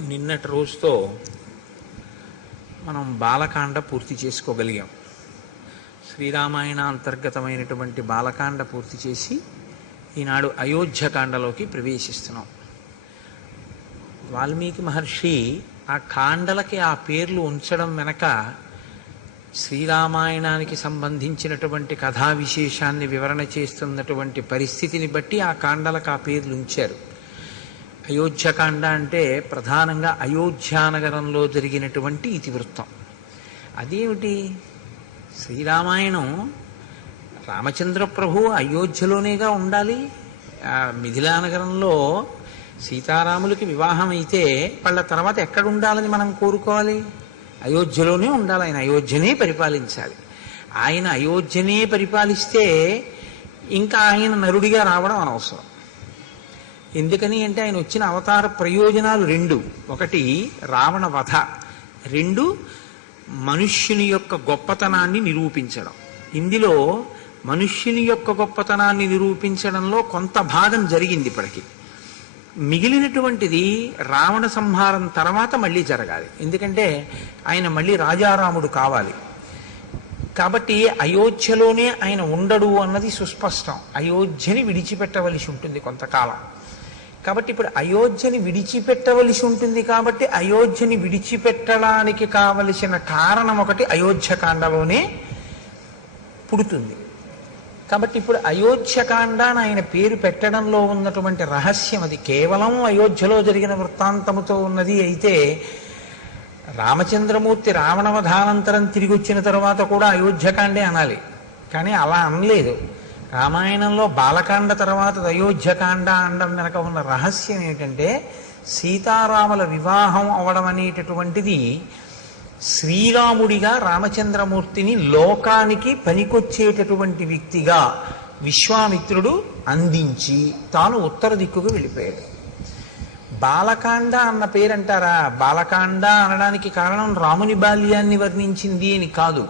నిన్నటి రోజుతో మనం బాలకాండ పూర్తి చేసుకోగలిగాం. శ్రీరామాయణ అంతర్గతమైనటువంటి బాలకాండ పూర్తి చేసి ఈనాడు అయోధ్యకాండలోకి ప్రవేశిస్తున్నాం. వాల్మీకి మహర్షి ఆ కాండలకి ఆ పేర్లు ఉంచడం వెనక శ్రీరామాయణానికి సంబంధించినటువంటి కథా విశేషాన్ని వివరణ చేస్తున్నటువంటి పరిస్థితిని బట్టి ఆ కాండలకు ఆ పేర్లు ఉంచారు. అయోధ్యకాండ అంటే ప్రధానంగా అయోధ్యానగరంలో జరిగినటువంటి ఇతివృత్తం. అదేమిటి? శ్రీరామాయణం రామచంద్ర ప్రభు అయోధ్యలోనేగా ఉండాలి. మిథిలా నగరంలో సీతారాములకి వివాహం అయితే వాళ్ళ తర్వాత ఎక్కడ ఉండాలని మనం కోరుకోవాలి? అయోధ్యలోనే ఉండాలి. ఆయన అయోధ్యనే పరిపాలించాలి. ఆయన అయోధ్యనే పరిపాలిస్తే ఇంకా ఆయన నరుడిగా రావడం అనవసరం. ఎందుకని అంటే ఆయన వచ్చిన అవతార ప్రయోజనాలు రెండు: ఒకటి రావణ వధ, రెండు మనుష్యుని యొక్క గొప్పతనాన్ని నిరూపించడం. ఇందులో మనుష్యుని యొక్క గొప్పతనాన్ని నిరూపించడంలో కొంత భాగం జరిగింది ఇప్పటికీ. మిగిలినటువంటిది రావణ సంహారం తర్వాత మళ్ళీ జరగాలి. ఎందుకంటే ఆయన మళ్ళీ రాజారాముడు కావాలి. కాబట్టి అయోధ్యలోనే ఆయన ఉండడు అన్నది సుస్పష్టం. అయోధ్యని విడిచిపెట్టవలసి ఉంటుంది కొంతకాలం. కాబట్టి ఇప్పుడు అయోధ్యని విడిచిపెట్టవలసి ఉంటుంది. కాబట్టి అయోధ్యని విడిచిపెట్టడానికి కావలసిన కారణం ఒకటి అయోధ్యకాండలోనే పుడుతుంది. కాబట్టి ఇప్పుడు అయోధ్యకాండ అని ఆయన పేరు పెట్టడంలో ఉన్నటువంటి రహస్యం అది. కేవలం అయోధ్యలో జరిగిన వృత్తాంతముతో ఉన్నది అయితే రామచంద్రమూర్తి రావణవధానంతరం తిరిగి వచ్చిన తర్వాత కూడా అయోధ్యకాండే అనాలి. కానీ అలా అనలేదు. రామాయణంలో బాలకాండ తర్వాత అయోధ్యకాండ అనడం వెనక ఉన్న రహస్యం ఏమిటంటే సీతారాముల వివాహం అవడం అనేటటువంటిది శ్రీరాముడిగా రామచంద్రమూర్తిని లోకానికి పనికొచ్చేటటువంటి వ్యక్తిగా విశ్వామిత్రుడు అందించి తాను ఉత్తర దిక్కుకు వెళ్ళిపోయాడు. బాలకాండ అన్న పేరంటారా? బాలకాండ అనడానికి కారణం రాముని బాల్యాన్ని వర్ణించింది అని కాదు.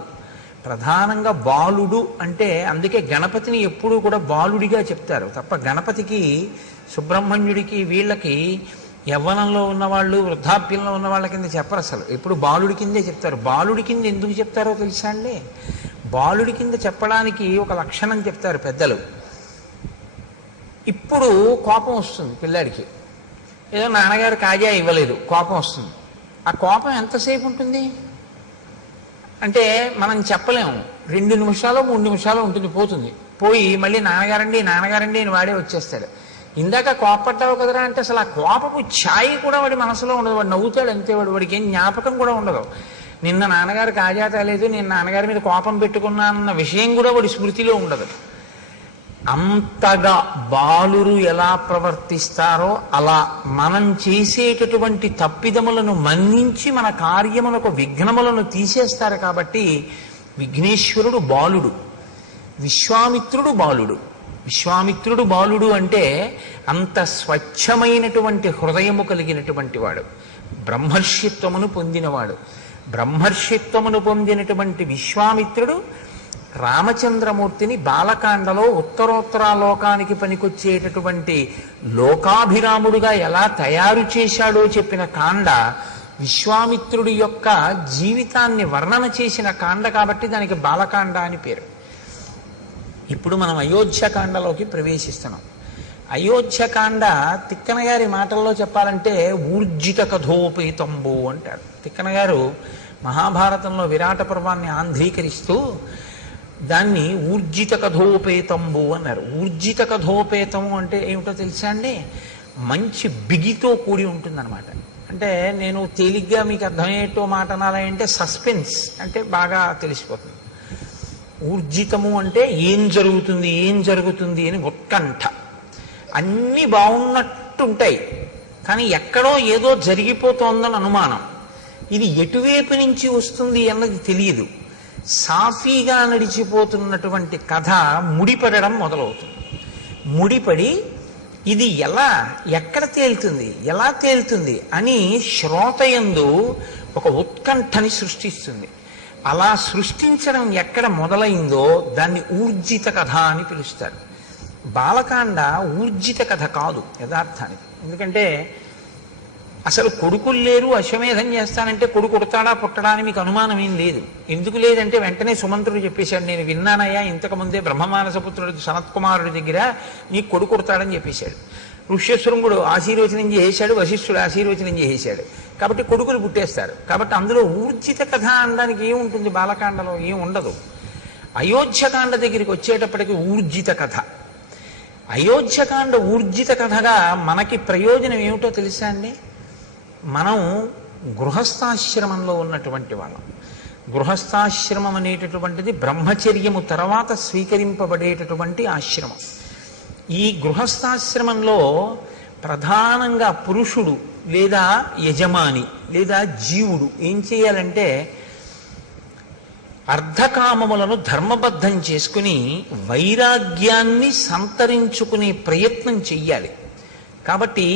ప్రధానంగా బాలుడు అంటే అందుకే గణపతిని ఎప్పుడూ కూడా బాలుడిగా చెప్తారు తప్ప గణపతికి, సుబ్రహ్మణ్యుడికి, వీళ్ళకి యవ్వనంలో ఉన్నవాళ్ళు, వృద్ధాప్యంలో ఉన్న వాళ్ళ కింద చెప్పరు. అసలు ఎప్పుడు బాలుడి కిందే చెప్తారు. బాలుడి కింద ఎందుకు చెప్తారో తెలుసా అండి? బాలుడి కింద చెప్పడానికి ఒక లక్షణం చెప్తారు పెద్దలు. ఇప్పుడు కోపం వస్తుంది పిల్లాడికి, ఏదో నాన్నగారు కాజా ఇవ్వలేదు, కోపం వస్తుంది. ఆ కోపం ఎంతసేపు ఉంటుంది అంటే మనం చెప్పలేము. 2 నిమిషాలు 3 నిమిషాలు ఉంటుంది, పోతుంది. పోయి మళ్ళీ నాన్నగారండి నాన్నగారండి అని వాడే వచ్చేస్తాడు. ఇందాక కోపపడ్డావు కదరా అంటే అసలు ఆ కోపపు ఛాయి కూడా వాడి మనసులో ఉండదు. వాడు నవ్వుతాడు అంతే. వాడికి ఏం జ్ఞాపకం కూడా ఉండదు. నిన్న నాన్నగారు కాజా తేలేదు, నేను నాన్నగారి మీద కోపం పెట్టుకున్నానన్న విషయం కూడా వాడి స్మృతిలో ఉండదు. అంతగా బాలురు ఎలా ప్రవర్తిస్తారో అలా మనం చేసేటటువంటి తప్పిదములను మన్నించి మన కార్యములకు విఘ్నములను తీసేస్తారు. కాబట్టి విఘ్నేశ్వరుడు బాలుడు, విశ్వామిత్రుడు బాలుడు. విశ్వామిత్రుడు బాలుడు అంటే అంత స్వచ్ఛమైనటువంటి హృదయము కలిగినటువంటి వాడు, బ్రహ్మర్షిత్వమును పొందినవాడు. బ్రహ్మర్షిత్వమును పొందినటువంటి విశ్వామిత్రుడు రామచంద్రమూర్తిని బాలకాండలో ఉత్తరోత్తరాలోకానికి పనికొచ్చేటటువంటి లోకాభిరాముడుగా ఎలా తయారు చేశాడో చెప్పిన కాండ విశ్వామిత్రుడి యొక్క జీవితాన్ని వర్ణన చేసిన కాండ. కాబట్టి దానికి బాలకాండ అని పేరు. ఇప్పుడు మనం అయోధ్యకాండలోకి ప్రవేశిస్తున్నాం. అయోధ్యకాండ తిక్కన గారి మాటల్లో చెప్పాలంటే ఊర్జిత కథోపేతంబు అంటారు. తిక్కన గారు మహాభారతంలో విరాట పర్వాన్ని ఆంధ్రీకరిస్తూ దాన్ని ఊర్జిత కథోపేతంబు అన్నారు. ఊర్జిత కథోపేతము అంటే ఏమిటో తెలుసా అండి? మంచి బిగితో కూడి ఉంటుందన్నమాట. అంటే నేను తేలిగ్గా మీకు అర్థమయ్యేటో మాట అనాలంటే సస్పెన్స్ అంటే బాగా తెలిసిపోతుంది. ఊర్జితము అంటే ఏం జరుగుతుంది ఏం జరుగుతుంది అని ఉత్కంఠ. అన్నీ బాగున్నట్టుంటాయి కానీ ఎక్కడో ఏదో జరిగిపోతోందని అనుమానం. ఇది ఎటువైపు నుంచి వస్తుంది అన్నది తెలియదు. సాఫీగా నడిచిపోతున్నటువంటి కథ ముడిపడడం మొదలవుతుంది. ముడిపడి ఇది ఎలా ఎక్కడ తేలుతుంది ఎలా తేలుతుంది అని శ్రోతయందు ఒక ఉత్కంఠని సృష్టిస్తుంది. అలా సృష్టించడం ఎక్కడ మొదలైందో దాన్ని ఊర్జిత కథ అని పిలుస్తారు. బాలకాండ ఊర్జిత కథ కాదు యథార్థానికి. ఎందుకంటే అసలు కొడుకులు లేరు, అశ్వమేధం చేస్తానంటే కొడుకు పుడతాడా పుట్టడా అని మీకు అనుమానం ఏం లేదు. ఎందుకు లేదంటే వెంటనే సుమంత్రుడు చెప్పేశాడు, నేను విన్నానయ్యా ఇంతకు ముందే బ్రహ్మమానసపుత్రుడు సనత్కుమారుడి దగ్గర నీకు కొడుకు పుడతాడని చెప్పేశాడు. ఋష్యశృంగుడు ఆశీర్వచనం చేసేశాడు, వశిష్ఠుడు ఆశీర్వచనం చేసేశాడు. కాబట్టి కొడుకులు పుట్టేస్తారు. కాబట్టి అందులో ఊర్జిత కథ అనడానికి ఏముంటుంది? బాలకాండలో ఏం ఉండదు. అయోధ్యకాండ దగ్గరికి వచ్చేటప్పటికి ఊర్జిత కథ. అయోధ్యకాండ ఊర్జిత కథగా మనకి ప్రయోజనం ఏమిటో తెలుసా అండి? మనం గృహస్థాశ్రమంలో ఉన్నటువంటి వాళ్ళం. గృహస్థాశ్రమం అనేటటువంటిది బ్రహ్మచర్యము తర్వాత స్వీకరింపబడేటటువంటి ఆశ్రమం. ఈ గృహస్థాశ్రమంలో ప్రధానంగా పురుషుడు లేదా యజమాని లేదా జీవుడు ఏం చేయాలంటే అర్ధకామములను ధర్మబద్ధం చేసుకుని వైరాగ్యాన్ని సంతరించుకునే ప్రయత్నం చెయ్యాలి. కాబట్టి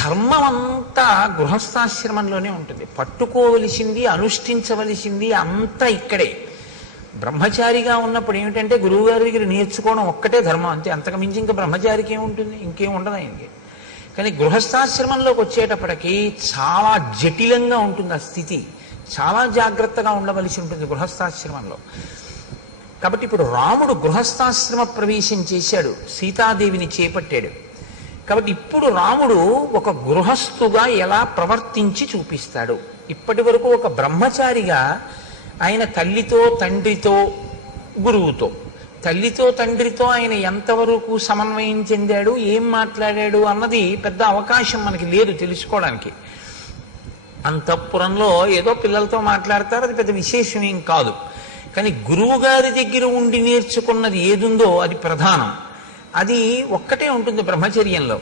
ధర్మం అంతా గృహస్థాశ్రమంలోనే ఉంటుంది. పట్టుకోవలసింది, అనుష్ఠించవలసింది అంతా ఇక్కడే. బ్రహ్మచారిగా ఉన్నప్పుడు ఏమిటంటే గురువుగారి దగ్గర నేర్చుకోవడం ఒక్కటే ధర్మం, అంతే. అంతకు మించి ఇంకా బ్రహ్మచారికి ఏముంటుంది? ఇంకేం ఉండదు ఆయనకి. కానీ గృహస్థాశ్రమంలోకి వచ్చేటప్పటికి చాలా జటిలంగా ఉంటుంది ఆ స్థితి. చాలా జాగ్రత్తగా ఉండవలసి ఉంటుంది గృహస్థాశ్రమంలో. కాబట్టి ఇప్పుడు రాముడు గృహస్థాశ్రమ ప్రవేశం చేశాడు, సీతాదేవిని చేపట్టాడు. కాబట్టి ఇప్పుడు రాముడు ఒక గృహస్థుగా ఎలా ప్రవర్తించి చూపిస్తాడు. ఇప్పటి వరకు ఒక బ్రహ్మచారిగా ఆయన తల్లితో తండ్రితో గురువుతో, తల్లితో తండ్రితో ఆయన ఎంతవరకు సమన్వయం చెందాడు, ఏం మాట్లాడాడు అన్నది పెద్ద అవకాశం మనకి లేదు తెలుసుకోవడానికి. అంతఃపురంలో ఏదో పిల్లలతో మాట్లాడతారు, అది పెద్ద విశేషం ఏం కాదు. కానీ గురువు గారి దగ్గర ఉండి నేర్చుకున్నది ఏదుందో అది ప్రధానం. అది ఒక్కటే ఉంటుంది బ్రహ్మచర్యంలో.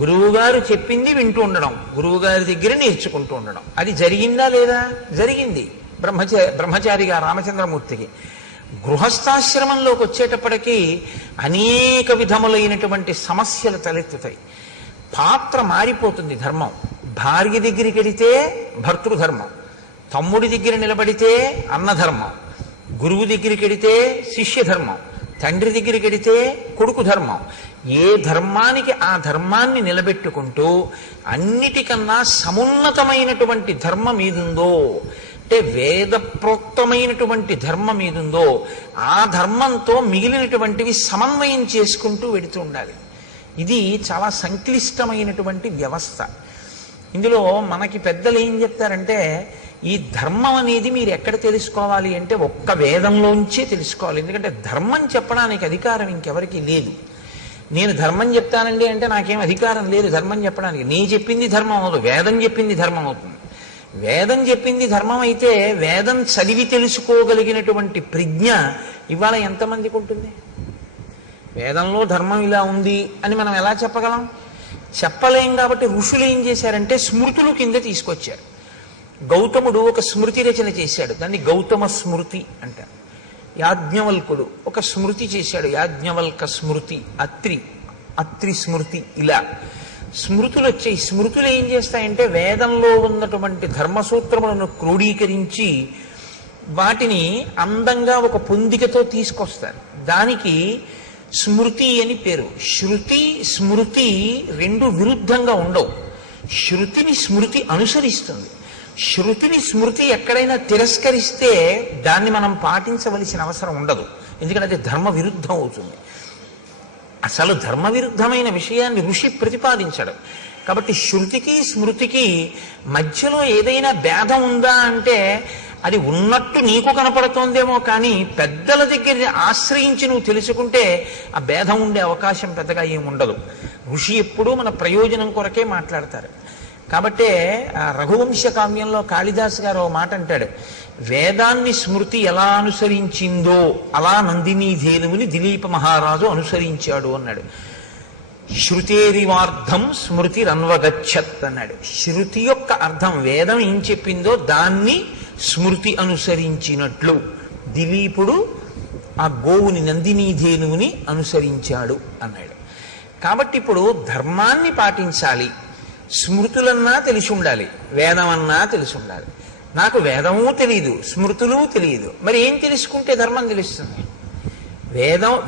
గురువుగారు చెప్పింది వింటూ ఉండడం, గురువుగారి దగ్గర నేర్చుకుంటూ ఉండడం. అది జరిగిందా లేదా? జరిగింది బ్రహ్మచారిగా రామచంద్రమూర్తికి. గృహస్థాశ్రమంలోకి వచ్చేటప్పటికీ అనేక విధములైనటువంటి సమస్యలు తలెత్తుతాయి. పాత్ర మారిపోతుంది. ధర్మం భార్య దగ్గరికి వెడితే భర్తృధర్మం, తమ్ముడి దగ్గర నిలబడితే అన్నధర్మం, గురువు దగ్గరికి వెడితే శిష్యధర్మం, తండ్రి దగ్గరికి వెడితే కొడుకు ధర్మం. ఏ ధర్మానికి ఆ ధర్మాన్ని నిలబెట్టుకుంటూ అన్నిటికన్నా సమున్నతమైనటువంటి ధర్మం ఏదుందో, అంటే వేద ప్రోక్తమైనటువంటి ధర్మం ఏదుందో ఆ ధర్మంతో మిగిలినటువంటివి సమన్వయం చేసుకుంటూ వెడుతూ ఉండాలి. ఇది చాలా సంక్లిష్టమైనటువంటి వ్యవస్థ. ఇందులో మనకి పెద్దలు ఏం చెప్తారంటే, ఈ ధర్మం అనేది మీరు ఎక్కడ తెలుసుకోవాలి అంటే ఒక్క వేదంలోంచే తెలుసుకోవాలి. ఎందుకంటే ధర్మం చెప్పడానికి అధికారం ఇంకెవరికి లేదు. నేను ధర్మం చెప్తానండి అంటే నాకేం అధికారం లేదు ధర్మం చెప్పడానికి. నీ చెప్పింది ధర్మం అవదు, వేదం చెప్పింది ధర్మం అవుతుంది. వేదం చెప్పింది ధర్మం అయితే వేదం చదివి తెలుసుకోగలిగినటువంటి ప్రజ్ఞ ఇవాళ ఎంతమందికి ఉంటుంది? వేదంలో ధర్మం ఇలా ఉంది అని మనం ఎలా చెప్పగలం? చెప్పలేం. కాబట్టి ఋషులు ఏం చేశారంటే స్మృతులు కింద తీసుకొచ్చారు. గౌతముడు ఒక స్మృతి రచన చేశాడు, దాన్ని గౌతమ స్మృతి అంటారు. యాజ్ఞవల్కుడు ఒక స్మృతి చేశాడు, యాజ్ఞవల్క స్మృతి, అత్రి స్మృతి. ఇలా స్మృతులు వచ్చాయి. స్మృతులు ఏం చేస్తాయంటే వేదంలో ఉన్నటువంటి ధర్మసూత్రములను క్రోడీకరించి వాటిని అందంగా ఒక పొందికతో తీసుకొస్తారు. దానికి స్మృతి అని పేరు. శృతి స్మృతి రెండు విరుద్ధంగా ఉండవు. శృతిని స్మృతి అనుసరిస్తుంది. శృతిని స్మృతి ఎక్కడైనా తిరస్కరిస్తే దాన్ని మనం పాటించవలసిన అవసరం ఉండదు, ఎందుకంటే అది ధర్మ విరుద్ధం అవుతుంది. అసలు ధర్మ విరుద్ధమైన విషయాన్ని ఋషి ప్రతిపాదించడు. కాబట్టి శృతికి స్మృతికి మధ్యలో ఏదైనా భేదం ఉందా అంటే అది ఉన్నట్టు నీకు కనపడుతోందేమో, కానీ పెద్దల దగ్గర ఆశ్రయించి నువ్వు తెలుసుకుంటే ఆ భేదం ఉండే అవకాశం పెద్దగా ఏమి ఉండదు. ఋషి ఎప్పుడూ మన ప్రయోజనం కొరకే మాట్లాడతారు. కాబట్టే రఘువంశ కావ్యంలో కాళిదాసు గారు ఓ మాట అంటాడు, వేదాన్ని స్మృతి ఎలా అనుసరించిందో అలా నందినీధేనువుని దిలీప మహారాజు అనుసరించాడు అన్నాడు. శృతేరివార్థం స్మృతి రన్వగచ్చత్ అన్నాడు. శృతి యొక్క అర్థం వేదం ఏం చెప్పిందో దాన్ని స్మృతి అనుసరించినట్లు దిలీపుడు ఆ గోవుని నందినీధేనువుని అనుసరించాడు అన్నాడు. కాబట్టి ఇప్పుడు ధర్మాన్ని పాటించాలి, స్మృతులన్నా తెలిసి ఉండాలి, వేదమన్నా తెలిసి ఉండాలి. నాకు వేదము తెలియదు, స్మృతులు తెలియదు, మరి ఏం తెలుసుకుంటే ధర్మం తెలుస్తుంది?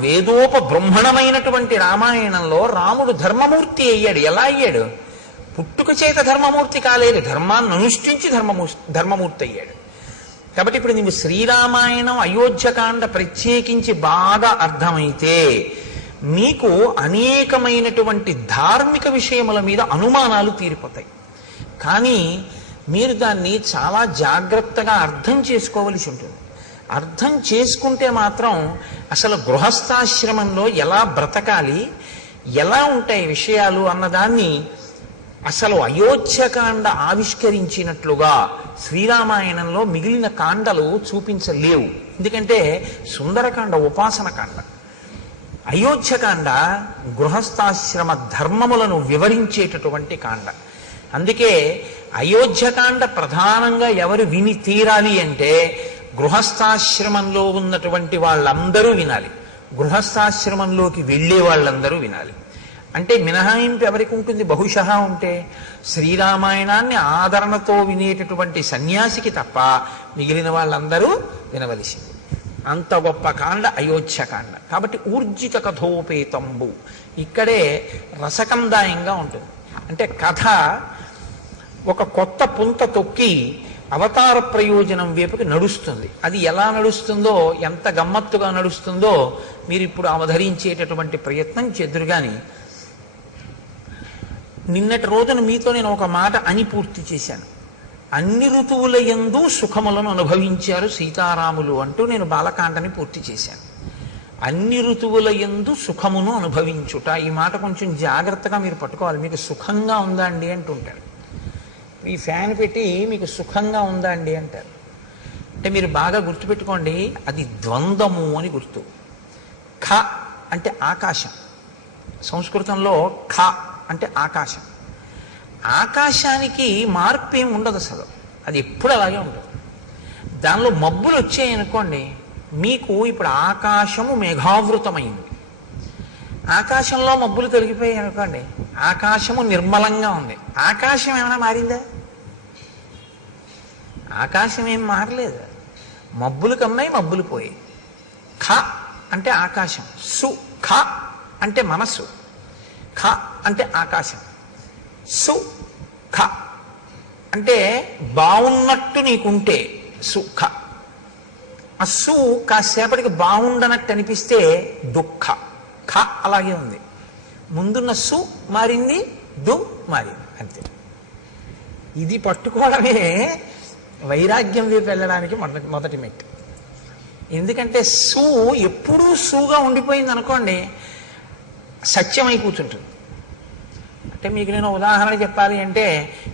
వేదోపబ్రహ్మణమైనటువంటి రామాయణంలో రాముడు ధర్మమూర్తి అయ్యాడు. ఎలా అయ్యాడు? పుట్టుక చేత ధర్మమూర్తి కాలేదు, ధర్మాన్ని అనుష్ఠించి ధర్మమూర్తి అయ్యాడు. కాబట్టి ఇప్పుడు నీవు శ్రీరామాయణం అయోధ్యకాండ ప్రత్యేకించి బాగా అర్థమైతే మీకు అనేకమైనటువంటి ధార్మిక విషయముల మీద అనుమానాలు తీరిపోతాయి. కానీ మీరు దాన్ని చాలా జాగ్రత్తగా అర్థం చేసుకోవలసి ఉంటుంది. అర్థం చేసుకుంటే మాత్రం అసలు గృహస్థాశ్రమంలో ఎలా బ్రతకాలి, ఎలా ఉంటాయి విషయాలు అన్నదాన్ని అసలు అయోధ్యకాండ ఆవిష్కరించినట్లుగా శ్రీరామాయణంలో మిగిలిన కాండలు చూపించలేవు. ఎందుకంటే సుందరకాండ ఉపాసన కాండ, అయోధ్యకాండ గృహస్థాశ్రమ ధర్మములను వివరించేటటువంటి కాండ. అందుకే అయోధ్యకాండ ప్రధానంగా ఎవరు విని తీరాలి అంటే గృహస్థాశ్రమంలో ఉన్నటువంటి వాళ్ళందరూ వినాలి, గృహస్థాశ్రమంలోకి వెళ్ళే వాళ్ళందరూ వినాలి. అంటే మినహాయింపు ఎవరికి ఉంటుంది? బహుశः ఉంటే శ్రీరామాయణాన్ని ఆదరణతో వినేటటువంటి సన్యాసికి తప్ప మిగిలిన వాళ్ళందరూ వినవలసింది. అంత గొప్ప కాండ అయోధ్యకాండ. కాబట్టి ఊర్జిత కథోపేతంబు ఇక్కడే రసకందాయంగా ఉంటుంది. అంటే కథ ఒక కొత్త పుంత తొక్కి అవతార ప్రయోజనం వైపుకి నడుస్తుంది. అది ఎలా నడుస్తుందో, ఎంత గమ్మత్తుగా నడుస్తుందో మీరు ఇప్పుడు అవధరించేటటువంటి ప్రయత్నం చేద్దురు. కానీ నిన్నటి రోజున మీతో నేను ఒక మాట అని పూర్తి చేశాను. అన్ని ఋతువుల యందు సుఖములను అనుభవించారు సీతారాములు అంటూ నేను బాలకాండని పూర్తి చేశాను. అన్ని ఋతువుల యందు సుఖమును అనుభవించుట, ఈ మాట కొంచెం జాగ్రత్తగా మీరు పట్టుకోవాలి. మీకు సుఖంగా ఉందా అండి అంటుంటారు. ఈ ఫ్యాన్ పెట్టి మీకు సుఖంగా ఉందా అండి అంటారు. అంటే మీరు బాగా గుర్తుపెట్టుకోండి, అది ద్వంద్వము అని గుర్తు. ఖ అంటే ఆకాశం, సంస్కృతంలో ఖ అంటే ఆకాశం. ఆకాశానికి మార్పు ఏమి ఉండదు అసలు, అది ఎప్పుడు అలాగే ఉండదు. దానిలో మబ్బులు వచ్చాయనుకోండి, మీకు ఇప్పుడు ఆకాశము మేఘావృతమైంది, ఆకాశంలో మబ్బులు తొలగిపోయాయి అనుకోండి, ఆకాశము నిర్మలంగా ఉంది. ఆకాశం ఏమైనా మారిందా? ఆకాశం ఏం మారలేదు. మబ్బులు కమ్మాయి, మబ్బులు పోయాయి. ఖ అంటే ఆకాశం, సు ఖ అంటే మనస్సు, ఖ అంటే ఆకాశం, సు ఖ అంటే బాగున్నట్టు నీకుంటే సుఖ. ఆ సు కాసేపటికి బాగుండనట్టు అనిపిస్తే దుఃఖ. ఖ అలాగే ఉంది, ముందున్న సు మారింది, దు మారింది, అంతే. ఇది పట్టుకోవడమే వైరాగ్యం వైపు వెళ్ళడానికి మొదటి మెట్టు. ఎందుకంటే సు ఎప్పుడూ సుగా ఉండిపోయింది అనుకోండి, సత్యమై కూర్చుంటుంది. అంటే మీకు నేను ఉదాహరణ చెప్పాలి అంటే,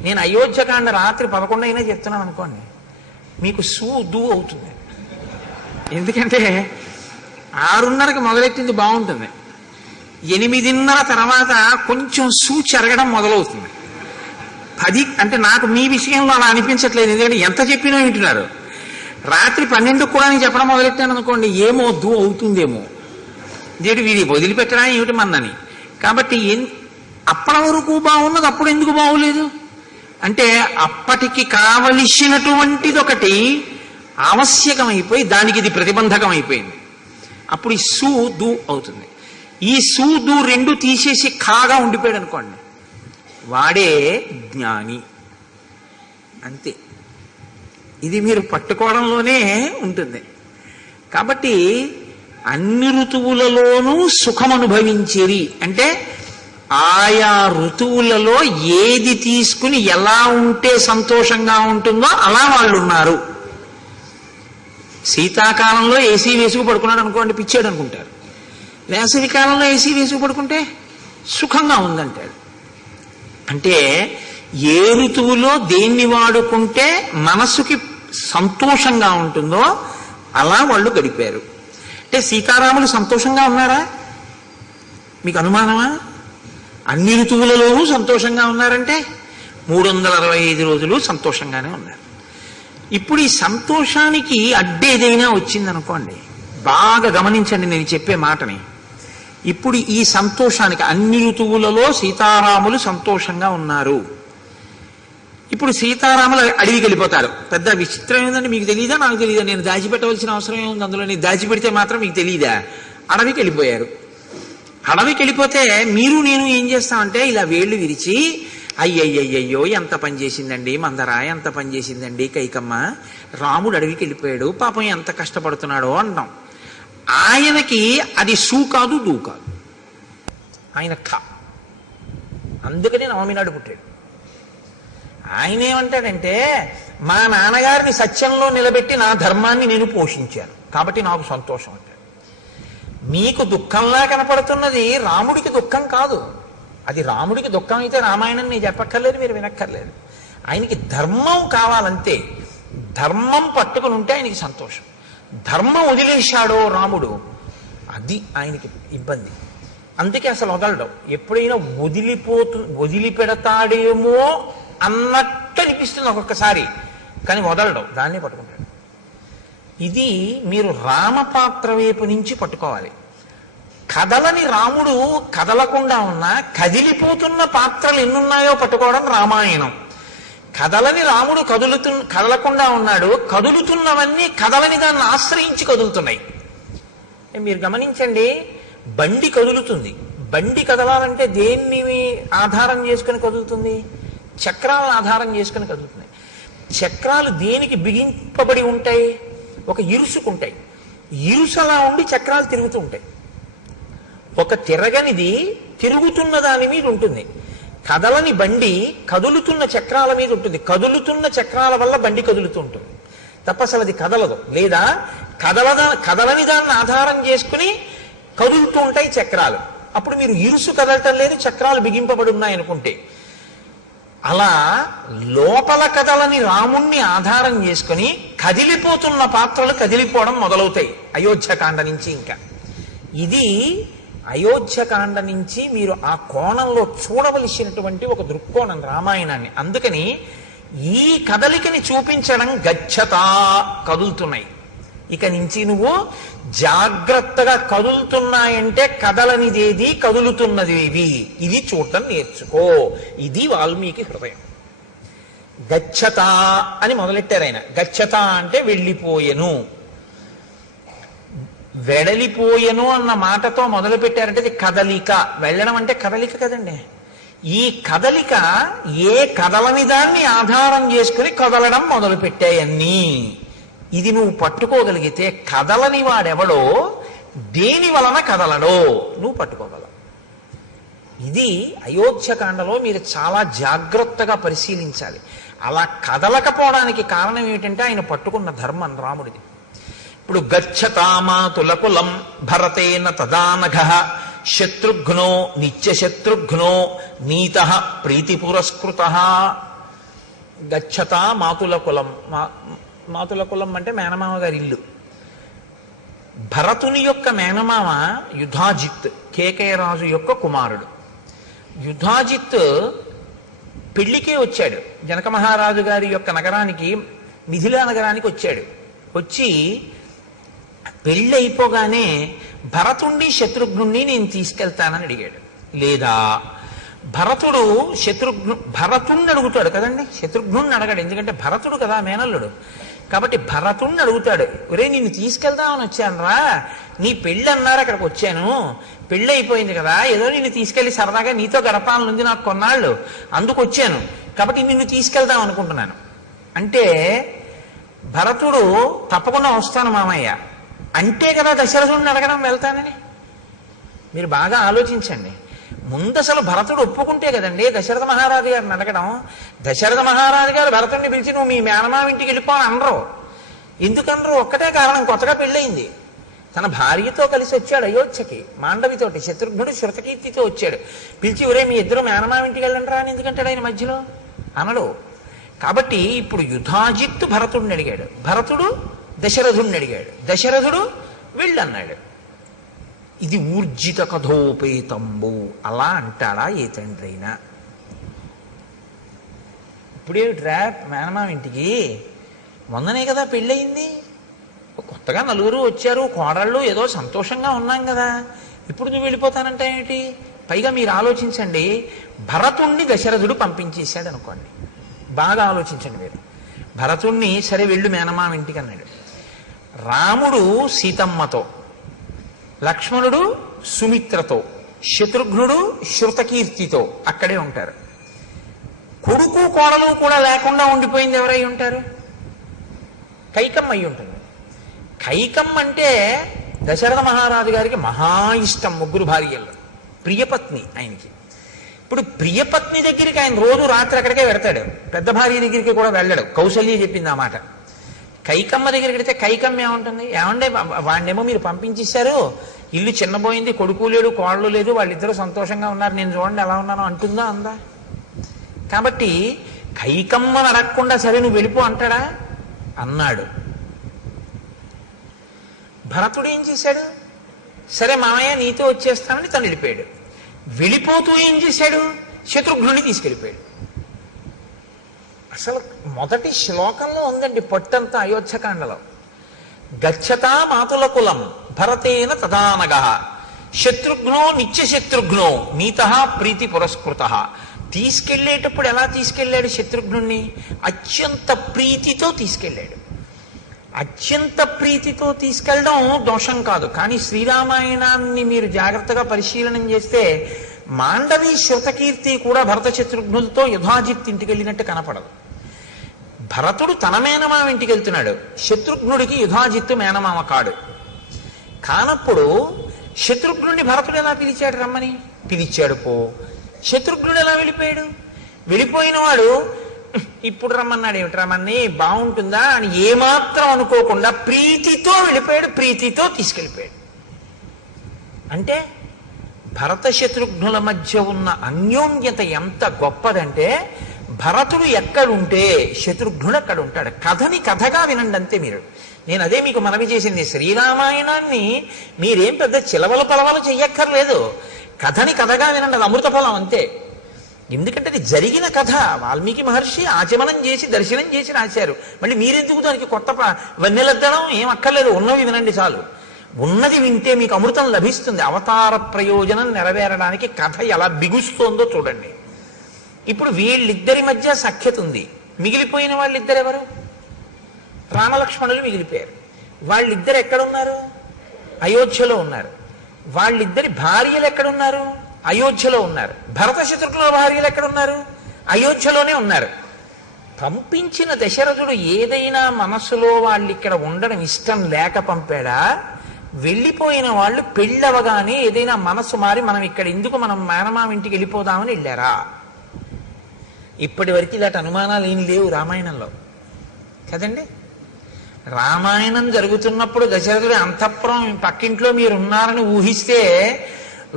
నేను అయోధ్యకాండ రాత్రి 11 అయినా చెప్తున్నాను అనుకోండి, మీకు సు దు అవుతుంది. ఎందుకంటే 6:30కి మొదలెట్టింది బాగుంటుంది, 8:30 తర్వాత కొంచెం సు చెరగడం మొదలవుతుంది. 10 అంటే నాకు మీ విషయంలో అలా అనిపించట్లేదు, ఎందుకంటే ఎంత చెప్పినా వింటున్నారు. రాత్రి 12కు కూడా నేను చెప్పడం మొదలెట్టాను అనుకోండి, ఏమో దు అవుతుందేమో, ఇదేంటి వీడి వదిలిపెట్టడా ఏమిటి మన్నని. కాబట్టి అప్పటి వరకు బాగున్నది అప్పుడు ఎందుకు బాగోలేదు అంటే, అప్పటికి కావలసినటువంటిది ఒకటి ఆవశ్యకమైపోయి దానికి ఇది ప్రతిబంధకం అయిపోయింది. అప్పుడు ఈ సు దు అవుతుంది. ఈ సు దు రెండు తీసేసి ఖాగా ఉండిపోయాడు అనుకోండి, వాడే జ్ఞాని, అంతే. ఇది మీరు పట్టుకోవడంలోనే ఉంటుంది. కాబట్టి అన్ని ఋతువులలోనూ సుఖం అనుభవించేది అంటే, ఆయా ఋతువులలో ఏది తీసుకుని ఎలా ఉంటే సంతోషంగా ఉంటుందో అలా వాళ్ళు ఉన్నారు. శీతాకాలంలో ఏసీ వేసుకు పడుకున్నాడు అనుకోండి, పిచ్చాడు అనుకుంటారు. వేసవి కాలంలో ఏసీ వేసుకు పడుకుంటే సుఖంగా ఉందంటాడు. అంటే ఏ ఋతువులో దేన్ని వాడుకుంటే మనసుకి సంతోషంగా ఉంటుందో అలా వాళ్ళు గడిపారు. అంటే సీతారాములు సంతోషంగా ఉన్నారా? మీకు అనుమానమా? అన్ని ఋతువులలోనూ సంతోషంగా ఉన్నారంటే 365 రోజులు సంతోషంగానే ఉన్నారు. ఇప్పుడు ఈ సంతోషానికి అడ్డేదైనా వచ్చిందనుకోండి, బాగా గమనించండి నేను చెప్పే మాటని. ఇప్పుడు ఈ సంతోషానికి అన్ని ఋతువులలో సీతారాములు సంతోషంగా ఉన్నారు. ఇప్పుడు సీతారాములు అడవికి వెళ్ళిపోతారు. పెద్ద విచిత్రం ఏంటంటే, మీకు తెలియదా నాకు తెలియదా, నేను దాచిపెట్టవలసిన అవసరం ఏముంది అందులో, నేను దాచిపెడితే మాత్రం మీకు తెలియదా? అడవికి వెళ్ళిపోయారు. అడవికి వెళ్ళిపోతే మీరు నేను ఏం చేస్తామంటే ఇలా వేళ్ళు విరిచి అయ్యయ్యయ్యో ఎంత పని చేసిందండి మందర, ఎంత పని చేసిందండి కైకమ్మ, రాముడు అడవికి వెళ్ళిపోయాడు, పాపం ఎంత కష్టపడుతున్నాడో అంటాం. ఆయనకి అది సూ కాదు దూ కాదు, ఆయన అందుకని నవమి నాడు పుట్టాడు. ఆయన ఏమంటాడంటే, మా నాన్నగారిని సత్యంలో నిలబెట్టి నా ధర్మాన్ని నేను పోషించాను కాబట్టి నాకు సంతోషం అంటాడు. మీకు దుఃఖంలా కనపడుతున్నది రాముడికి దుఃఖం కాదు. అది రాముడికి దుఃఖం అయితే రామాయణం నేను చెప్పక్కర్లేదు, మీరు వినక్కర్లేదు. ఆయనకి ధర్మం కావాలంతే. ధర్మం పట్టుకుని ఉంటే ఆయనకి సంతోషం. ధర్మం వదిలేశాడో రాముడు, అది ఆయనకి ఇబ్బంది. అందుకే అసలు వదలడం. ఎప్పుడైనా వదిలిపెడతాడేమో అన్నట్టు అనిపిస్తుంది ఒక్కొక్కసారి, కానీ వదలడం, దాన్ని పట్టుకుంటాడు. ఇది మీరు రామపాత్ర వైపు నుంచి పట్టుకోవాలి. కదలని రాముడు కదలకుండా ఉన్నా కదిలిపోతున్న పాత్రలు ఎన్నున్నాయో పట్టుకోవడం రామాయణం. కదలని రాముడు కదలకుండా ఉన్నాడు, కదులుతున్నవన్నీ కదలని దాన్ని ఆశ్రయించి కదులుతున్నాయి. మీరు గమనించండి, బండి కదులుతుంది. బండి కదలాలంటే దేన్ని ఆధారం చేసుకుని కదులుతుంది? చక్రాలను ఆధారం చేసుకుని కదులుతున్నాయి. చక్రాలు దేనికి బిగింపబడి ఉంటాయి? ఒక ఇరుసుకుంటాయి. ఇరుసలా ఉండి చక్రాలు తిరుగుతూ ఉంటాయి. ఒక తిరగనిది తిరుగుతున్న దాని మీద ఉంటుంది. కదలని బండి కదులుతున్న చక్రాల మీద ఉంటుంది. కదులుతున్న చక్రాల వల్ల బండి కదులుతూ ఉంటుంది తప్ప అసలు అది కదలదు. లేదా కదలని దాన్ని ఆధారం చేసుకుని కదులుతూ ఉంటాయి చక్రాలు. అప్పుడు మీరు ఇరుసు కదలటం లేదు, చక్రాలు బిగింపబడి ఉన్నాయనుకుంటే. అలా లోపల కదలని రాముణ్ణి ఆధారం చేసుకుని కదిలిపోతున్న పాత్రలు కదిలిపోవడం మొదలవుతాయి అయోధ్యకాండ నుంచి. ఇంకా ఇది అయోధ్యకాండ నుంచి మీరు ఆ కోణంలో చూడవలసినటువంటి ఒక దృక్కోణం రామాయణాన్ని. అందుకని ఈ కదలికని చూపించడం గచ్చతా, కదులుతున్నాయి. ఇక నుంచి నువ్వు జాగ్రత్తగా కదులుతున్నాయంటే కదలనిదేది, కదులుతున్నదేది, ఇది చూడటం నేర్చుకో. ఇది వాల్మీకి హృదయం. గచ్చత అని మొదలెట్టారు ఆయన. గచ్చత అంటే వెళ్ళిపోయెను, వెడలిపోయెను అన్న మాటతో మొదలు పెట్టారంటే ఇది కదలిక. వెళ్ళడం అంటే కదలిక కదండి. ఈ కదలిక ఏ కదలని దాన్ని ఆధారం చేసుకుని కదలడం మొదలు పెట్టాయన్నీ. ఇది నువ్వు పట్టుకోగలిగితే కదలని వాడెవడో, దేని వలన కదలడో నువ్వు పట్టుకోగలవు. ఇది అయోధ్యకాండలో మీరు చాలా జాగ్రత్తగా పరిశీలించాలి. అలా కదలకపోవడానికి కారణం ఏమిటంటే ఆయన పట్టుకున్న ధర్మం రాముడిది. ఇప్పుడు గచ్చతామాతులకులం భరతేన తదానఘ శత్రుఘ్నో నిత్యశత్రుఘ్నో నీత ప్రీతి పురస్కృత. గచ్చతా మాతుల కులం. మాతుల కులం అంటే మేనమామ గారి ఇల్లు. భరతుని యొక్క మేనమామ యుధాజిత్, కేకయరాజు యొక్క కుమారుడు. యుధాజిత్ పెళ్లికే వచ్చాడు. జనక మహారాజు గారి యొక్క నగరానికి, మిథిలా నగరానికి వచ్చాడు. వచ్చి పెళ్ళి అయిపోగానే భరతుణ్ణి శత్రుఘ్నుణ్ణి నేను తీసుకెళ్తానని అడిగాడు. లేదా భరతుడు భరతుణ్ణి అడుగుతాడు కదండి, శత్రుఘ్నుణ్ణి అడగాడు. ఎందుకంటే భరతుడు కదా మేనల్లుడు. కాబట్టి భరతుణ్ణి అడుగుతాడు, ఒరే నిన్ను తీసుకెళ్దామని వచ్చాను రా, నీ పెళ్ళి అన్నారు అక్కడికి వచ్చాను, పెళ్ళి అయిపోయింది కదా, ఏదో నిన్ను తీసుకెళ్లి సరదాగా నీతో గడపాలనుంది నాకు కొన్నాళ్ళు, అందుకు వచ్చాను, కాబట్టి నిన్ను తీసుకెళ్దాం అనుకుంటున్నాను అంటే భరతుడు తప్పకుండా వస్తాను మామయ్య అంటే కదా దశరథుడిని అడగడం వెళ్తానని. మీరు బాగా ఆలోచించండి. ముందు అసలు భరతుడు ఒప్పుకుంటే కదండి దశరథ మహారాజు గారిని అడగడం. దశరథ మహారాజు గారు భరతుడిని పిలిచి నువ్వు మీ మేనమామ ఇంటికి వెళ్ళిపోని అనరు. ఎందుకనరు? ఒక్కటే కారణం, కొత్తగా పెళ్ళయింది. తన భార్యతో కలిసి వచ్చాడు అయోధ్యకి, మాండవితోటి. శత్రుఘ్నుడు శృతకీర్తితో వచ్చాడు. పిలిచి ఒరే మీ ఇద్దరు మేనమామ ఇంటికి వెళ్ళండి రా అని ఎందుకంటాడు ఆయన మధ్యలో? అనడు. కాబట్టి ఇప్పుడు యుధాజిత్తు భరతుడిని అడిగాడు, భరతుడు దశరథుడిని అడిగాడు, దశరథుడు వెళ్ళన్నాడు. ఇది ఊర్జిత కథోపేతంబు. అలా అంటాడా ఏ తండ్రి అయినా? ఇప్పుడేమిట్రా మేనమామ ఇంటికి, మొన్ననే కదా పెళ్ళయింది, కొత్తగా నలుగురు వచ్చారు, కోడళ్ళు, ఏదో సంతోషంగా ఉన్నాం కదా, ఇప్పుడు నువ్వు వెళ్ళిపోతానంటే ఏమిటి? పైగా మీరు ఆలోచించండి, భరతుణ్ణి దశరథుడు పంపించేశాడు అనుకోండి. బాగా ఆలోచించండి మీరు. భరతుణ్ణి సరే వెళ్ళు మేనమామ ఇంటికి అన్నాడు. రాముడు సీతమ్మతో, లక్ష్మణుడు సుమిత్రతో, శత్రుఘ్నుడు శృతకీర్తితో అక్కడే ఉంటారు. కొడుకు కోడలు కూడా లేకుండా ఉండిపోయింది ఎవరై ఉంటారు? కైకమ్మ అయి ఉంటుంది. కైకమ్మ అంటే దశరథ మహారాజు గారికి మహా ఇష్టం, ముగ్గురు భార్యల్లో ప్రియపత్ని ఆయనకి. ఇప్పుడు ప్రియపత్ని దగ్గరికి ఆయన రోజు రాత్రి అక్కడికే వెడతాడు, పెద్ద భార్య దగ్గరికి కూడా వెళ్ళాడు. కౌసల్య చెప్పింది ఆ మాట. కైకమ్మ దగ్గరికి వెడితే కైకమ్మ ఏముంటుంది, ఏమండే వాడినేమో మీరు పంపించేశారు, ఇల్లు చిన్నపోయింది, కొడుకు లేడు కోళ్ళు లేదు, వాళ్ళిద్దరూ సంతోషంగా ఉన్నారు, నేను చూడండి ఎలా ఉన్నానో అంటుందా? అందా? కాబట్టి కైకమ్మను అడగకుండా సరే నువ్వు వెళ్ళిపో అంటాడా? అన్నాడు. భరతుడు ఏం చేశాడు? సరే మామయ్య నీతో వచ్చేస్తానని తను వెళ్ళిపోయాడు. వెళ్ళిపోతూ ఏం చేశాడు? శత్రుఘ్నుని తీసుకెళ్ళిపోయాడు. అసలు మొదటి శ్లోకంలో ఉందండి పట్టంతా అయోధ్యకాండలో. గచ్చతా మాతుల కులం భరతేన తదానగ శత్రుఘ్నో నిత్యశత్రుఘ్నో నీత ప్రీతి పురస్కృత. తీసుకెళ్లేటప్పుడు ఎలా తీసుకెళ్లాడు? శత్రుఘ్నుణ్ణి అత్యంత ప్రీతితో తీసుకెళ్లాడు. అత్యంత ప్రీతితో తీసుకెళ్ళడం దోషం కాదు, కానీ శ్రీరామాయణాన్ని మీరు జాగ్రత్తగా పరిశీలనం చేస్తే మాండవి శృతకీర్తి కూడా భరత శత్రుఘ్నులతో యుధాజిత్ ఇంటికి వెళ్ళినట్టు కనపడదు. భరతుడు తన మేనమామ ఇంటికి వెళ్తున్నాడు, శత్రుఘ్నుడికి యుధాజిత్తు మేనమామ కాడు. కానప్పుడు శత్రుఘ్నుడిని భరతుడు ఎలా పిలిచాడు? రమ్మని పిలిచాడు. పో. శత్రుఘ్నుడు ఎలా వెళ్ళిపోయాడు? వెళ్ళిపోయిన వాడు ఇప్పుడు రమ్మన్నాడు, ఏమిటి రమ్మని బాగుంటుందా అని ఏమాత్రం అనుకోకుండా ప్రీతితో వెళ్ళిపోయాడు, ప్రీతితో తీసుకెళ్ళిపోయాడు. అంటే భరత శత్రుఘ్నుల మధ్య ఉన్న అన్యోన్యత ఎంత గొప్పదంటే, భరతుడు ఎక్కడుంటే శత్రుఘ్నుడు అక్కడ ఉంటాడు. కథని కథగా వినండి అంతే మీరు. నేను అదే మీకు మనవి చేసింది, శ్రీరామాయణాన్ని మీరేం పెద్ద చిలవల పలవలు చెయ్యక్కర్లేదు, కథని కథగా వినండి, అది అమృత ఫలం అంతే. ఎందుకంటే అది జరిగిన కథ, వాల్మీకి మహర్షి ఆచమనం చేసి దర్శనం చేసి రాశారు. మళ్ళీ మీరెందుకు దానికి కొత్త వన్నెలద్దడం ఏం అక్కర్లేదు, ఉన్నవి వినండి చాలు. ఉన్నది వింటే మీకు అమృతం లభిస్తుంది. అవతార ప్రయోజనం నెరవేరడానికి కథ ఎలా బిగుస్తోందో చూడండి. ఇప్పుడు వీళ్ళిద్దరి మధ్య సఖ్యత ఉంది. మిగిలిపోయిన వాళ్ళిద్దరు ఎవరు? రామలక్ష్మణులు మిగిలిపోయారు. వాళ్ళిద్దరు ఎక్కడున్నారు? అయోధ్యలో ఉన్నారు. వాళ్ళిద్దరి భార్యలు ఎక్కడున్నారు? అయోధ్యలో ఉన్నారు. భరత శత్రుఘ్నుల భార్యలు ఎక్కడున్నారు? అయోధ్యలోనే ఉన్నారు. పంపించిన దశరథుడు ఏదైనా మనస్సులో వాళ్ళు ఇక్కడ ఉండడం ఇష్టం లేక పంపాడా? వెళ్ళిపోయిన వాళ్ళు పెళ్ళవగానే ఏదైనా మనస్సు మారి మనం ఇక్కడ ఎందుకు, మనం మేనమామ ఇంటికి వెళ్ళిపోదామని వెళ్ళారా? ఇప్పటి వరకు ఇలాంటి అనుమానాలు ఏం లేవు రామాయణంలో కదండి. రామాయణం జరుగుతున్నప్పుడు దశరథుడి అంతఃపురం పక్కింట్లో మీరు ఉన్నారని ఊహిస్తే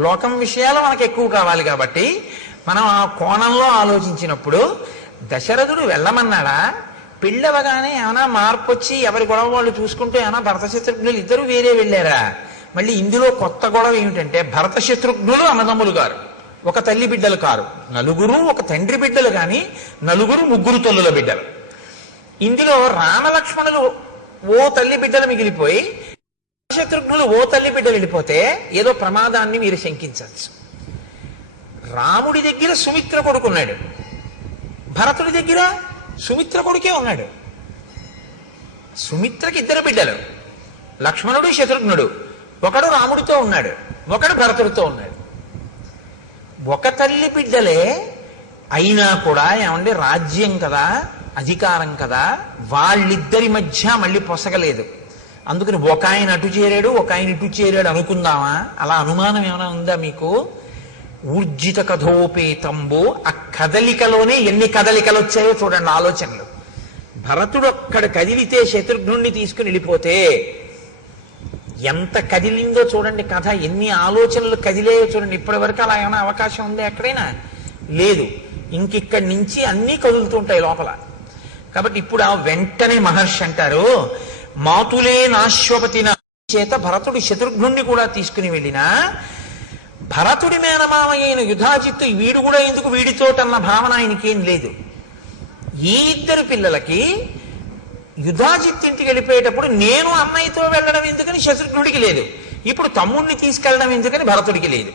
లోకం విషయాలు మనకు ఎక్కువ కావాలి కాబట్టి మనం ఆ కోణంలో ఆలోచించినప్పుడు దశరథుడు వెళ్ళమన్నాడా? పెళ్ళవగానే ఏమైనా మార్పు వచ్చి ఎవరి గొడవ వాళ్ళు చూసుకుంటూ ఏమైనా భరత శత్రుఘ్నులు ఇద్దరు వేరే వెళ్ళారా? మళ్ళీ ఇందులో కొత్త గొడవ ఏమిటంటే, భరత శత్రుఘ్నులు అన్నదమ్ములు గారు, ఒక తల్లి బిడ్డలు కారు, నలుగురు ఒక తండ్రి బిడ్డలు, కానీ నలుగురు ముగ్గురు తల్లుల బిడ్డలు. ఇందులో రామలక్ష్మణులు ఓ తల్లి బిడ్డలు మిగిలిపోయి శత్రుఘ్నులు ఓ తల్లి బిడ్డలు వెళ్ళిపోతే ఏదో ప్రమాదాన్ని మీరు శంకించవచ్చు. రాముడి దగ్గర సుమిత్ర కొడుకున్నాడు, భరతుడి దగ్గర సుమిత్ర కొడుకే ఉన్నాడు. సుమిత్రకి ఇద్దరు బిడ్డలు, లక్ష్మణుడు శత్రుఘ్నుడు. ఒకడు రాముడితో ఉన్నాడు, ఒకడు భరతుడితో ఉన్నాడు. ఒక తల్లి బిడ్డలే అయినా కూడా ఏమంటే రాజ్యం కదా, అధికారం కదా, వాళ్ళిద్దరి మధ్య మళ్ళీ పొసగలేదు. అందుకని ఒక ఆయన అటు చేరాడు, ఒక ఆయన ఇటు చేరాడు అనుకుందామా? అలా అనుమానం ఏమైనా ఉందా మీకు? ఊర్జిత కథోపేతంబో, ఆ కదలికలోనే ఎన్ని కదలికలు వచ్చాయో చూడండి, ఆలోచనలు. భరతుడు అక్కడ కదిలితే శత్రుఘ్నుణ్ణి తీసుకుని వెళ్ళిపోతే ఎంత కదిలిందో చూడండి కథ, ఎన్ని ఆలోచనలు కదిలేయో చూడండి. ఇప్పటి వరకు అలా ఏమైనా అవకాశం ఉందా ఎక్కడైనా? లేదు. ఇంకిక్కడి నుంచి అన్నీ కదులుతుంటాయి లోపల. కాబట్టి ఇప్పుడు ఆ వెంటనే మహర్షి అంటారు, మాతులే నాశ్వపతిన చేత భరతుడు శత్రుఘ్నుణ్ణి కూడా తీసుకుని వెళ్ళినా భరతుడి మేనమామ అయిన యుధాజిత్తు వీడు కూడా ఎందుకు వీడితోటన్న భావన ఆయనకేం లేదు. ఈ ఇద్దరు పిల్లలకి యుధాజిత్ ఇంటికి వెళ్ళిపోయేటప్పుడు నేను అన్నయ్యతో వెళ్ళడం ఎందుకని శత్రుఘ్నుడికి లేదు, ఇప్పుడు తమ్ముడిని తీసుకెళ్ళడం ఎందుకని భరతుడికి లేదు.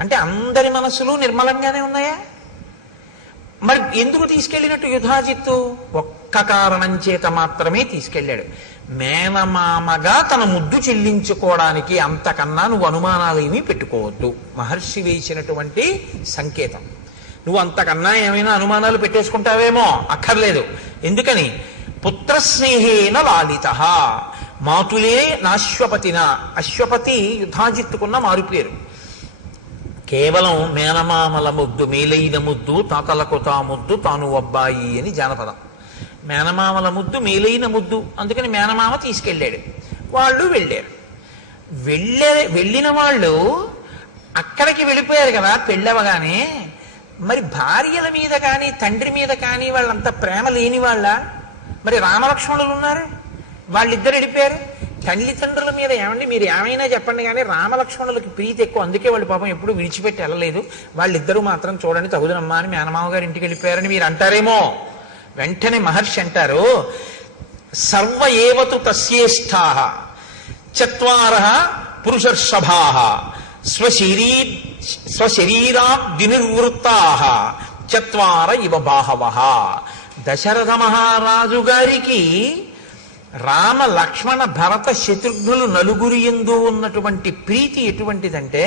అంటే అందరి మనసులు నిర్మలంగానే ఉన్నాయా? మరి ఎందుకు తీసుకెళ్ళినట్టు యుధాజిత్తు? ఒక్క కారణం చేత మాత్రమే తీసుకెళ్ళాడు, మేనమామగా తన ముద్దు చెల్లించుకోవడానికి. అంతకన్నా నువ్వు అనుమానాలు ఏమీ పెట్టుకోవద్దు. మహర్షి వేసినటువంటి సంకేతం. నువ్వు అంతకన్నా ఏమైనా అనుమానాలు పెట్టేసుకుంటావేమో, అక్కర్లేదు. ఎందుకని? పుత్రస్నేహేన లాలిత మాతులే నాశ్వపతిన. అశ్వపతి యుధాజిత్తుకున్న మారుపేరు. కేవలం మేనమామల ముద్దు మేలైన ముద్దు తాతలకు తా ముద్దు తాను అబ్బాయి అని జానపదం. మేనమామల ముద్దు మేలైన ముద్దు, అందుకని మేనమామ తీసుకెళ్ళాడు. వాళ్ళు వెళ్ళారు. వెళ్ళిన వాళ్ళు అక్కడికి వెళ్ళిపోయారు కదా పెళ్ళవగానే. మరి భార్యల మీద కానీ తండ్రి మీద కానీ వాళ్ళంత ప్రేమ లేని వాళ్ళ? మరి రామలక్ష్మణులు ఉన్నారు, వాళ్ళిద్దరు వెళ్ళిపోయారు. తల్లిదండ్రుల మీద ఏమండి మీరు ఏమైనా చెప్పండి కానీ రామలక్ష్మణులకి ప్రీతి ఎక్కువ, అందుకే వాళ్ళు పాపం ఎప్పుడు విడిచిపెట్టి వెళ్ళలేదు. వాళ్ళిద్దరూ మాత్రం చూడండి తగుదనమ్మా అని మేనమామ గారి ఇంటికి వెళ్ళిపోయారని మీరు అంటారేమో. వెంటనే మహర్షి అంటారు, సర్వ ఏవతు తస్యేష్టా చత్వారః పురుషర్షభాః స్వశరీరాద్వినిర్వృత్తాః చత్వార ఇవ బాహవః. దశరథ మహారాజు గారికి రామ లక్ష్మణ భరత శత్రుఘ్నులు నలుగురి యందు ఉన్నటువంటి ప్రీతి ఎటువంటిదంటే,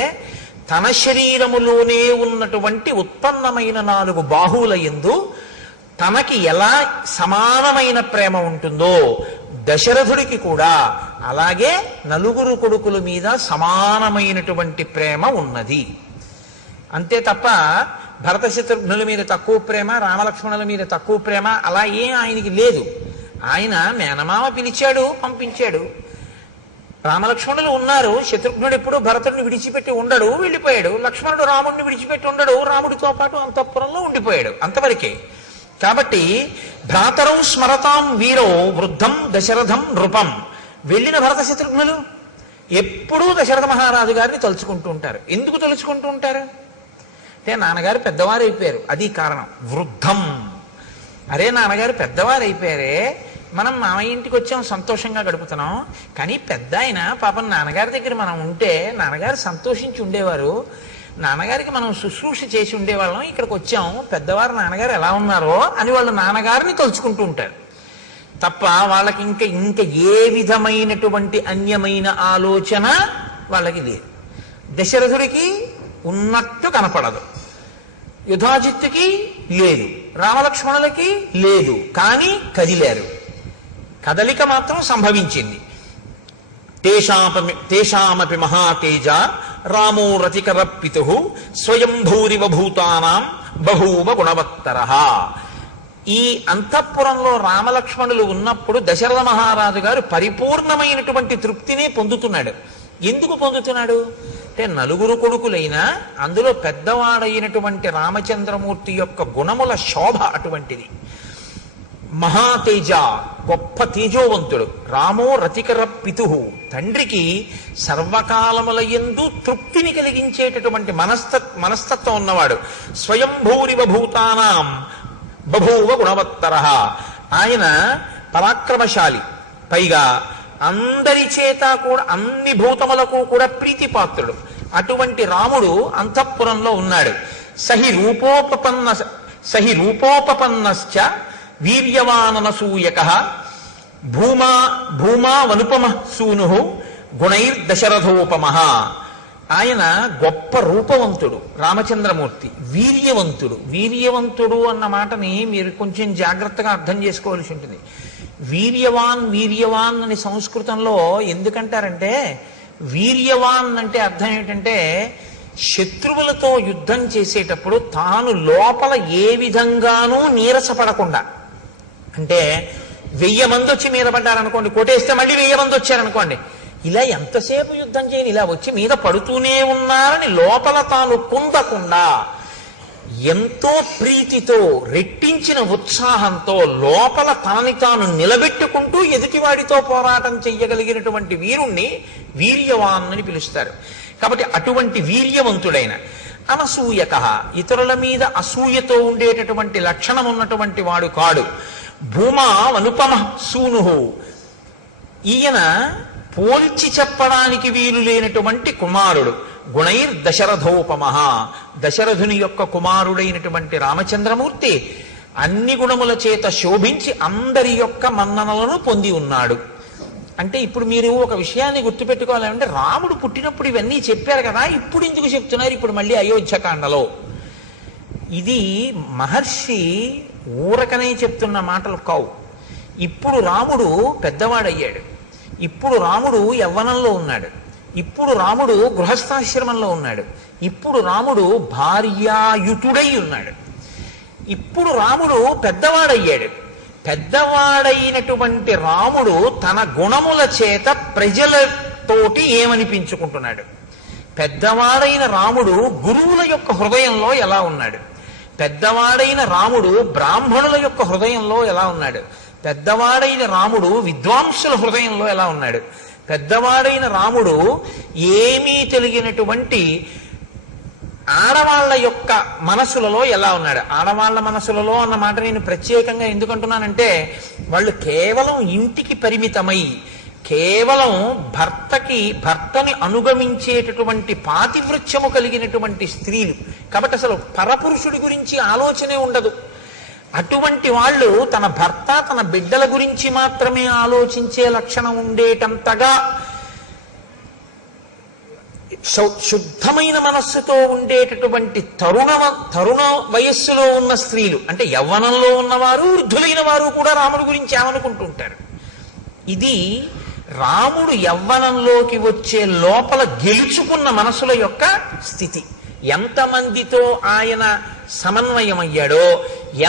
తన శరీరములోనే ఉన్నటువంటి ఉత్పన్నమైన 4 బాహువుల యందు తనకి ఎలా సమానమైన ప్రేమ ఉంటుందో దశరథుడికి కూడా అలాగే నలుగురు కొడుకుల మీద సమానమైనటువంటి ప్రేమ ఉన్నది. అంతే తప్ప భరత శత్రుఘ్నుల మీద తక్కువ ప్రేమ, రామలక్ష్మణుల మీద తక్కువ ప్రేమ అలా ఏం ఆయనకి లేదు. ఆయన మేనమామ పిలిచాడు, పంపించాడు. రామలక్ష్మణులు ఉన్నారు. శత్రుఘ్నుడు ఎప్పుడు భరతుడిని విడిచిపెట్టి ఉండడు, వెళ్ళిపోయాడు. లక్ష్మణుడు రాముడిని విడిచిపెట్టి ఉండడు, రాముడితో పాటు అంతఃపురంలో ఉండిపోయాడు. అంతవరకే. కాబట్టి భ్రాతరౌ స్మరతాం వీరో వృద్ధం దశరథం నృపం. వెళ్ళిన భరత శత్రుఘ్నులు ఎప్పుడూ దశరథ మహారాజు గారిని తలుచుకుంటూ ఉంటారు. ఎందుకు తలుచుకుంటూ ఉంటారు అంటే, నాన్నగారు పెద్దవారు అయిపోయారు, అది కారణం. వృద్ధం, అరే నాన్నగారు పెద్దవారు అయిపోయారే, మనం మామయ్య ఇంటికి వచ్చాం, సంతోషంగా గడుపుతున్నాం. కానీ పెద్ద ఆయన పాపం నాన్నగారి దగ్గర మనం ఉంటే నాన్నగారు సంతోషించి ఉండేవారు, నాన్నగారికి మనం శుశ్రూష చేసి ఉండేవాళ్ళం, ఇక్కడికి వచ్చాం, పెద్దవారు నాన్నగారు ఎలా ఉన్నారో అని వాళ్ళు నాన్నగారిని తలుచుకుంటూ ఉంటారు తప్ప వాళ్ళకి ఇంకా ఏ విధమైనటువంటి అన్యమైన ఆలోచన వాళ్ళకి లేదు. దశరథుడికి ఉన్నట్టు కనపడదు, యుధాజిత్తుకి లేదు, రామలక్ష్మణులకి లేదు, కానీ కదిలారు. కదలిక మాత్రం సంభవించింది. తేషామపి మహాతేజ రామో రతికర పితు స్వయం భూరివ భూతానాం బభూవ గుణవత్తరః. ఈ అంతఃపురంలో రామలక్ష్మణులు ఉన్నప్పుడు దశరథ మహారాజు గారు పరిపూర్ణమైనటువంటి తృప్తినే పొందుతున్నాడు. ఎందుకు పొందుతున్నాడు అంటే, నలుగురు కొడుకులైనా అందులో పెద్దవాడైనటువంటి రామచంద్రమూర్తి యొక్క గుణముల శోభ అటువంటిది. మహాతేజ, గొప్ప తేజోవంతుడు. రామో రతికర పితు, తండ్రికి సర్వకాలముల యందు తృప్తిని కలిగించేటటువంటి మనస్తత్వం ఉన్నవాడు. స్వయంభూరివ భూతానాం బభూవ గుణవత్తరః. ఆయన పరాక్రమశాలి, పైగా అందరి చేత కూడా అన్ని భూతములకు కూడా ప్రీతిపాత్రుడు. అటువంటి రాముడు అంతఃపురంలో ఉన్నాడు. సహి రూపోపపన్నశ్చ వీర్యవాననసూయకః భూమా వనుపమ సూనుః గుణైర్దశరథోపమః. ఆయన గొప్ప రూపవంతుడు రామచంద్రమూర్తి, వీర్యవంతుడు అన్న మాటని మీరు కొంచెం జాగ్రత్తగా అర్థం చేసుకోవాల్సి ఉంటుంది. వీర్యవాన్ అని సంస్కృతంలో ఎందుకంటారంటే, వీర్యవాన్ అంటే అర్థం ఏమిటంటే, శత్రువులతో యుద్ధం చేసేటప్పుడు తాను లోపల ఏ విధంగానూ నీరసపడకుండా, అంటే 1000 మంది వచ్చి మీద పడ్డారనుకోండి, కొట్టేస్తే మళ్ళీ 1000 మంది వచ్చారనుకోండి, ఇలా ఎంతసేపు యుద్ధం చేయని, ఇలా వచ్చి మీద పడుతూనే ఉన్నారని లోపల తాను కుందకుండా ఎంతో ప్రీతితో రెట్టించిన ఉత్సాహంతో లోపల తనని తాను నిలబెట్టుకుంటూ ఎదుటివాడితో పోరాటం చెయ్యగలిగినటువంటి వీరుణ్ణి వీర్యవాన్ అని పిలుస్తారు. కాబట్టి అటువంటి వీర్యవంతుడైన, అనసూయక, ఇతరుల మీద అసూయతో ఉండేటటువంటి లక్షణం ఉన్నటువంటి వాడు కాడు. భూమా అనుపమ సూనుః, ఈయన పోల్చి చెప్పడానికి వీలు లేనటువంటి కుమారుడు. గుణైర్ దశరథోపమః, దశరథుని యొక్క కుమారుడైనటువంటి రామచంద్రమూర్తి అన్ని గుణముల చేత శోభించి అందరి యొక్క మన్ననలను పొంది ఉన్నాడు. అంటే ఇప్పుడు మీరు ఒక విషయాన్ని గుర్తుపెట్టుకోవాలంటే, రాముడు పుట్టినప్పుడు ఇవన్నీ చెప్పారు కదా, ఇప్పుడు ఎందుకు చెప్తున్నారు ఇప్పుడు మళ్ళీ అయోధ్యకాండలో? ఇది మహర్షి ఊరకనే చెప్తున్న మాటలు కావు. ఇప్పుడు రాముడు పెద్దవాడయ్యాడు, ఇప్పుడు రాముడు యవ్వనంలో ఉన్నాడు, ఇప్పుడు రాముడు గృహస్థాశ్రమంలో ఉన్నాడు, ఇప్పుడు రాముడు భార్యాయుతుడై ఉన్నాడు, ఇప్పుడు రాముడు పెద్దవాడయ్యాడు. పెద్దవాడైనటువంటి రాముడు తన గుణముల చేత ప్రజలతోటి ఏమనిపించుకుంటున్నాడు? పెద్దవాడైన రాముడు గురువుల యొక్క హృదయంలో ఎలా ఉన్నాడు? పెద్దవాడైన రాముడు బ్రాహ్మణుల యొక్క హృదయంలో ఎలా ఉన్నాడు? పెద్దవాడైన రాముడు విద్వాంసుల హృదయంలో ఎలా ఉన్నాడు? పెద్దవాడైన రాముడు ఏమీ తెలియనటువంటి ఆడవాళ్ల యొక్క మనసులలో ఎలా ఉన్నాడు? ఆడవాళ్ల మనసులలో అన్న మాట నేను ప్రత్యేకంగా ఎందుకంటున్నానంటే, వాళ్ళు కేవలం ఇంటికి పరిమితమై కేవలం భర్తని అనుగమించేటటువంటి పాతివృత్యము కలిగినటువంటి స్త్రీలు కాబట్టి అసలు పరపురుషుడి గురించి ఆలోచనే ఉండదు. అటువంటి వాళ్ళు తన భర్త తన బిడ్డల గురించి మాత్రమే ఆలోచించే లక్షణం ఉండేటంతగా శుద్ధమైన మనస్సుతో ఉండేటటువంటి తరుణ వయస్సులో ఉన్న స్త్రీలు, అంటే యవ్వనంలో ఉన్నవారు వృద్ధులైన వారు కూడా రాముడి గురించి ఏమనుకుంటుంటారు. ఇది రాముడు యవ్వనంలోకి వచ్చే లోపల గెలుచుకున్న మనసుల యొక్క స్థితి. ఎంతమందితో ఆయన సమన్వయమయ్యాడో,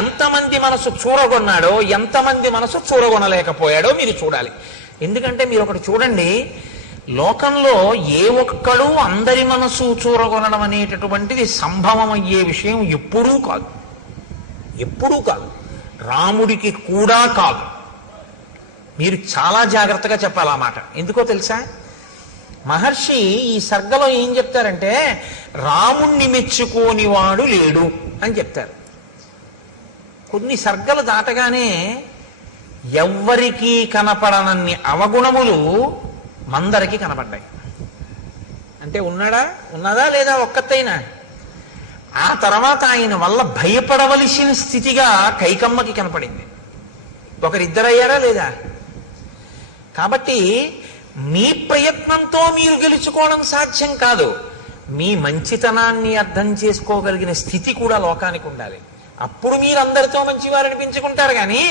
ఎంతమంది మనసు చూరగొన్నాడో, ఎంతమంది మనసు చూరగొనలేకపోయాడో మీరు చూడాలి. ఎందుకంటే మీరు ఒకటి చూడండి, లోకంలో ఏ ఒక్కడూ అందరి మనసు చూరగొనడం అనేటటువంటిది సంభవం అయ్యే విషయం ఎప్పుడూ కాదు, ఎప్పుడూ కాదు, రాముడికి కూడా కాదు. మీరు చాలా జాగ్రత్తగా చెప్పాలి ఆ మాట. ఎందుకో తెలుసా? మహర్షి ఈ సర్గలో ఏం చెప్తారంటే, రాముణ్ణి మెచ్చుకోని వాడు లేడు అని చెప్తారు. కొన్ని సర్గలు దాటగానే ఎవ్వరికీ కనపడనన్ని అవగుణములు మందరికి కనపడ్డాయి. అంటే ఉన్నదా లేదా ఒక్కతైనా? ఆ తర్వాత ఆయన వల్ల భయపడవలసిన స్థితిగా కైకమ్మకి కనపడింది. ఒకరిద్దరయ్యారా లేదా? కాబట్టి మీ ప్రయత్నంతో మీరు గెలుచుకోవడం సాధ్యం కాదు. మీ మంచితనాన్ని అర్థం చేసుకోగలిగిన స్థితి కూడా లోకానికి ఉండాలి. అప్పుడు మీరు అందరితో మంచివారు అనిపించుకుంటారు. కానీ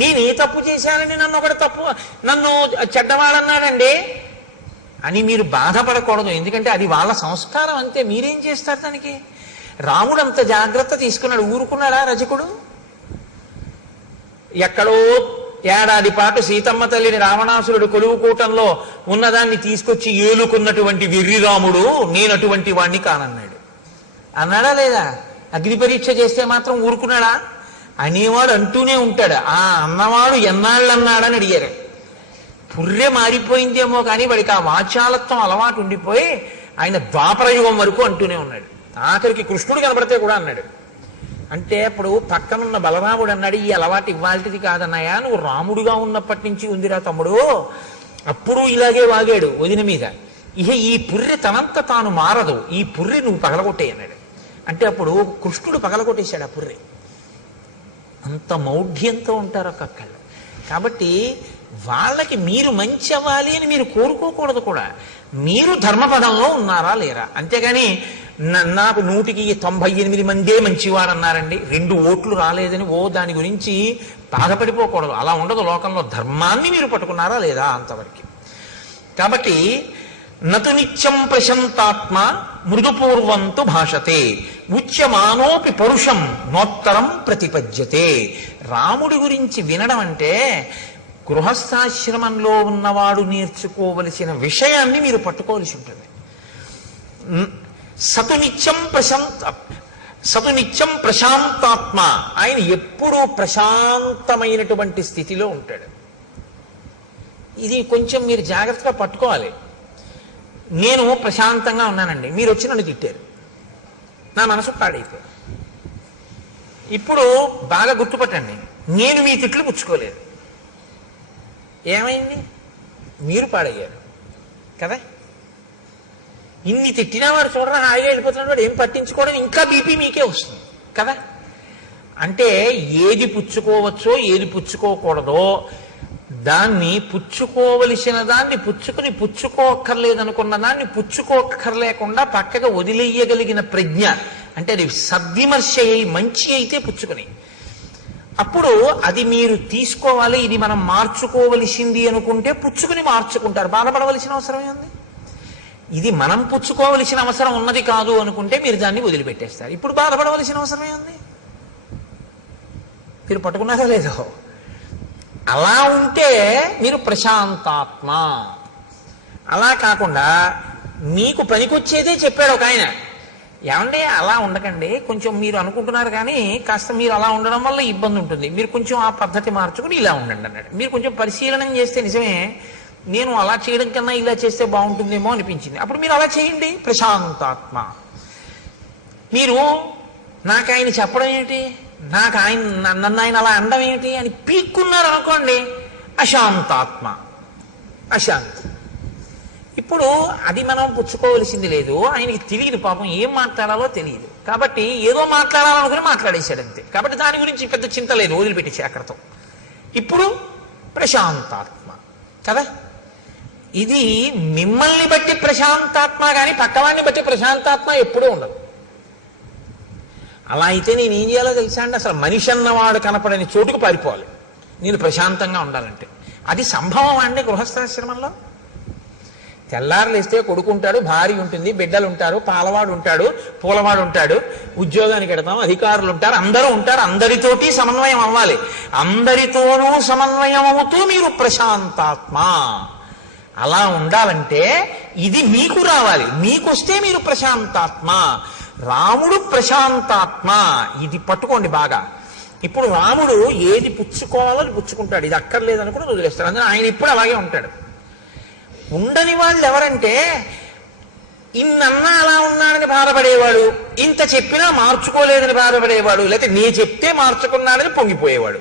నేను ఏ తప్పు చేశానని నన్ను చెడ్డవాడన్నాడండి అని మీరు బాధపడకూడదు. ఎందుకంటే అది వాళ్ళ సంస్కారం, అంతే. మీరేం చేస్తారు దానికి? రాముడు అంత జాగ్రత్త తీసుకున్నాడు. ఊరుకున్నాడా రజకుడు? ఎక్కడో ఏడాది పాటు సీతమ్మ తల్లిని రావణాసురుడు కొలువుకూటంలో ఉన్నదాన్ని తీసుకొచ్చి ఏలుకున్నటువంటి వెర్రిరాముడు నేనటువంటి వాణ్ణి కానన్నాడు. అన్నాడా లేదా? అగ్ని పరీక్ష చేస్తే మాత్రం ఊరుకున్నాడా? అనేవాడు అంటూనే ఉంటాడు. ఆ అన్నవాడు ఎన్నాళ్ళు అన్నాడని అడిగారు. పుర్రె మారిపోయిందేమో కానీ వాడికి ఆ వాచాలత్వం అలవాటు ఉండిపోయి ఆయన ద్వాపరయుగం వరకు అంటూనే ఉన్నాడు. ఆఖరికి కృష్ణుడు కనబడితే కూడా అన్నాడు. అంటే అప్పుడు పక్కనున్న బలరాముడు అన్నాడు, ఈ అలవాటు ఇవ్వాల్టిది కాదన్నాయా, నువ్వు రాముడుగా ఉన్నప్పటి నుంచి ఉందిరా తమ్ముడు. అప్పుడు ఇలాగే వాగాడు వదిన మీద. ఈ పుర్రె తనంత తాను మారదు, ఈ పుర్రె నువ్వు పగలగొట్టే అన్నాడు. అంటే అప్పుడు కృష్ణుడు పగలగొట్టేశాడు ఆ పుర్రె. అంత మౌఢ్యంతో ఉంటారు ఒక్కొక్కళ్ళు. కాబట్టి వాళ్ళకి మీరు మంచి అవ్వాలి అని మీరు కోరుకోకూడదు కూడా. మీరు ధర్మపదంలో ఉన్నారా లేరా? అంతేగాని నాకు 198 మందే మంచివారు అన్నారండి, 2 ఓట్లు రాలేదని దాని గురించి బాధపడిపోకూడదు. అలా ఉండదు లోకంలో. ధర్మాన్ని మీరు పట్టుకున్నారా లేదా అంతవరకు. కాబట్టి నతు నిత్యం ప్రశంతాత్మ మృదుపూర్వంతు భాషతే ఉచ్యమానోపి పరుషం నోత్తరం ప్రతిపద్యతే. రాముడి గురించి వినడం అంటే గృహస్థాశ్రమంలో ఉన్నవాడు నేర్చుకోవలసిన విషయాన్ని మీరు పట్టుకోవలసి ఉంటుంది. సతు నిత్యం ప్రశాంతాత్మ, ఆయన ఎప్పుడూ ప్రశాంతమైనటువంటి స్థితిలో ఉంటాడు. ఇది కొంచెం మీరు జాగ్రత్తగా పట్టుకోవాలి. నేను ప్రశాంతంగా ఉన్నానండి, మీరు వచ్చి నన్ను తిట్టారు, నా మనసు పాడైపోయింది. ఇప్పుడు బాగా గుర్తుపట్టండి, నేను మీ తిట్లు పుచ్చుకోలేదు. ఏమైంది? మీరు పాడయ్యారు కదా. ఇన్ని తిట్టినా వాడు చూడరా హాయిగా వెళ్ళిపోతున్నాడు, వాడు ఏం పట్టించుకోవడం, ఇంకా బీపీ మీకే వస్తుంది కదా. అంటే ఏది పుచ్చుకోవచ్చో ఏది పుచ్చుకోకూడదో దాన్ని, పుచ్చుకోవలసిన దాన్ని పుచ్చుకోక్కర్లేదనుకున్న దాన్ని పుచ్చుకోక్కర్లేకుండా పక్కగా వదిలేయగలిగిన ప్రజ్ఞ అంటే అది సద్విమర్శ అయి మంచి అయితే పుచ్చుకుని, అప్పుడు అది మీరు తీసుకోవాలి, ఇది మనం మార్చుకోవలసింది అనుకుంటే పుచ్చుకుని మార్చుకుంటారు, బాధపడవలసిన అవసరం ఉంది. ఇది మనం పుచ్చుకోవలసిన అవసరం ఉన్నది కాదు అనుకుంటే మీరు దాన్ని వదిలిపెట్టేస్తారు. ఇప్పుడు బాధపడవలసిన అవసరమే ఉంది. మీరు పట్టుకున్నారో లేదో. అలా ఉంటే మీరు ప్రశాంతాత్మ. అలా కాకుండా మీకు పనికొచ్చేదే చెప్పాడు ఒక ఆయన, ఏమంటే అలా ఉండకండి, కొంచెం మీరు అనుకుంటున్నారు కానీ కాస్త మీరు అలా ఉండడం వల్ల ఇబ్బంది ఉంటుంది, మీరు కొంచెం ఆ పద్ధతి మార్చుకుని ఇలా ఉండండి అన్నాడు. మీరు కొంచెం పరిశీలన చేస్తే నిజమే, నేను అలా చేయడం కన్నా ఇలా చేస్తే బాగుంటుందేమో అనిపించింది. అప్పుడు మీరు అలా చేయండి, ప్రశాంతాత్మ. మీరు నాకు ఆయన చెప్పడం ఏమిటి, నాకు ఆయన నన్ను ఆయన అలా అనడం ఏమిటి అని పీక్కున్నారు అనుకోండి, అశాంతాత్మ, అశాంతి. ఇప్పుడు అది మనం పుచ్చుకోవలసింది లేదు. ఆయనకి తెలియదు పాపం, ఏం మాట్లాడాలో తెలియదు, కాబట్టి ఏదో మాట్లాడాలనుకుని మాట్లాడేశాడు అంతే. కాబట్టి దాని గురించి పెద్ద చింత లేదు, వదిలిపెట్టేసి అక్కడతో. ఇప్పుడు ప్రశాంతాత్మ కదా. ఇది మిమ్మల్ని బట్టి ప్రశాంతాత్మ కానీ పక్కవాడిని బట్టి ప్రశాంతాత్మ ఎప్పుడూ ఉండదు. అలా అయితే నేను ఏం చేయాలో తెలుసా అండి, అసలు మనిషి అన్నవాడు కనపడని చోటుకు పారిపోవాలి నేను ప్రశాంతంగా ఉండాలంటే. అది సంభవం అండి గృహస్థాశ్రమంలో. తెల్లారులేస్తే కొడుకుంటాడు, భార్య ఉంటుంది, బిడ్డలు ఉంటారు, పాలవాడు ఉంటాడు, పూలవాడు ఉంటాడు, ఉద్యోగానికి వెడతాం, అధికారులు ఉంటారు, అందరూ ఉంటారు. అందరితోటి సమన్వయం అవ్వాలి. అందరితోనూ సమన్వయం అవుతూ మీరు ప్రశాంతాత్మ. అలా ఉండాలంటే ఇది మీకు రావాలి. మీకొస్తే మీరు ప్రశాంతాత్మ. రాముడు ప్రశాంతాత్మ. ఇది పట్టుకోండి బాగా. ఇప్పుడు రాముడు ఏది పుచ్చుకోవాలో అది పుచ్చుకుంటాడు, ఇది అక్కర్లేదనుకుని వదిలేస్తాడు. అందుకని ఆయన ఇప్పుడు అలాగే ఉంటాడు. ఉండని వాళ్ళు ఎవరంటే ఇన్నన్నా అలా ఉన్నాడని బాధపడేవాడు, ఇంత చెప్పినా మార్చుకోలేదని బాధపడేవాడు, లేకపోతే నీ చెప్తే మార్చుకున్నాడని పొంగిపోయేవాడు.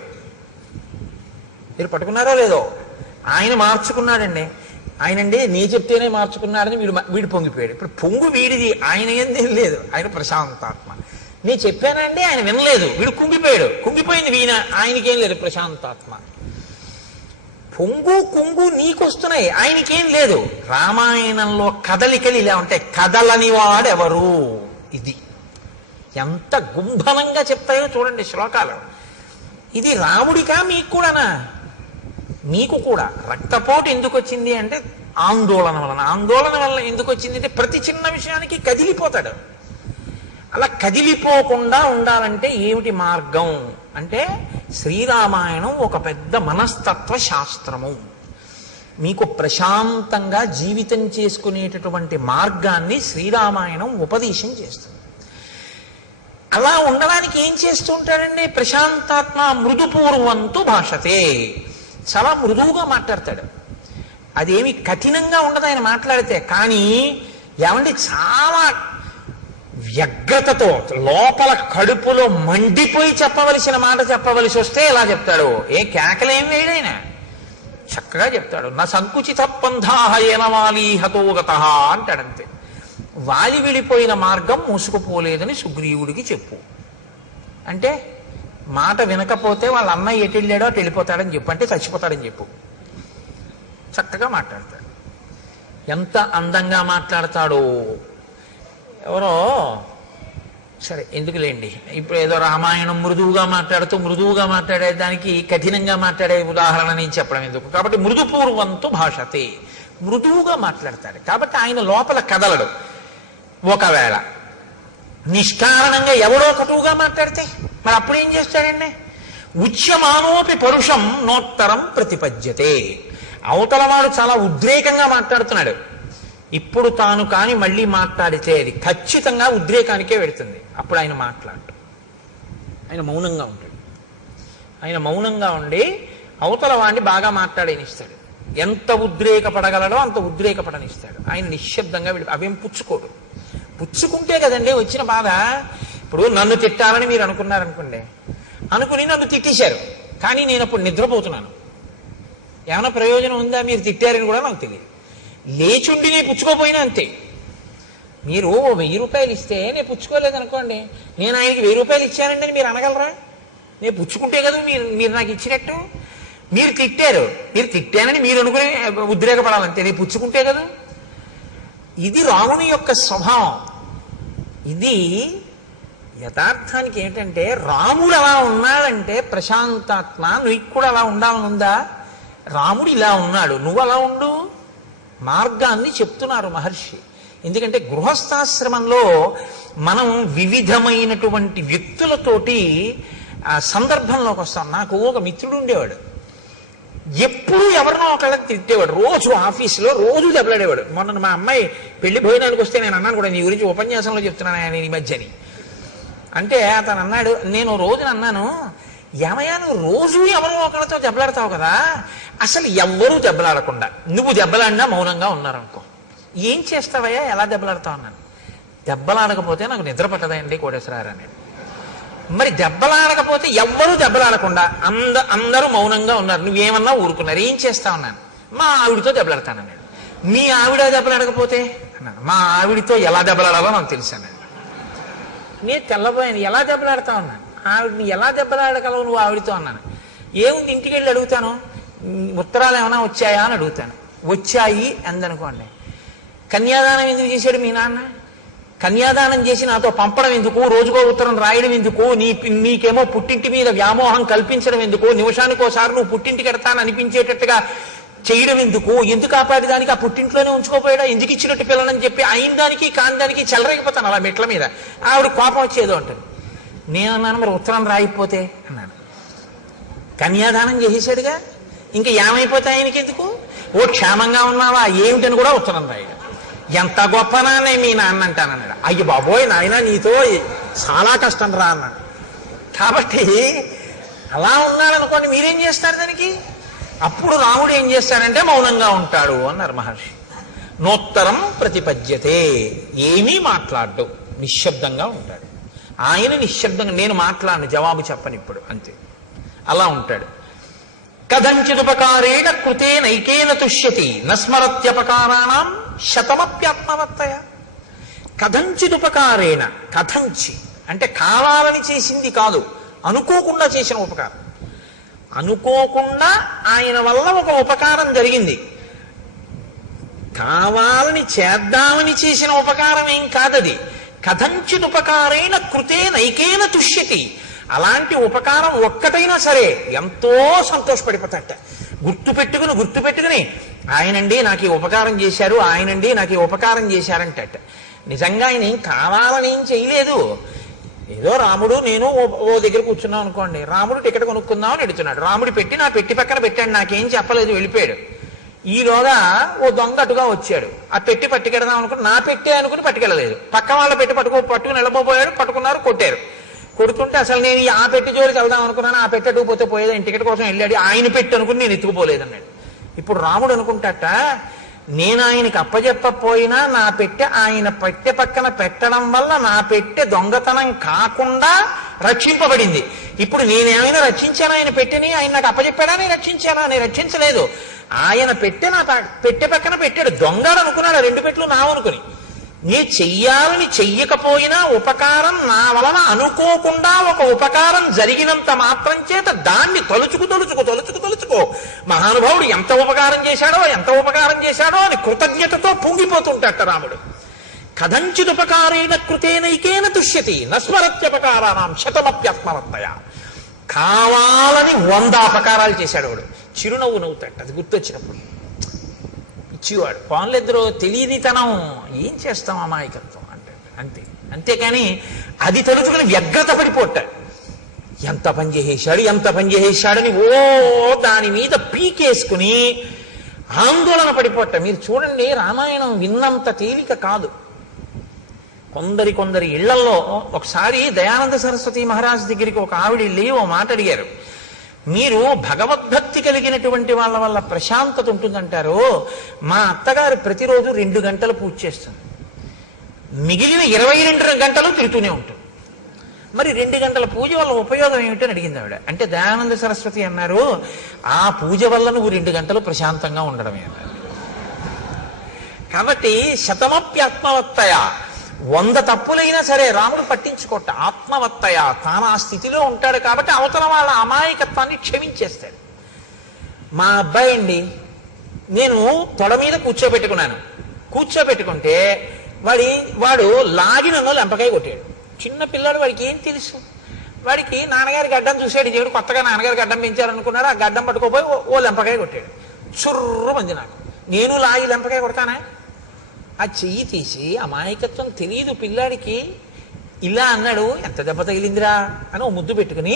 మీరు పట్టుకున్నారో లేదో. ఆయన మార్చుకున్నాడండి, ఆయనండి నీ చెప్తేనే మార్చుకున్నాడని వీడు పొంగిపోయాడు. ఇప్పుడు పొంగు వీడిది, ఆయన ఏందేం లేదు, ఆయన ప్రశాంతాత్మ. నీ చెప్పానండి, ఆయన వినలేదు, వీడు కుంగిపోయాడు, కుంగిపోయింది వీణ, ఆయనకేం లేదు, ప్రశాంతాత్మ. పొంగు కుంగు నీకొస్తున్నాయి, ఆయనకేం లేదు. రామాయణంలో కదలికలు ఇలా ఉంటాయి, కదలని వాడెవరు. ఇది ఎంత గుంభనంగా చెప్తాయో చూడండి శ్లోకాలు. ఇది రాముడికా మీకు కూడానా? మీకు కూడా. రక్తపోటు ఎందుకు వచ్చింది అంటే ఆందోళన వలన. ఆందోళన వలన ఎందుకు వచ్చింది అంటే ప్రతి చిన్న విషయానికి కదిలిపోతాడు. అలా కదిలిపోకుండా ఉండాలంటే ఏమిటి మార్గం అంటే శ్రీరామాయణం ఒక పెద్ద మనస్తత్వ శాస్త్రము. మీకు ప్రశాంతంగా జీవితం చేసుకునేటటువంటి మార్గాన్ని శ్రీరామాయణం ఉపదేశం చేస్తుంది. అలా ఉండడానికి ఏం చేస్తూ ఉంటాడండి ప్రశాంతాత్మ? మృదుపూర్వంతు భాషతే. చాలా మృదువుగా మాట్లాడతాడు. అదేమి కఠినంగా ఉండదు ఆయన మాట్లాడితే. కానీ ఏమంటే చాలా వ్యగ్రతతో లోపల కడుపులో మండిపోయి చెప్పవలసిన మాట చెప్పవలసి వస్తే ఎలా చెప్తాడు. ఏ కేకలేం వేయడైన చక్కగా చెప్తాడు. నా సంకుచిత పంథాహ ఏనవాలి హతోగత అంటాడంతే. వాలి విడిపోయిన మార్గం మూసుకుపోలేదని సుగ్రీవుడికి చెప్పు అంటే, మాట వినకపోతే వాళ్ళ అన్నయ్య ఎటు వెళ్ళాడో అటు వెళ్ళిపోతాడని చెప్పు, అంటే చచ్చిపోతాడని చెప్పు. చక్కగా మాట్లాడతాడు. ఎంత అందంగా మాట్లాడతాడో. ఎవరో సరే ఎందుకులేండి, ఇప్పుడు ఏదో రామాయణం మృదువుగా మాట్లాడుతూ మృదువుగా మాట్లాడేదానికి కఠినంగా మాట్లాడే ఉదాహరణ నేను చెప్పడం ఎందుకు. కాబట్టి మృదుపూర్వంతు భాషతే, మృదువుగా మాట్లాడతాడు. కాబట్టి ఆయన లోపల కదలడు. ఒకవేళ నిష్కారణంగా ఎవడో కటువుగా మాట్లాడితే మరి అప్పుడు ఏం చేస్తాడండి? ఉచ్యమానోపి పరుషం నోత్తరం ప్రతిపద్యతే. అవతల వాడు చాలా ఉద్రేకంగా మాట్లాడుతున్నాడు, ఇప్పుడు తాను కాని మళ్ళీ మాట్లాడితే అది ఖచ్చితంగా ఉద్రేకానికే పెడుతుంది. అప్పుడు ఆయన మాట్లాడటం, ఆయన మౌనంగా ఉంటాడు. ఆయన మౌనంగా ఉండి అవతల వాడిని బాగా మాట్లాడనిస్తాడు. ఎంత ఉద్రేకపడగలడో అంత ఉద్రేకపడనిస్తాడు. ఆయన నిశ్శబ్దంగా అవేం పుచ్చుకోడు. పుచ్చుకుంటే కదండి వచ్చిన బాధ. ఇప్పుడు నన్ను తిట్టాలని మీరు అనుకున్నారనుకోండి, అనుకుని నన్ను తిట్టేశారు, కానీ నేను అప్పుడు నిద్రపోతున్నాను. ఏమైనా ప్రయోజనం ఉందా? మీరు తిట్టారని కూడా నాకు తెలియదు. లేచుండి నేను పుచ్చుకోపోయినా అంతే. మీరు 1000 రూపాయలు ఇస్తే నేను పుచ్చుకోలేదనుకోండి, నేను ఆయనకి 1000 రూపాయలు ఇచ్చానండి అని మీరు అనగలరా? నేను పుచ్చుకుంటే కదా మీరు నాకు ఇచ్చినట్టు. మీరు తిట్టారు, మీరు తిట్టానని మీరు అనుకుని ఉద్రేకపడాలంతే, నేను పుచ్చుకుంటే కదా. ఇది రాముని యొక్క స్వభావం. ఇది యథార్థానికి ఏంటంటే రాముడు అలా ఉన్నాడంటే ప్రశాంతాత్మ, నువ్వు కూడా అలా ఉండాలని ఉందా? రాముడు ఇలా ఉన్నాడు, నువ్వు అలా ఉండు. మార్గాన్ని చెప్తున్నారు మహర్షి. ఎందుకంటే గృహస్థాశ్రమంలో మనం వివిధమైనటువంటి వ్యక్తులతోటి సందర్భంలోకి వస్తాం. నాకు ఒక మిత్రుడు ఉండేవాడు, ఎప్పుడు ఎవరినో ఒకళ్ళని తిట్టేవాడు. రోజు ఆఫీసులో రోజు దెబ్బలాడేవాడు. మొన్న మా అమ్మాయి పెళ్లి భోజనానికి వస్తే నేను అన్నాను కూడా, నీ గురించి ఉపన్యాసంలో చెప్తున్నాను ఆయన ఈ మధ్యని. అంటే అతను అన్నాడు, నేను రోజున అన్నాను, ఏమయ్యా నువ్వు రోజు ఎవరో ఒకరితో దెబ్బలాడతావు కదా, అసలు ఎవ్వరూ దెబ్బలాడకుండా నువ్వు దెబ్బలాడినా మౌనంగా ఉన్నారనుకో, ఏం చేస్తావయ్యా, ఎలా దెబ్బలాడతావు అన్నాను. దెబ్బలాడకపోతే నాకు నిద్ర పట్టదండి కోటేశ్వరారు అన్నాడు. మరి దెబ్బలాడకపోతే ఎవ్వరూ దెబ్బలాడకుండా అందరూ మౌనంగా ఉన్నారు, నువ్వేమన్నా ఊరుకున్నారు, ఏం చేస్తావు అన్నాను. మా ఆవిడితో దెబ్బలాడతానన్నాడు. మీ ఆవిడ దెబ్బలాడకపోతే అన్నాను. మా ఆవిడితో ఎలా దెబ్బలాడాలో నాకు తెలుసు అన్నాడు. నేను తెల్లబోయాను, ఎలా దెబ్బలాడతావు అన్నాను. ఆవిడని ఎలా దెబ్బలాడగలవు నువ్వు ఆవిడితో అన్నాను. ఏముంది, ఇంటికి వెళ్ళి అడుగుతాను, ఉత్తరాలు ఏమైనా వచ్చాయా అని అడుగుతాను. వచ్చాయి అందనుకోండి. కన్యాదానం ఎందుకు చేశాడు మీ నాన్న? కన్యాదానం చేసి నాతో పంపడం ఎందుకు, రోజుకో ఉత్తరం రాయడం ఎందుకు, నీకేమో పుట్టింటి మీద వ్యామోహం కల్పించడం ఎందుకు, నిమిషానికోసారి నువ్వు పుట్టింటికి ఎడతాను అనిపించేటట్టుగా చేయడం ఎందుకు, ఎందుకు కాపాడి దానికి ఆ పుట్టింట్లోనే ఉంచుకోపోయాడా, ఎందుకు ఇచ్చినట్టు పిల్లలని చెప్పి అయిన దానికి కాని దానికి చెలరైపోతాను అలా మెట్ల మీద. ఆవిడ కోపం వచ్చేదో అంటుంది. నేనన్నాను, మరి ఉత్తరం రాయిపోతే అన్నాను. కన్యాదానం చేసేసాడుగా, ఇంకా ఏమైపోతాయి ఆయనకి ఎందుకు, ఓ క్షేమంగా ఉన్నావా ఏమిటని కూడా ఉత్తరం రాయగా. ఎంత గొప్ప నాన్నే మీ నాన్న అంటానన్నాడు. అయ్యి బాబోయ్ నాయన నీతో చాలా కష్టం రా అన్నాడు. కాబట్టి అలా ఉన్నాడనుకోండి, మీరేం చేస్తారు దానికి? అప్పుడు రాముడు ఏం చేస్తాడంటే మౌనంగా ఉంటాడు అన్నారు మహర్షి. నోత్తరం ప్రతిపద్యతే, ఏమీ మాట్లాడ్డు, నిశ్శబ్దంగా ఉంటాడు. ఆయన నిశ్శబ్దంగా, నేను మాట్లాడను, జవాబు చెప్పను ఇప్పుడు, అంతే, అలా ఉంటాడు. కథంచిదుపకారేణ కృతే నైకేన తుష్యతి నస్మరత్యపకారాణం శతమప్యాత్మవత్తయ. కథంచిదుపకారేణ, కథంచి అంటే కావాలని చేసింది కాదు, అనుకోకుండా చేసిన ఉపకారం. అనుకోకుండా ఆయన వల్ల ఒక ఉపకారం జరిగింది, కావాలని చేద్దామని చేసిన ఉపకారం ఏం కాదది. కథంచిదుపకారేణ కృతే నైకేన తుష్యతి, అలాంటి ఉపకారం ఒక్కటైనా సరే ఎంతో సంతోషపడిపోతాట. గుర్తుపెట్టుకుని ఆయనండి నాకు ఈ ఉపకారం చేశారు, ఆయనండి నాకు ఈ ఉపకారం చేశారంటట. నిజంగా ఆయన ఏం కావాలని ఏం చేయలేదు. ఏదో రాముడు నేను ఓ దగ్గర కూర్చున్నాం అనుకోండి, రాముడు టికెట్ కొనుక్కుందామని ఎడుతున్నాడు, రాముడు పెట్టి నా పెట్టి పక్కన పెట్టాడు, నాకేం చెప్పలేదు, వెళ్ళిపోయాడు. ఈలోగా ఓ దొంగ అటుగా వచ్చాడు, ఆ పెట్టి పట్టుకెడదాం అనుకుని నా పెట్టే అనుకుని పట్టుకెళ్ళలేదు, పక్క వాళ్ళ పెట్టి పట్టుకుని వెళ్ళబోయాడు, పట్టుకున్నారు, కొట్టారు. కొడుతుంటే అసలు నేను ఆ పెట్టి జోలికి వెళ్దాం అనుకున్నాను, ఆ పెట్టి అటుకుపోతే పోయేది, టికెట్ కోసం వెళ్ళాడు, ఆయన పెట్టి అనుకుని నేను ఎత్తుకుపోలేదు అన్నాడు. ఇప్పుడు రాముడు అనుకుంటాట, నేను ఆయనకి అప్పచెప్పపోయినా నా పెట్టె ఆయన పెట్టె పక్కన పెట్టడం వల్ల నా పెట్టె దొంగతనం కాకుండా రక్షింపబడింది. ఇప్పుడు నేనేమైనా రక్షించాను ఆయన పెట్టెని, ఆయన నాకు అప్పచెప్పాడా, నేను రక్షించానా? నేను రక్షించలేదు. ఆయన పెట్టె నా పెట్టె పక్కన పెట్టాడు, దొంగడు అనుకున్నాడు, రెండు పెట్లు నావనుకుని. నీ చెయ్యాలని చెయ్యకపోయినా ఉపకారం నా వలన అనుకోకుండా ఒక ఉపకారం జరిగినంత మాత్రం చేత దాన్ని తలుచుకో మహానుభావుడు ఎంత ఉపకారం చేశాడో అని కృతజ్ఞతతో పొంగిపోతుంటాట రాముడు. కథంచిదుపకారేణ కృతేనైకేన తుష్యతి నస్మరత్యపకారాణం శతమప్యాత్మవత్తయ. కావాలని 100 అపకారాలు చేశాడు వాడు, చిరునవ్వు నవ్వుతాడు అది గుర్తొచ్చినప్పుడు. ఇచ్చివాడు పాన్లిద్దరూ తెలియనితనం, ఏం చేస్తాం అమాయకత్వం అంటే అంతే. అంతేకాని అది తలుచుకుని వ్యగ్రత పడిపోతాడు, ఎంత పని చేసేశాడని ఓ దాని మీద పీకేసుకుని ఆందోళన పడిపోట. మీరు చూడండి, రామాయణం విన్నంత తేలిక కాదు. కొందరి ఇళ్లలో ఒకసారి దయానంద సరస్వతి మహారాజ్ దగ్గరికి ఒక ఆవిడ వెళ్ళి ఓ మాట అడిగారు, మీరు భగవద్భక్తి కలిగినటువంటి వాళ్ళ వల్ల ప్రశాంతత ఉంటుందంటారు, మా అత్తగారు ప్రతిరోజు 2 గంటలు పూజ చేస్తుంది, మిగిలిన 22 గంటలు తిరుగుతూనే ఉంటుంది, మరి 2 గంటల పూజ వల్ల ఉపయోగం ఏమిటని అడిగింది ఆవిడ. అంటే దయానంద సరస్వతి అన్నారు, ఆ పూజ వల్ల నువ్వు 2 గంటలు ప్రశాంతంగా ఉండడమే అన్నారు. కాబట్టి శతమప్యాత్మవత్తయ, 100 తప్పులైనా సరే రాముడు పట్టించుకోట, ఆత్మవత్తయ, తాను ఆ స్థితిలో ఉంటాడు కాబట్టి అవతల వాళ్ళ అమాయకత్వాన్ని క్షమించేస్తాడు. మా అబ్బాయి అండి, నేను తొడ మీద కూర్చోబెట్టుకుంటే వాడు లాగి నన్ను లెంపకాయ కొట్టాడు. చిన్న పిల్లాడు, వాడికి ఏం తెలుసు? వాడికి నాన్నగారి గడ్డం చూసాడు, దేవుడు కొత్తగా నాన్నగారి గడ్డం పెంచారనుకున్నాడు, ఆ గడ్డం పట్టుకోపోయి ఓ లెంపకాయ కొట్టాడు. చుర్రు మంది నాకు, నేను లాగి లెంపకాయ కొడతానా? ఆ చెయ్యి తీసి, అమాయకత్వం తెలియదు పిల్లాడికి, ఇలా అన్నాడు, ఎంత దెబ్బ తగిలిందిరా అని ఓ ముద్దు పెట్టుకుని,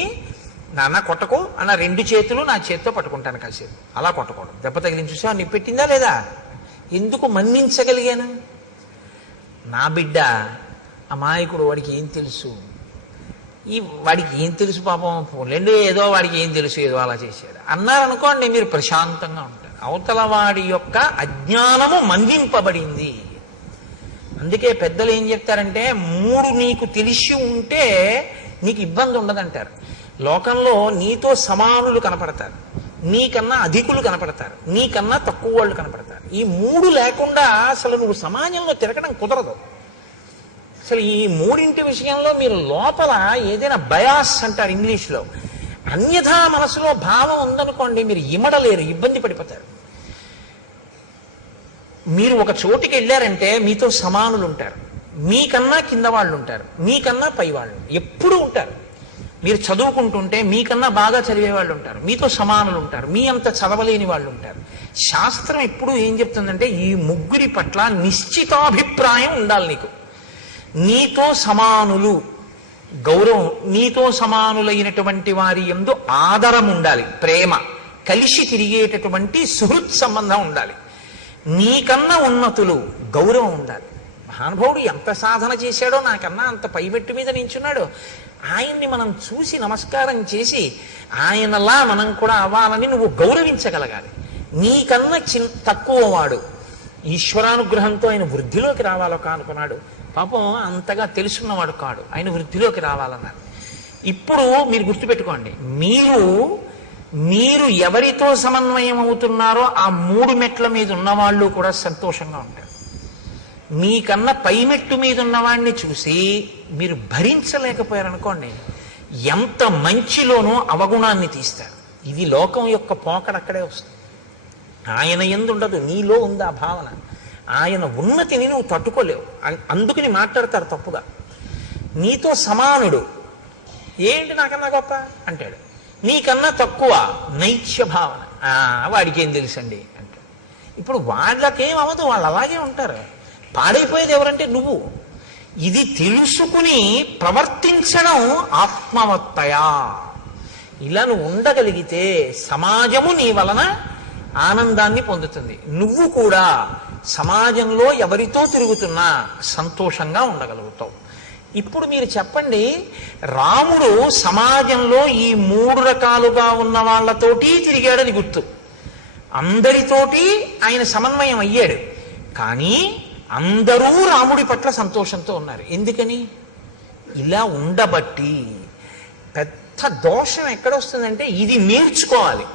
నాన్న కొట్టకు అన్న 2 చేతులు నా చేతితో పట్టుకుంటాను కాసేపు. అలా కొట్టకూడదు, దెబ్బ తగిలింది చూసా, నీ పెట్టిందా లేదా? ఎందుకు మన్నించగలిగాను? నా బిడ్డ అమాయకుడు, వాడికి ఏం తెలుసు? వాడికి ఏం తెలుసు పాపం, పోలేండి ఏదో వాడికి ఏం తెలుసు, ఏదో అలా చేశాడు అన్నారనుకోండి, మీరు ప్రశాంతంగా ఉంటారు. అవతల వాడి యొక్క అజ్ఞానము మన్నింపబడింది. అందుకే పెద్దలు ఏం చెప్తారంటే, 3 నీకు తెలిసి ఉంటే నీకు ఇబ్బంది ఉండదంటారు. లోకంలో నీతో సమానులు కనపడతారు, నీకన్నా అధికులు కనపడతారు, నీకన్నా తక్కువ వాళ్ళు కనపడతారు. ఈ 3 లేకుండా అసలు నువ్వు సమాజంలో తిరగడం కుదరదు. అసలు ఈ 3 విషయంలో మీరు లోపల ఏదైనా బయాస్ అంటారు ఇంగ్లీష్లో, అన్యథా మనసులో భావం ఉందనుకోండి, మీరు ఇమడలేరు, ఇబ్బంది పడిపోతారు. మీరు ఒక చోటికి వెళ్ళారంటే మీతో సమానులు ఉంటారు, మీకన్నా కింద వాళ్ళు ఉంటారు, మీకన్నా పై వాళ్ళు ఎప్పుడూ ఉంటారు. మీరు చదువుకుంటుంటే మీకన్నా బాగా చదివే వాళ్ళు ఉంటారు, మీతో సమానులు ఉంటారు, మీ అంత చదవలేని వాళ్ళు ఉంటారు. శాస్త్రం ఎప్పుడు ఏం చెప్తుందంటే, ఈ 3 పట్ల నిశ్చితాభిప్రాయం ఉండాలి నీకు. నీతో సమానులు గౌరవం, నీతో సమానులైనటువంటి వారి యందు ఆదరం ఉండాలి, ప్రేమ, కలిసి తిరిగేటటువంటి సుహృత్ సంబంధం ఉండాలి. నీకన్నా ఉన్నతులు గౌరవం ఉండాలి. మహానుభావుడు ఎంత సాధన చేశాడో, నాకన్నా అంత పైమెట్టు మీద నించున్నాడు, ఆయన్ని మనం చూసి నమస్కారం చేసి ఆయనలా మనం కూడా అవ్వాలని నువ్వు గౌరవించగలగాలి. నీకన్నా తక్కువ వాడు ఈశ్వరానుగ్రహంతో ఆయన వృద్ధిలోకి రావాలో కానుకున్నాడు, పాపం అంతగా తెలుసున్నవాడు కాడు, ఆయన వృద్ధిలోకి రావాలన్నారు. ఇప్పుడు మీరు గుర్తుపెట్టుకోండి, మీరు ఎవరితో సమన్వయం అవుతున్నారో ఆ 3 మెట్ల మీద ఉన్నవాళ్ళు కూడా సంతోషంగా ఉంటారు. మీకన్నా పై మెట్టు మీద ఉన్నవాడిని చూసి మీరు భరించలేకపోయారనుకోండి, ఎంత మంచిలోనూ అవగుణాన్ని తీస్తారు. ఇది లోకం యొక్క పోకడక్కడే వస్తుంది. ఆయన యందు ఉండదు, నీలో ఉంది ఆ భావన. ఆయన ఉన్నతిని నువ్వు తట్టుకోలేవు, అందుకని మాట్లాడతారు తప్పుగా. నీతో సమానుడు, ఏంటి నాకన్నా గొప్ప అంటాడు, నీకన్నా తక్కువ నైత్య భావన, వాడికి ఏం తెలుసండి అంటాడు. ఇప్పుడు వాళ్ళకేం అవ్వదు, వాళ్ళు అలాగే ఉంటారు. పాడైపోయేది ఎవరంటే నువ్వు. ఇది తెలుసుకుని ప్రవర్తించడం ఆత్మవత్తయా. ఇలా నువ్వు ఉండగలిగితే సమాజము నీ వలన ఆనందాన్ని పొందుతుంది. నువ్వు కూడా సమాజంలో ఎవరితో తిరుగుతున్నా సంతోషంగా ఉండగలుగుతావు. ఇప్పుడు మీరు చెప్పండి, రాముడు సమాజంలో ఈ 3 రకాలుగా ఉన్న వాళ్ళతోటి తిరిగాడని గుర్తు, అందరితోటి ఆయన సమన్వయం అయ్యాడు, కానీ అందరూ రాముడి పట్ల సంతోషంతో ఉన్నారు. ఎందుకని? ఇలా ఉండబట్టి. పెద్ద దోషం ఎక్కడొస్తుందంటే, ఇది నేర్చుకోవాలి.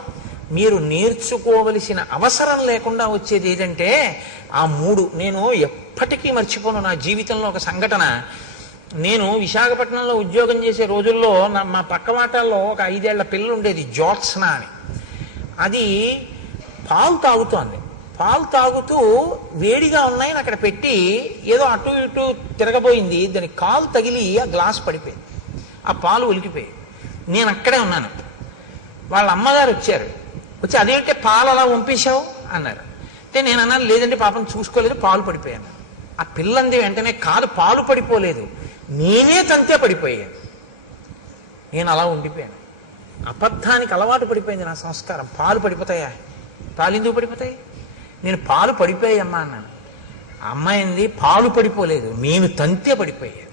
మీరు నేర్చుకోవలసిన అవసరం లేకుండా వచ్చేది ఏదంటే ఆ 3. నేను ఎప్పటికీ మర్చిపోను నా జీవితంలో ఒక సంఘటన. నేను విశాఖపట్నంలో ఉద్యోగం చేసే రోజుల్లో మా పక్క వాటాల్లో ఒక 5 ఏళ్ల పిల్ల ఉండేది, జ్యోత్స్న అని. అది పాలు తాగుతోంది. పాలు తాగుతూ వేడిగా ఉన్నాయని అక్కడ పెట్టి ఏదో అటు ఇటు తిరగబోయింది, దాని కాలు తగిలి ఆ గ్లాస్ పడిపోయింది, ఆ పాలు ఒలికిపోయాయి. నేను అక్కడే ఉన్నాను. వాళ్ళ అమ్మగారు వచ్చారు, వచ్చి అదేంటే పాలు అలా వంపేశావు అన్నారు. అంటే నేను అన్నాను, లేదంటే పాపం చూసుకోలేదు, పాలు పడిపోయాను. ఆ పిల్లంది వెంటనే, కాదు పాలు పడిపోలేదు, నేనే తంతే పడిపోయాను. నేను అలా ఉండిపోయాను. అబద్ధానికి అలవాటు పడిపోయింది నా సంస్కారం. పాలు పడిపోతాయా? పాలు ఎందుకు పడిపోతాయి? నేను పాలు పడిపోయామ్మా అన్నాను. ఆ అమ్మాయింది, పాలు పడిపోలేదు, నేను తంతే పడిపోయాను.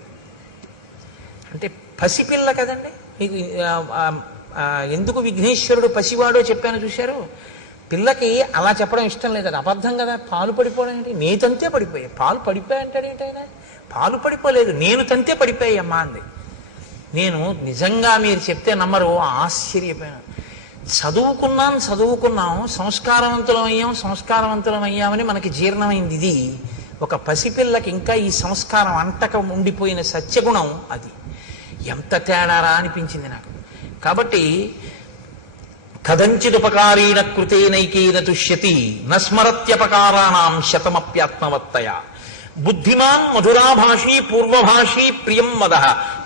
అంటే పసిపిల్ల కదండి. మీకు ఎందుకు విఘ్నేశ్వరుడు పసివాడో చెప్పాను చూశారు. పిల్లకి అలా చెప్పడం ఇష్టం లేదు, అది అబద్ధం కదా. పాలు పడిపోవడం ఏంటి? నీ తంతే పడిపోయాయి. పాలు పడిపోయా అంటాడు ఏంటైనా? పాలు పడిపోలేదు, నేను తంతే పడిపోయామ్మా అంది. నేను నిజంగా మీరు చెప్తే నమ్మరు, ఆశ్చర్యపోయాను. చదువుకున్నాం, సంస్కారవంతులం అయ్యామని మనకి జీర్ణమైంది. ఇది ఒక పసిపిల్లకి ఇంకా ఈ సంస్కారం అంటక ఉండిపోయిన సత్యగుణం, అది ఎంత తేడారా అనిపించింది నాకు. కాబట్టి కథంచిదుపకారీణ కృతేనైకేన తుష్యతి నస్మరత్యపకారాణం శతమప్యాత్మవత్తయ. బుద్ధిమాన్ మధురాభాషీ పూర్వభాషీ ప్రియం వద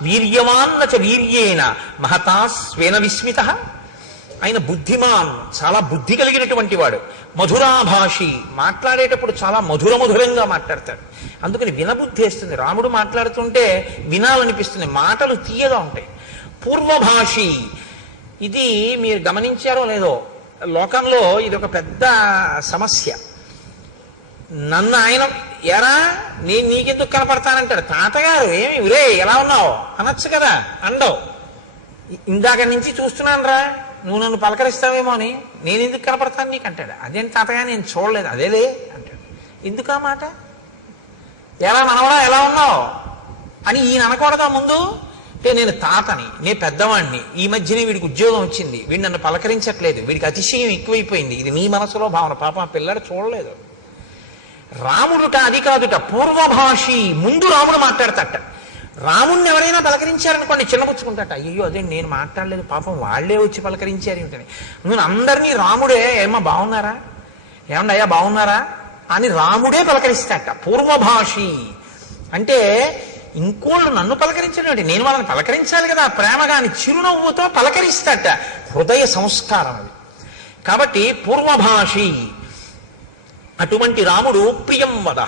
వీర్యవాన్న చ వీర్యేన మహతా స్వేన విస్మిత. ఆయన బుద్ధిమాన్, చాలా బుద్ధి కలిగినటువంటి వాడు. మధురాభాషి, మాట్లాడేటప్పుడు చాలా మధురంగా మాట్లాడతాడు. అందుకని వినబుద్ధి వేస్తుంది. రాముడు మాట్లాడుతుంటే వినాలనిపిస్తుంది, మాటలు తీయగా ఉంటాయి. పూర్వభాషి, ఇది మీరు గమనించారో లేదో, లోకంలో ఇది ఒక పెద్ద సమస్య. నన్ను ఆయన ఎరా నేను నీకెందుకు కనపడతానంటాడు. తాతగారు ఏమి ఉరే ఎలా ఉన్నావు అనొచ్చు కదా, అండవు. ఇందాక నుంచి చూస్తున్నాను రా, నువ్వు నన్ను పలకరిస్తావేమో అని, నేను ఎందుకు కనపడతాను నీకు అంటాడు. అదేంటి తాతగా నేను చూడలేదు, అదేలే అంటాడు. ఎందుకు ఆ మాట? ఎలా మనవడా ఎలా ఉన్నావు అని ఈయన అనకూడదా ముందు? అంటే నేను తాతని, నేను పెద్దవాడిని, ఈ మధ్యనే వీడికి ఉద్యోగం వచ్చింది, వీడు నన్ను పలకరించట్లేదు, వీడికి అతిశయం ఎక్కువైపోయింది. ఇది నీ మనసులో భావన. పాప ఆ పిల్లడు చూడలేదు. రాముడుట అది కాదుట, పూర్వభాషి. ముందు రాముడు మాట్లాడతాట. రాముణ్ణి ఎవరైనా పలకరించారనుకోండి చిన్నపుచ్చుకుంటాట. అయ్యో అదే నేను మాట్లాడలేదు, పాపం వాళ్లే వచ్చి పలకరించారు ఏమిటని. నువ్వు అందరినీ రాముడే ఏమో బాగున్నారా, ఏమండి అయ్యా బాగున్నారా అని రాముడే పలకరిస్తాట. పూర్వభాషి అంటే ఇంకోళ్ళు నన్ను పలకరించడం ఏంటి, నేను వాళ్ళని పలకరించాలి కదా ప్రేమగా అని చిరునవ్వుతో పలకరిస్తాట. హృదయ సంస్కారం అది. కాబట్టి పూర్వభాషి. అటువంటి రాముడు ప్రియం వద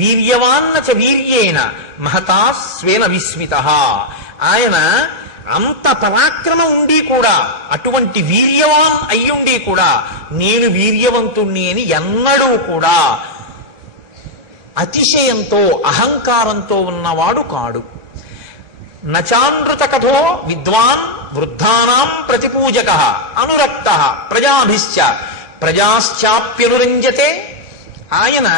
వీర్యవాన్న చ వీర్యేన మహతా స్వేన విస్మిత. ఆయన అంత పరాక్రమం ఉండి కూడా, అటువంటి వీర్యవాన్ అయ్యుండి కూడా నేను వీర్యవంతుణ్ణి అని ఎన్నడూ కూడా అతిశయంతో అహంకారంతో ఉన్నవాడు కాడు. నచానృత కథో విద్వాన్ వృద్ధానాం ప్రతిపూజక అనురక్త ప్రజాభిశ్చ ప్రజాశ్చాప్యనురంజతే. ఆయన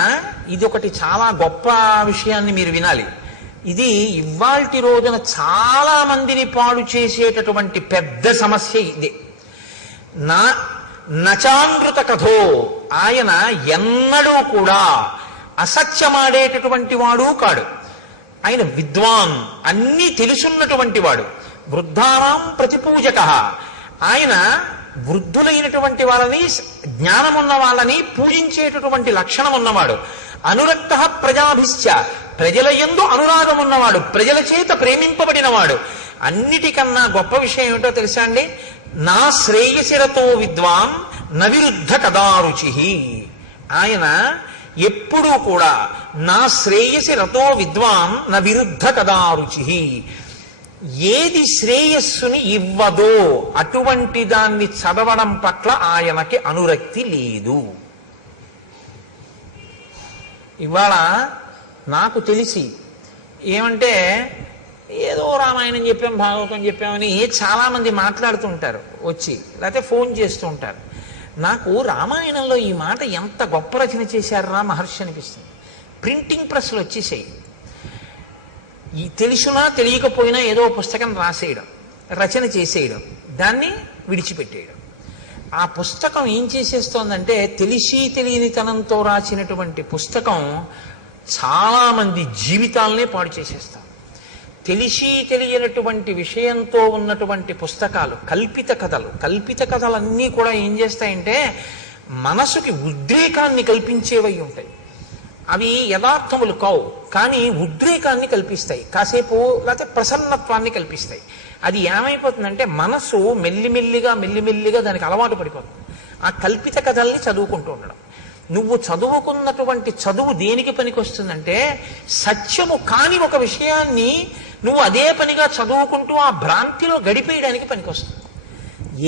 ఇది ఒకటి చాలా గొప్ప విషయాన్ని మీరు వినాలి. ఇది ఇవాల్టి రోజున చాలా మందిని పాడు చేసేటటువంటి పెద్ద సమస్య ఇదే. నచానృత కథో, ఆయన ఎన్నడూ కూడా అసత్యమాడేటటువంటి వాడు కాడు. ఆయన విద్వాన్, అన్నీ తెలుసున్నటువంటి వాడు. వృద్ధానాం ప్రతిపూజక, ఆయన వృద్ధులైనటువంటి వాళ్ళని, జ్ఞానమున్న వాళ్ళని పూజించేటటువంటి లక్షణం ఉన్నవాడు. అనురక్త ప్రజాభిశ్చ, ప్రజల యందు అనురాగం ఉన్నవాడు, ప్రజల చేత ప్రేమింపబడినవాడు. అన్నిటికన్నా గొప్ప విషయం ఏమిటో తెలుసా అండి? నా శ్రేయసిరతో విద్వాన్ నవిరుద్ధ కదారుచి. ఆయన ఎప్పుడూ కూడా నా శ్రేయసి రతో విద్వాన్ న విరుద్ధ కదారుచి. ఏది శ్రేయస్సుని ఇవ్వదో అటువంటి దాన్ని చదవడం పట్ల ఆయనకి అనురక్తి లేదు. ఇవాళ నాకు తెలిసి ఏమంటే ఏదో రామాయణం చెప్పాం, భాగవతం చెప్పామని చాలా మంది మాట్లాడుతుంటారు వచ్చి, లేకపోతే ఫోన్ చేస్తూ ఉంటారు. నాకు రామాయణంలో ఈ మాట ఎంత గొప్ప రచన చేశారా మహర్షి అనిపిస్తుంది. ప్రింటింగ్ ప్రెస్లు వచ్చేసాయి. ఈ తెలుసునా తెలియకపోయినా ఏదో పుస్తకం రాసేయడం, రచన చేసేయడం, దాన్ని విడిచిపెట్టేయడం. ఆ పుస్తకం ఏం చేసేస్తోందంటే, తెలిసి తెలియనితనంతో రాసినటువంటి పుస్తకం చాలా మంది జీవితాలనే పాడు చేసేస్తాం. తెలిసి తెలియనటువంటి విషయంతో ఉన్నటువంటి పుస్తకాలు, కల్పిత కథలన్నీ కూడా ఏం చేస్తాయంటే మనసుకి ఉద్రేకాన్ని కల్పించేవై ఉంటాయి. అవి యథార్థములు కావు, కానీ ఉద్రేకాన్ని కల్పిస్తాయి, కాసేపు లేకపోతే ప్రసన్నత్వాన్ని కల్పిస్తాయి. అది ఏమైపోతుందంటే మనసు మెల్లిమెల్లిగా దానికి అలవాటు పడిపోతుంది. ఆ కల్పిత కథల్ని చదువుకుంటూ ఉండడం. నువ్వు చదువుకున్నటువంటి చదువు దేనికి పనికొస్తుందంటే, సత్యము కాని ఒక విషయాన్ని నువ్వు అదే పనిగా చదువుకుంటూ ఆ భ్రాంతిలో గడిపేయడానికి పనికొస్తుంది.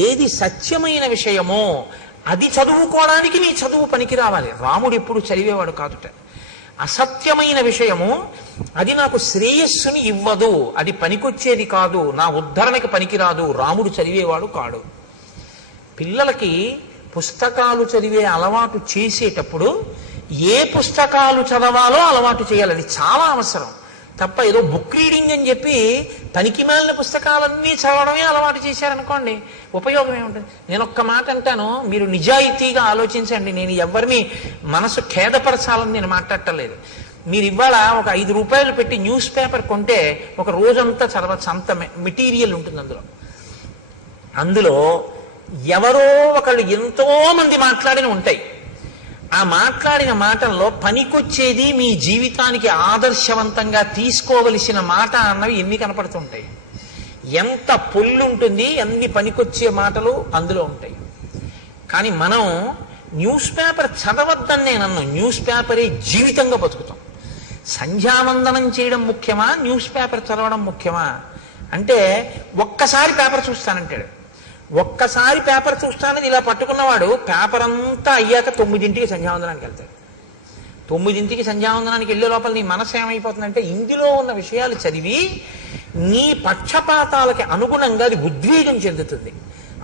ఏది సత్యమైన విషయమో అది చదువుకోవడానికి నీ చదువు పనికి రావాలి. రాముడు ఎప్పుడు చదివేవాడు కాదుట. అసత్యమైన విషయము అది నాకు శ్రేయస్సుని ఇవ్వదు, అది పనికొచ్చేది కాదు, నా ఉద్ధరణకి పనికిరాదు, రాముడు చదివేవాడు కాడు. పిల్లలకి పుస్తకాలు చదివే అలవాటు చేసేటప్పుడు ఏ పుస్తకాలు చదవాలో అలవాటు చేయాలి. అది చాలా అవసరం. తప్ప ఏదో బుక్ రీడింగ్ అని చెప్పి పనికి మాలిన పుస్తకాలన్నీ చదవడమే అలవాటు చేశారనుకోండి, ఉపయోగం ఏముంటుంది? నేను ఒక్క మాట అంటాను, మీరు నిజాయితీగా ఆలోచించండి. నేను ఎవరిని మనసు ఖేదపరచాలని నేను మాట్లాడటలేదు. మీరు ఇవాళ ఒక 5 రూపాయలు పెట్టి న్యూస్ పేపర్ కొంటే ఒక రోజంతా చదవచ్చు, అంత మెటీరియల్ ఉంటుంది అందులో ఎవరో ఒకళ్ళు ఎంతో మంది మాట్లాడిన ఉంటాయి. ఆ మాట్లాడిన మాటల్లో పనికొచ్చేది, మీ జీవితానికి ఆదర్శవంతంగా తీసుకోవలసిన మాట అన్నవి ఎన్ని కనపడుతుంటాయి. ఎంత పొల్లుంటుంది, ఎన్ని పనికొచ్చే మాటలు అందులో ఉంటాయి. కానీ మనం న్యూస్ పేపర్ చదవద్దని నేను అన్నాను. న్యూస్ పేపరే జీవితంగా బతుకుతాం. సంధ్యావందనం చేయడం ముఖ్యమా, న్యూస్ పేపర్ చదవడం ముఖ్యమా అంటే ఒక్కసారి పేపర్ చూస్తానంటాడు. ఒక్కసారి పేపర్ చూస్తానని ఇలా పట్టుకున్నవాడు పేపర్ అంతా అయ్యాక 9ంటికి సంధ్యావందనానికి వెళ్తాడు. 9ంటికి సంధ్యావందనానికి వెళ్ళే లోపల నీ మనసు ఏమైపోతుందంటే ఇందులో ఉన్న విషయాలు చదివి నీ పక్షపాతాలకి అనుగుణంగా అది ఉద్వేగం చెందుతుంది.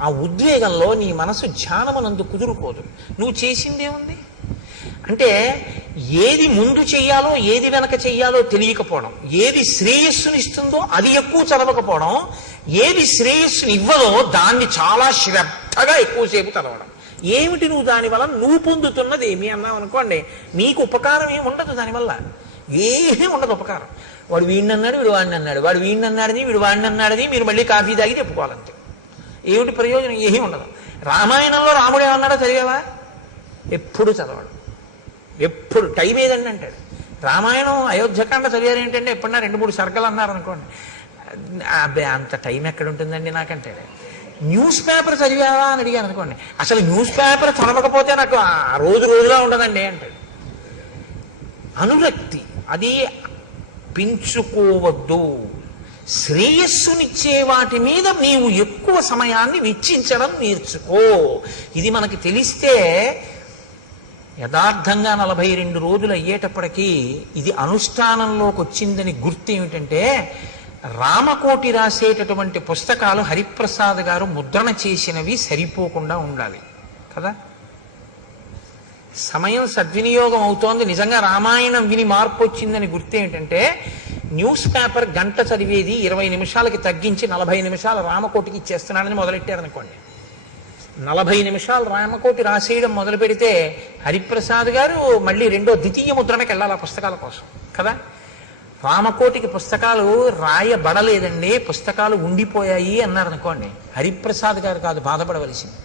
ఆ ఉద్వేగంలో నీ మనసు ధ్యానమునందు కుదురుకోదు. నువ్వు చేసిందేముంది అంటే ఏది ముందు చెయ్యాలో ఏది వెనక చెయ్యాలో తెలియకపోవడం, ఏది శ్రేయస్సునిస్తుందో అది ఎక్కువ చదవకపోవడం, ఏది శ్రేయస్సుని ఇవ్వదో దాన్ని చాలా శ్రద్ధగా ఎక్కువసేపు చదవడం. ఏమిటి నువ్వు దానివల్ల నువ్వు పొందుతున్నది ఏమి అన్నావు అనుకోండి, నీకు ఉపకారం ఏమి ఉండదు. దానివల్ల ఏమీ ఉండదు ఉపకారం. వాడు వీడిని అన్నాడు, వీడు వాడిని అన్నాడు, వాడు వీడిని అన్నాడని వీడు వాడిని అన్నాడని మీరు మళ్ళీ కాఫీ తాగి చెప్పుకోవాలంతే. ఏమిటి ప్రయోజనం? ఏమీ ఉండదు. రామాయణంలో రాముడు ఏమన్నాడో చదివావా? ఎప్పుడు చదవడు. ఎప్పుడు టైం ఏదండి అంటాడు. రామాయణం అయోధ్యకాండ చదివారు ఏంటంటే ఎప్పుడన్నా 2-3 సర్కలు అన్నారు అనుకోండి, అబ్బాయి అంత టైం ఎక్కడ ఉంటుందండి నాకంటే. న్యూస్ పేపర్ చదివావా అని అడిగాను అనుకోండి, అసలు న్యూస్ పేపర్ చదవకపోతే నాకు ఆ రోజులా ఉండదండి అంటాడు. అనురక్తి అది పెంచుకోవద్దు. శ్రేయస్సునిచ్చే వాటి మీద నీవు ఎక్కువ సమయాన్ని వెచ్చించడం నేర్చుకో. ఇది మనకి తెలిస్తే యథార్థంగా 42 రోజులు అయ్యేటప్పటికీ ఇది అనుష్ఠానంలోకి వచ్చిందని గుర్తు ఏమిటంటే, రామకోటి రాసేటటువంటి పుస్తకాలు హరిప్రసాద్ గారు ముద్రణ చేసినవి సరిపోకుండా ఉండాలి కదా. సమయం సద్వినియోగం అవుతోంది. నిజంగా రామాయణం విని మార్పు వచ్చిందని గుర్తు ఏమిటంటే, న్యూస్ పేపర్ గంట చదివేది 20 నిమిషాలకి తగ్గించి 40 నిమిషాలు రామకోటికి ఇచ్చేస్తున్నాడని మొదలెట్టారనుకోండి. 40 నిమిషాలు రామకోటి రాసేయడం మొదలు పెడితే హరిప్రసాద్ గారు మళ్ళీ ద్వితీయ ముద్రణకి వెళ్ళాలి ఆ పుస్తకాల కోసం కదా. రామకోటికి పుస్తకాలు రాయబడలేదండి, పుస్తకాలు ఉండిపోయాయి అన్నారనుకోండి, హరిప్రసాద్ గారు కాదు బాధపడవలసింది.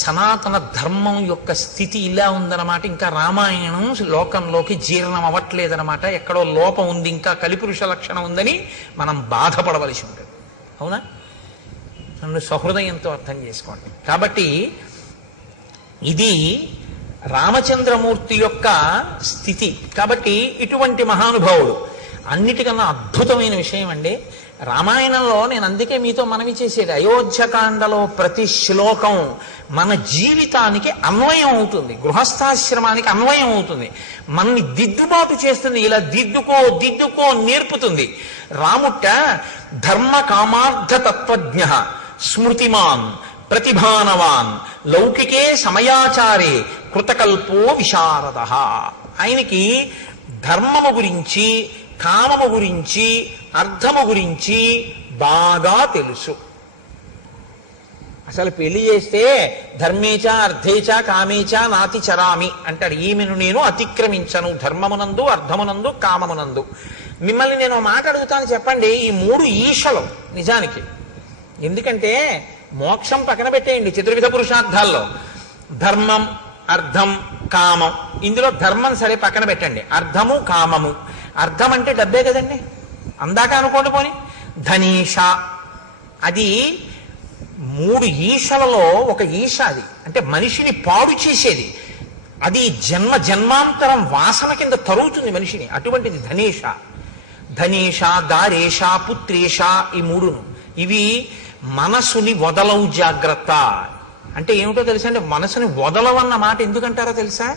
సనాతన ధర్మం యొక్క స్థితి ఇలా ఉందన్నమాట. ఇంకా రామాయణం లోకంలోకి జీర్ణం అవ్వట్లేదన్నమాట. ఎక్కడో లోపం ఉంది, ఇంకా కలిపురుష లక్షణం ఉందని మనం బాధపడవలసి ఉంటుంది. అవునా? నన్ను సహృదయంతో అర్థం చేసుకోండి. కాబట్టి ఇది రామచంద్రమూర్తి యొక్క స్థితి. కాబట్టి ఇటువంటి మహానుభావుడు. అన్నిటికన్నా అద్భుతమైన విషయం అండి రామాయణంలో, నేను అందుకే మీతో మనవి చేసేది, అయోధ్యకాండలో ప్రతి శ్లోకం మన జీవితానికి అన్వయం అవుతుంది, గృహస్థాశ్రమానికి అన్వయం అవుతుంది, మనని దిద్దుబాటు చేస్తుంది. ఇలా దిద్దుకో నేర్పుతుంది. రాముట్ట ధర్మ కామార్థ తత్వజ్ఞ స్మృతిమాన్ ప్రతిభానవాన్ లౌకికే సమయాచారే కృతకల్పో విశారద. ఆయనకి ధర్మము గురించి, కామము గురించి, అర్థము గురించి బాగా తెలుసు. అసలు పెళ్లి చేస్తే ధర్మేచ అర్థేచ కామేచ నాతి చరామి అంటాడు. ఈమెను నేను అతిక్రమించను ధర్మమునందు, అర్థమునందు, కామమునందు. మిమ్మల్ని నేను మాట అడుగుతాను, చెప్పండి ఈ 3 ఈశలు నిజానికి. ఎందుకంటే మోక్షం పక్కన పెట్టేయండి, చతుర్విధ పురుషార్థాల్లో ధర్మం, అర్థం, కామం. ఇందులో ధర్మం సరే పక్కన పెట్టండి, అర్థము, కామము. అర్థం అంటే డబ్బే కదండి, అందాక అనుకోండి పోని. ధనీష అది 3 ఈశలలో ఒక ఈశ. అది అంటే మనిషిని పాడు చేసేది. అది జన్మాంతరం వాసన కింద తరుగుతుంది మనిషిని. అటువంటిది ధనేష. ధనేష, దారేష, పుత్రేష, ఈ 3ను. ఇవి మనసుని వదలవు జాగ్రత్త. అంటే ఏమిటో తెలుసా అంటే, మనసుని వదలవన్న మాట ఎందుకంటారో తెలుసా?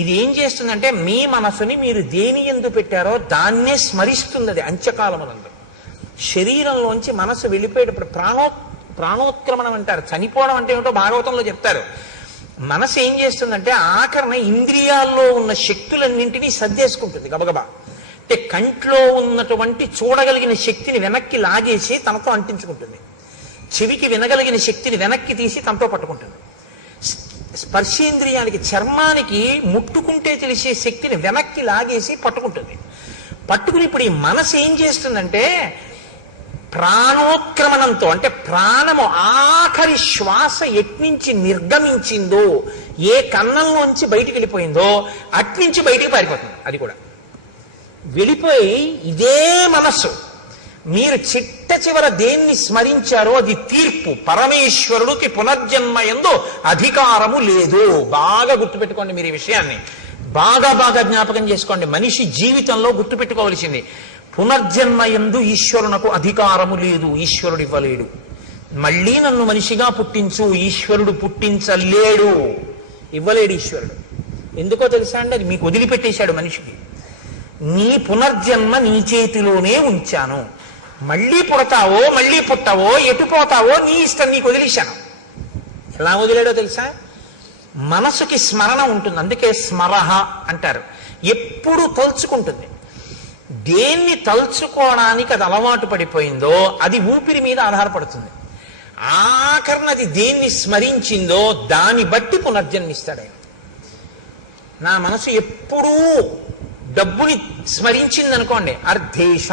ఇది ఏం చేస్తుందంటే, మీ మనసుని మీరు దేని యందు పెట్టారో దాన్నే స్మరిస్తుంది. అది అంత్యకాలమునందు శరీరంలోంచి మనసు వెళ్ళిపోయేటప్పుడు ప్రాణోత్క్రమణం అంటారు. చనిపోవడం అంటే ఏమిటో భాగవతంలో చెప్తారు. మనసు ఏం చేస్తుందంటే ఆఖరణ ఇంద్రియాల్లో ఉన్న శక్తులన్నింటినీ సర్దేసుకుంటుంది గబగబా. అంటే కంట్లో ఉన్నటువంటి చూడగలిగిన శక్తిని వెనక్కి లాగేసి తనతో అంటించుకుంటుంది. చెవికి వినగలిగిన శక్తిని వెనక్కి తీసి తనతో పట్టుకుంటుంది. స్పర్శేంద్రియానికి, చర్మానికి ముట్టుకుంటే తెలిసే శక్తిని వెనక్కి లాగేసి పట్టుకుంటుంది. పట్టుకుని ఇప్పుడు ఈ మనసు ఏం చేస్తుందంటే ప్రాణోత్క్రమణంతో, అంటే ప్రాణము ఆఖరి శ్వాస ఎట్నుంచి నిర్గమించిందో, ఏ కన్నంలోంచి బయటికి వెళ్ళిపోయిందో అట్నుంచి బయటికి పారిపోతుంది. అది కూడా వెళ్ళిపోయి ఇదే మనస్సు మీరు చిట్ట చివర దేన్ని స్మరించారో అది తీర్పు. పరమేశ్వరుడికి పునర్జన్మ యందు అధికారము లేదు. బాగా గుర్తుపెట్టుకోండి మీరు ఈ విషయాన్ని, బాగా జ్ఞాపకం చేసుకోండి. మనిషి జీవితంలో గుర్తుపెట్టుకోవలసింది, పునర్జన్మ యందు ఈశ్వరునకు అధికారము లేదు. ఈశ్వరుడు ఇవ్వలేడు. మళ్ళీ నన్ను మనిషిగా పుట్టించు, ఈశ్వరుడు పుట్టించలేడు, ఇవ్వలేడు ఈశ్వరుడు. ఎందుకో తెలుసా అండి? అది మీకు వదిలిపెట్టేశాడు మనిషికి. నీ పునర్జన్మ నీ చేతిలోనే ఉంచాను. మళ్ళీ పుడతావో మళ్ళీ పుట్టవో ఎటు పోతావో నీ ఇష్టం, నీకు వదిలేశాను. ఎలా వదిలేడో తెలుసా? మనసుకి స్మరణ ఉంటుంది, అందుకే స్మరహ అంటారు. ఎప్పుడు తలుచుకుంటుంది. దేన్ని తలుచుకోవడానికి అది అలవాటు పడిపోయిందో అది ఊపిరి మీద ఆధారపడుతుంది. ఆఖరినది దేన్ని స్మరించిందో దాన్ని బట్టి పునర్జన్మిస్తాడు ఆయన. నా మనసు ఎప్పుడూ డబ్బుని స్మరించింది అనుకోండి, అర్ధేష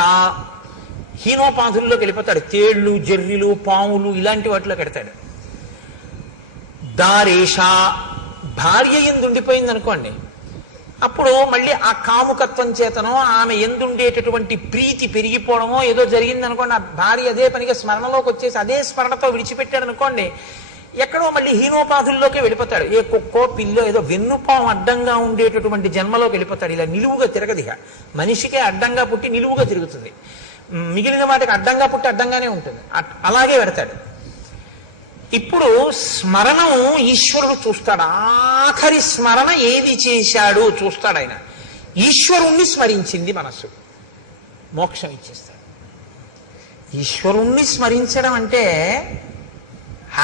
హీనోపాధుల్లోకి వెళ్ళిపోతాడు. తేళ్లు, జర్రిలు, పాములు ఇలాంటి వాటిలో పెడతాడు. దారేష భార్య ఎందు ఉండిపోయింది అనుకోండి, అప్పుడు మళ్ళీ ఆ కాముకత్వం చేతనో ఆమె ఎందుండేటటువంటి ప్రీతి పెరిగిపోవడమో ఏదో జరిగింది అనుకోండి, ఆ భార్య అదే పనిగా స్మరణలోకి వచ్చేసి అదే స్మరణతో విడిచిపెట్టాడు అనుకోండి, ఎక్కడో మళ్ళీ హీనోపాధుల్లోకి వెళ్ళిపోతాడు. ఏ కుక్కో పిల్లో ఏదో వెన్నుపాం అడ్డంగా ఉండేటటువంటి జన్మలోకి వెళ్ళిపోతాడు. ఇలా నిలువుగా తిరగదిగా, మనిషికే అడ్డంగా పుట్టి నిలువుగా తిరుగుతుంది, మిగిలిన వాటికి అడ్డంగా పుట్టి అడ్డంగానే ఉంటుంది. అలాగే పెడతాడు. ఇప్పుడు స్మరణం ఈశ్వరుడు చూస్తాడు. ఆఖరి స్మరణ ఏది చేశాడు చూస్తాడు ఆయన. ఈశ్వరుణ్ణి స్మరించింది మనస్సు, మోక్షం ఇచ్చేస్తాడు. ఈశ్వరుణ్ణి స్మరించడం అంటే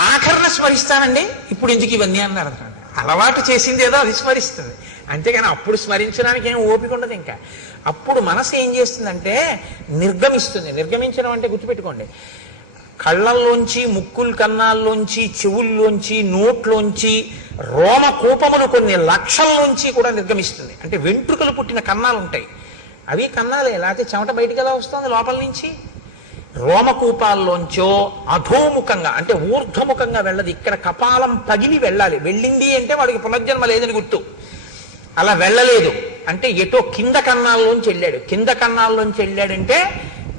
ఆఖరణ స్మరిస్తానండి, ఇప్పుడు ఎందుకు ఇవన్నీ అన్నారు. అలవాటు చేసింది ఏదో అది స్మరిస్తుంది, అంతేగాని అప్పుడు స్మరించడానికి ఏం ఓపిక ఉండదు. ఇంకా అప్పుడు మనసు ఏం చేస్తుందంటే నిర్గమిస్తుంది. నిర్గమించడం అంటే గుర్తుపెట్టుకోండి, కళ్ళల్లోంచి, ముక్కుల కన్నాల్లోంచి, చెవుల్లోంచి, నోట్లోంచి, రోమకూపములు కొన్ని లక్షల్లోంచి కూడా నిర్గమిస్తుంది. అంటే వెంట్రుకలు పుట్టిన కన్నాలు ఉంటాయి, అవి కన్నాలే, లేకపోతే చెమట బయటికి ఎలా వస్తుంది లోపల నుంచి? రోమకూపాల్లోంచో అధోముఖంగా అంటే ఊర్ధ్వముఖంగా వెళ్ళదు. ఇక్కడ కపాలం పగిలి వెళ్ళాలి. వెళ్ళింది అంటే వాడికి పునర్జన్మ లేదని గుర్తు. అలా వెళ్ళలేదు అంటే ఎటో కింద కన్నాల్లోంచి వెళ్ళాడు. కింద కన్నాల్లోంచి వెళ్ళాడంటే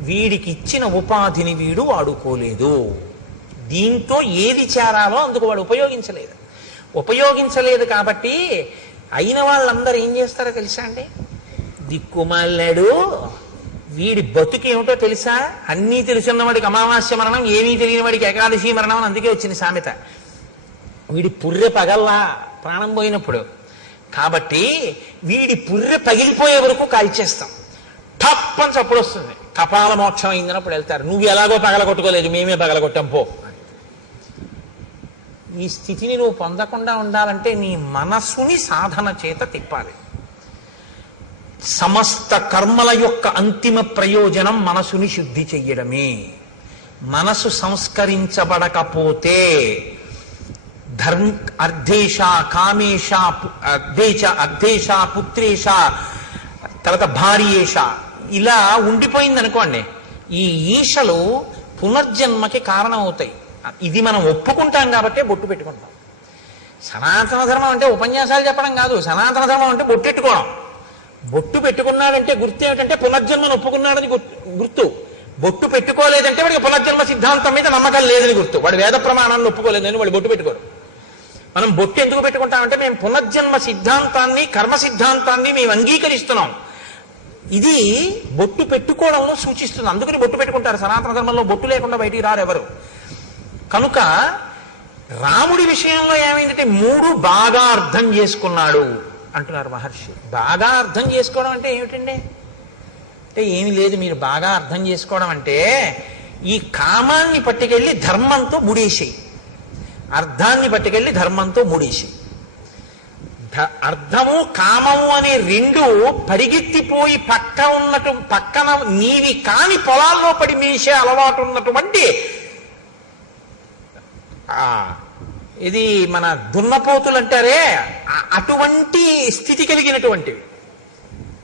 వీడికి ఇచ్చిన ఉపాధిని వీడు వాడుకోలేదు. దీంతో ఏది చేరాలో అందుకు వాడు ఉపయోగించలేదు కాబట్టి అయిన వాళ్ళందరూ ఏం చేస్తారో తెలుసా అండి? దిక్కుమాలాడు, వీడి బతుకు ఏమిటో తెలుసా? అన్నీ తెలుసున్న వాడికి అమావాస్య మరణం, ఏమీ తెలియని వాడికి ఏకాదశి మరణం అని అందుకే వచ్చింది సామెత. వీడి పుర్రె పగల్లా ప్రాణం పోయినప్పుడు, కాబట్టి వీడి పుర్రె పగిలిపోయే వరకు కాల్చేస్తాం. టప్ అని చప్పుడు వస్తుంది, కపాల మోక్షం అయిందన్నప్పుడు వెళ్తారు. నువ్వు ఎలాగో పగలగొట్టుకోలేదు, మేమే పగలగొట్టాం పో. ఈ స్థితిని నువ్వు పొందకుండా ఉండాలంటే నీ మనస్సుని సాధన చేత తిప్పాలి. సమస్త కర్మల యొక్క అంతిమ ప్రయోజనం మనసుని శుద్ధి చెయ్యడమే. మనసు సంస్కరించబడకపోతే అర్ధేష, కామేష, అర్ధేష, పుత్రేష, తర్వాత భార్యేష ఇలా ఉండిపోయింది అనుకోండి, ఈ ఈశలు పునర్జన్మకి కారణం అవుతాయి. ఇది మనం ఒప్పుకుంటాం కాబట్టి బొట్టు పెట్టుకుంటాం. సనాతన ధర్మం అంటే ఉపన్యాసాలు చెప్పడం కాదు, సనాతన ధర్మం అంటే బొట్టెట్టుకోవడం. బొట్టు పెట్టుకున్నాడంటే గుర్తు ఏమిటంటే పునర్జన్మను ఒప్పుకున్నాడని గుర్తు. బొట్టు పెట్టుకోలేదంటే వాడికి పునర్జన్మ సిద్ధాంతం మీద నమ్మకం లేదని గుర్తు. వాడు వేద ప్రమాణాన్ని ఒప్పుకోలేదని వాడు బొట్టు పెట్టుకోరు. మనం బొట్టు ఎందుకు పెట్టుకుంటామంటే మేము పునర్జన్మ సిద్ధాంతాన్ని, కర్మ సిద్ధాంతాన్ని మేము అంగీకరిస్తున్నాం. ఇది బొట్టు పెట్టుకోవడంలో సూచిస్తుంది. అందుకని బొట్టు పెట్టుకుంటారు. సనాతన ధర్మంలో బొట్టు లేకుండా బయటికి రారు ఎవరు. కనుక రాముడి విషయంలో ఏమైందంటే 3 బాగా అర్థం చేసుకున్నాడు అంటున్నారు మహర్షి. బాగా అర్థం చేసుకోవడం అంటే ఏమిటండి? అంటే ఏమి లేదు, మీరు బాగా అర్థం చేసుకోవడం అంటే ఈ కామాన్ని పట్టుకెళ్ళి ధర్మంతో ముడేసేయి, అర్థాన్ని పట్టుకెళ్ళి ధర్మంతో ముడేసేయి. అర్థము కామము అనే రెండు పరిగెత్తిపోయి పక్కన నీవి కాని పొలాల్లో పడి మేసే అలవాటు ఉన్నటువంటి ఇది మన దున్నపోతులు అంటారే, అటువంటి స్థితి కలిగినటువంటివి.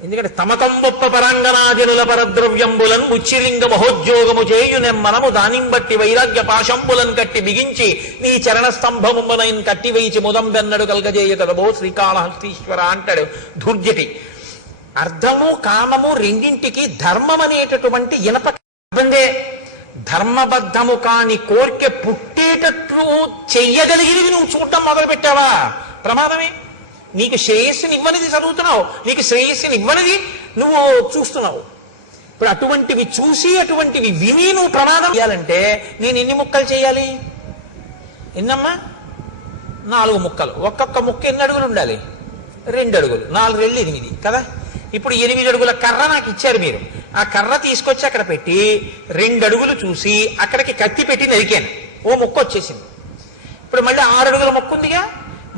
ఎందుకంటే తమతంబొప్ప పరాంగనాజనుల పరద్రవ్యంబులన్ ముచ్చిలింగ మహోద్యోగము చేయు నెమ్మనము దానిం బట్టి వైరాగ్య పాశంబులను కట్టి బిగించి నీ చరణ స్తంభమునైన్ కట్టి వేయిచి ముదంబెన్నడు కలగజేయ కదబో శ్రీకాళహస్తీశ్వర అంటాడు ధూర్జటి. అర్థము కామము రెండింటికి ధర్మం అనేటటువంటి ఇనప బందే. ధర్మబద్ధము కాని కోరిక పుట్టేటట్లు చెయ్యగలిగినవి నువ్వు చూడటం మొదలు పెట్టావా ప్రమాదమే. నీకు శ్రేయస్సుని ఇవ్వనిది చదువుతున్నావు, నీకు శ్రేయస్సుని ఇవ్వనిది నువ్వు చూస్తున్నావు. ఇప్పుడు అటువంటివి చూసి అటువంటివి విని నువ్వు ప్రమాదం చేయాలంటే నేను ఎన్ని ముక్కలు చేయాలి? ఎన్నమ్మా? 4 ముక్కలు. ఒక్కొక్క ముక్క ఎన్ని అడుగులు ఉండాలి? 2 అడుగులు. 4 రెళ్ళు 8 కదా. ఇప్పుడు 8 అడుగుల కర్ర నాకు ఇచ్చారు మీరు. ఆ కర్ర తీసుకొచ్చి అక్కడ పెట్టి 2 అడుగులు చూసి అక్కడికి కత్తి పెట్టి నరికాను, ఓ ముక్క వచ్చేసింది. ఇప్పుడు మళ్ళీ 6 అడుగుల ముక్క ఉందిగా,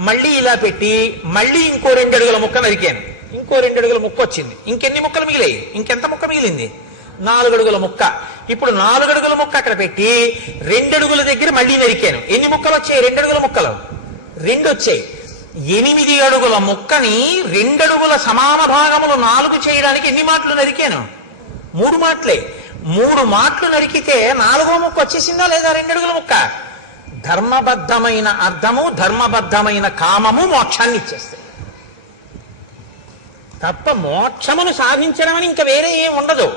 మళ్ళీ ఇలా పెట్టి మళ్ళీ ఇంకో 2 అడుగుల ముక్క నరికాను, ఇంకో 2 అడుగుల ముక్క వచ్చింది. ఇంకెన్ని ముక్కలు మిగిలాయి? ఇంకెంత ముక్క మిగిలింది? 4 అడుగుల ముక్క. ఇప్పుడు 4 అడుగుల ముక్క అక్కడ పెట్టి 2 అడుగుల దగ్గర మళ్ళీ నరికాను. ఎన్ని ముక్కలు వచ్చాయి? 2 అడుగుల ముక్కలు 2 వచ్చాయి. 8 అడుగుల ముక్కని 2 అడుగుల సమాన భాగములు 4 చేయడానికి ఎన్ని మాటలు నరికాను? 3 మాటలే. 3 మాటలు నరికితే 4వ ముక్క వచ్చేసిందా లేదా? 2 అడుగుల ముక్క. ధర్మబద్ధమైన అర్థము, ధర్మబద్ధమైన కామము మోక్షాన్ని ఇచ్చేస్తాయి తప్ప మోక్షమును సాధించడం అని ఇంకా వేరే ఏం ఉండదు.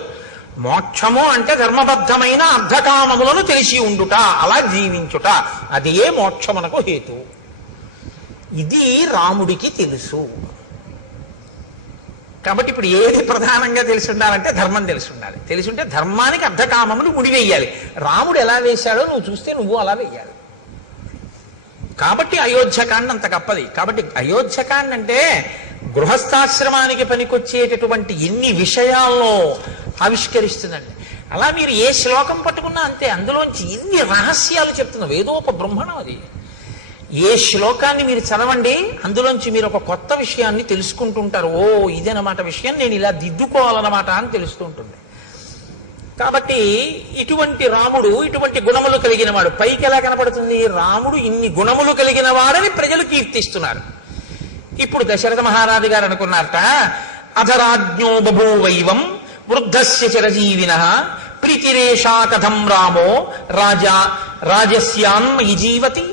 మోక్షము అంటే ధర్మబద్ధమైన అర్ధకామములను తెలిసి ఉండుట, అలా జీవించుట, అదే మోక్షమునకు హేతు. ఇది రాముడికి తెలుసు. కాబట్టి ఇప్పుడు ఏది ప్రధానంగా తెలిసి ఉండాలంటే ధర్మం తెలిసి ఉండాలి. తెలిసి ఉంటే ధర్మానికి అర్ధకామములు ముడివేయాలి. రాముడు ఎలా వేశాడో నువ్వు చూస్తే నువ్వు అలా వేయాలి. కాబట్టి అయోధ్యకాండ అంత గొప్పది. కాబట్టి అయోధ్యకాండ అంటే గృహస్థాశ్రమానికి పనికొచ్చేటటువంటి ఎన్ని విషయాల్లో ఆవిష్కరిస్తుందండి. అలా మీరు ఏ శ్లోకం పట్టుకున్నా అంతే, అందులోంచి ఎన్ని రహస్యాలు చెప్తున్నా. వేదోపబ్రహ్మణం అది. ఏ శ్లోకాన్ని మీరు చదవండి, అందులోంచి మీరు ఒక కొత్త విషయాన్ని తెలుసుకుంటుంటారు. ఓ ఇదన్నమాట విషయం, నేను ఇలా దిద్దుకోవాలన్నమాట అని తెలుస్తూ ఉంటుంది. కాబట్టి ఇటువంటి రాముడు ఇటువంటి గుణములు కలిగిన వాడు. పైకి ఎలా కనపడుతుంది? రాముడు ఇన్ని గుణములు కలిగిన వాడని ప్రజలు కీర్తిస్తున్నారు. ఇప్పుడు దశరథ మహారాజు గారు అనుకున్నారట, అధరాజ్ఞో బభూవైవం వృద్ధస్య చిరజీవిన ప్రీతిరేషా కథం రామో రాజస్యాన్మయి జీవతి.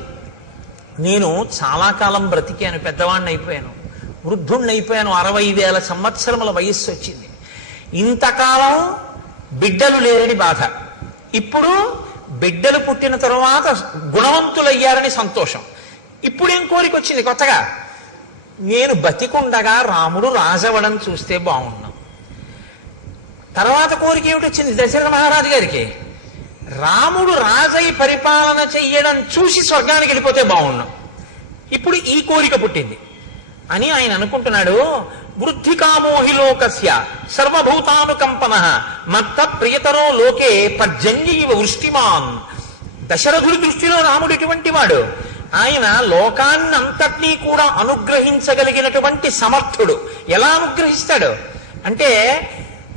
నేను చాలా కాలం బ్రతికాను, పెద్దవాడిని అయిపోయాను, వృద్ధుణ్ణి అయిపోయాను, 60,000 సంవత్సరముల వయస్సు వచ్చింది. ఇంతకాలం బిడ్డలు లేరని బాధ, ఇప్పుడు బిడ్డలు పుట్టిన తరువాత గుణవంతులయ్యారని సంతోషం. ఇప్పుడేం కోరిక వచ్చింది కొత్తగా? నేను బతికుండగా రాముడు రాజవడం చూస్తే బాగున్నాం. తర్వాత కోరిక ఏమిటి వచ్చింది దశరథ మహారాజు గారికి? రాముడు రాజై పరిపాలన చెయ్యడం చూసి స్వర్గానికి వెళ్ళిపోతే బాగున్నాం. ఇప్పుడు ఈ కోరిక పుట్టింది అని ఆయన అనుకుంటున్నాడు. వృద్ధికామోహి లోకస్య సర్వభూతానుకంపన మత్త ప్రియతరో లోకే పర్జన్యైవ వృష్టిమాన్. దశరథుడి దృష్టిలో రాముడు ఎటువంటి వాడు? ఆయన లోకాన్నంతటినీ కూడా అనుగ్రహించగలిగినటువంటి సమర్థుడు. ఎలా అనుగ్రహిస్తాడు అంటే,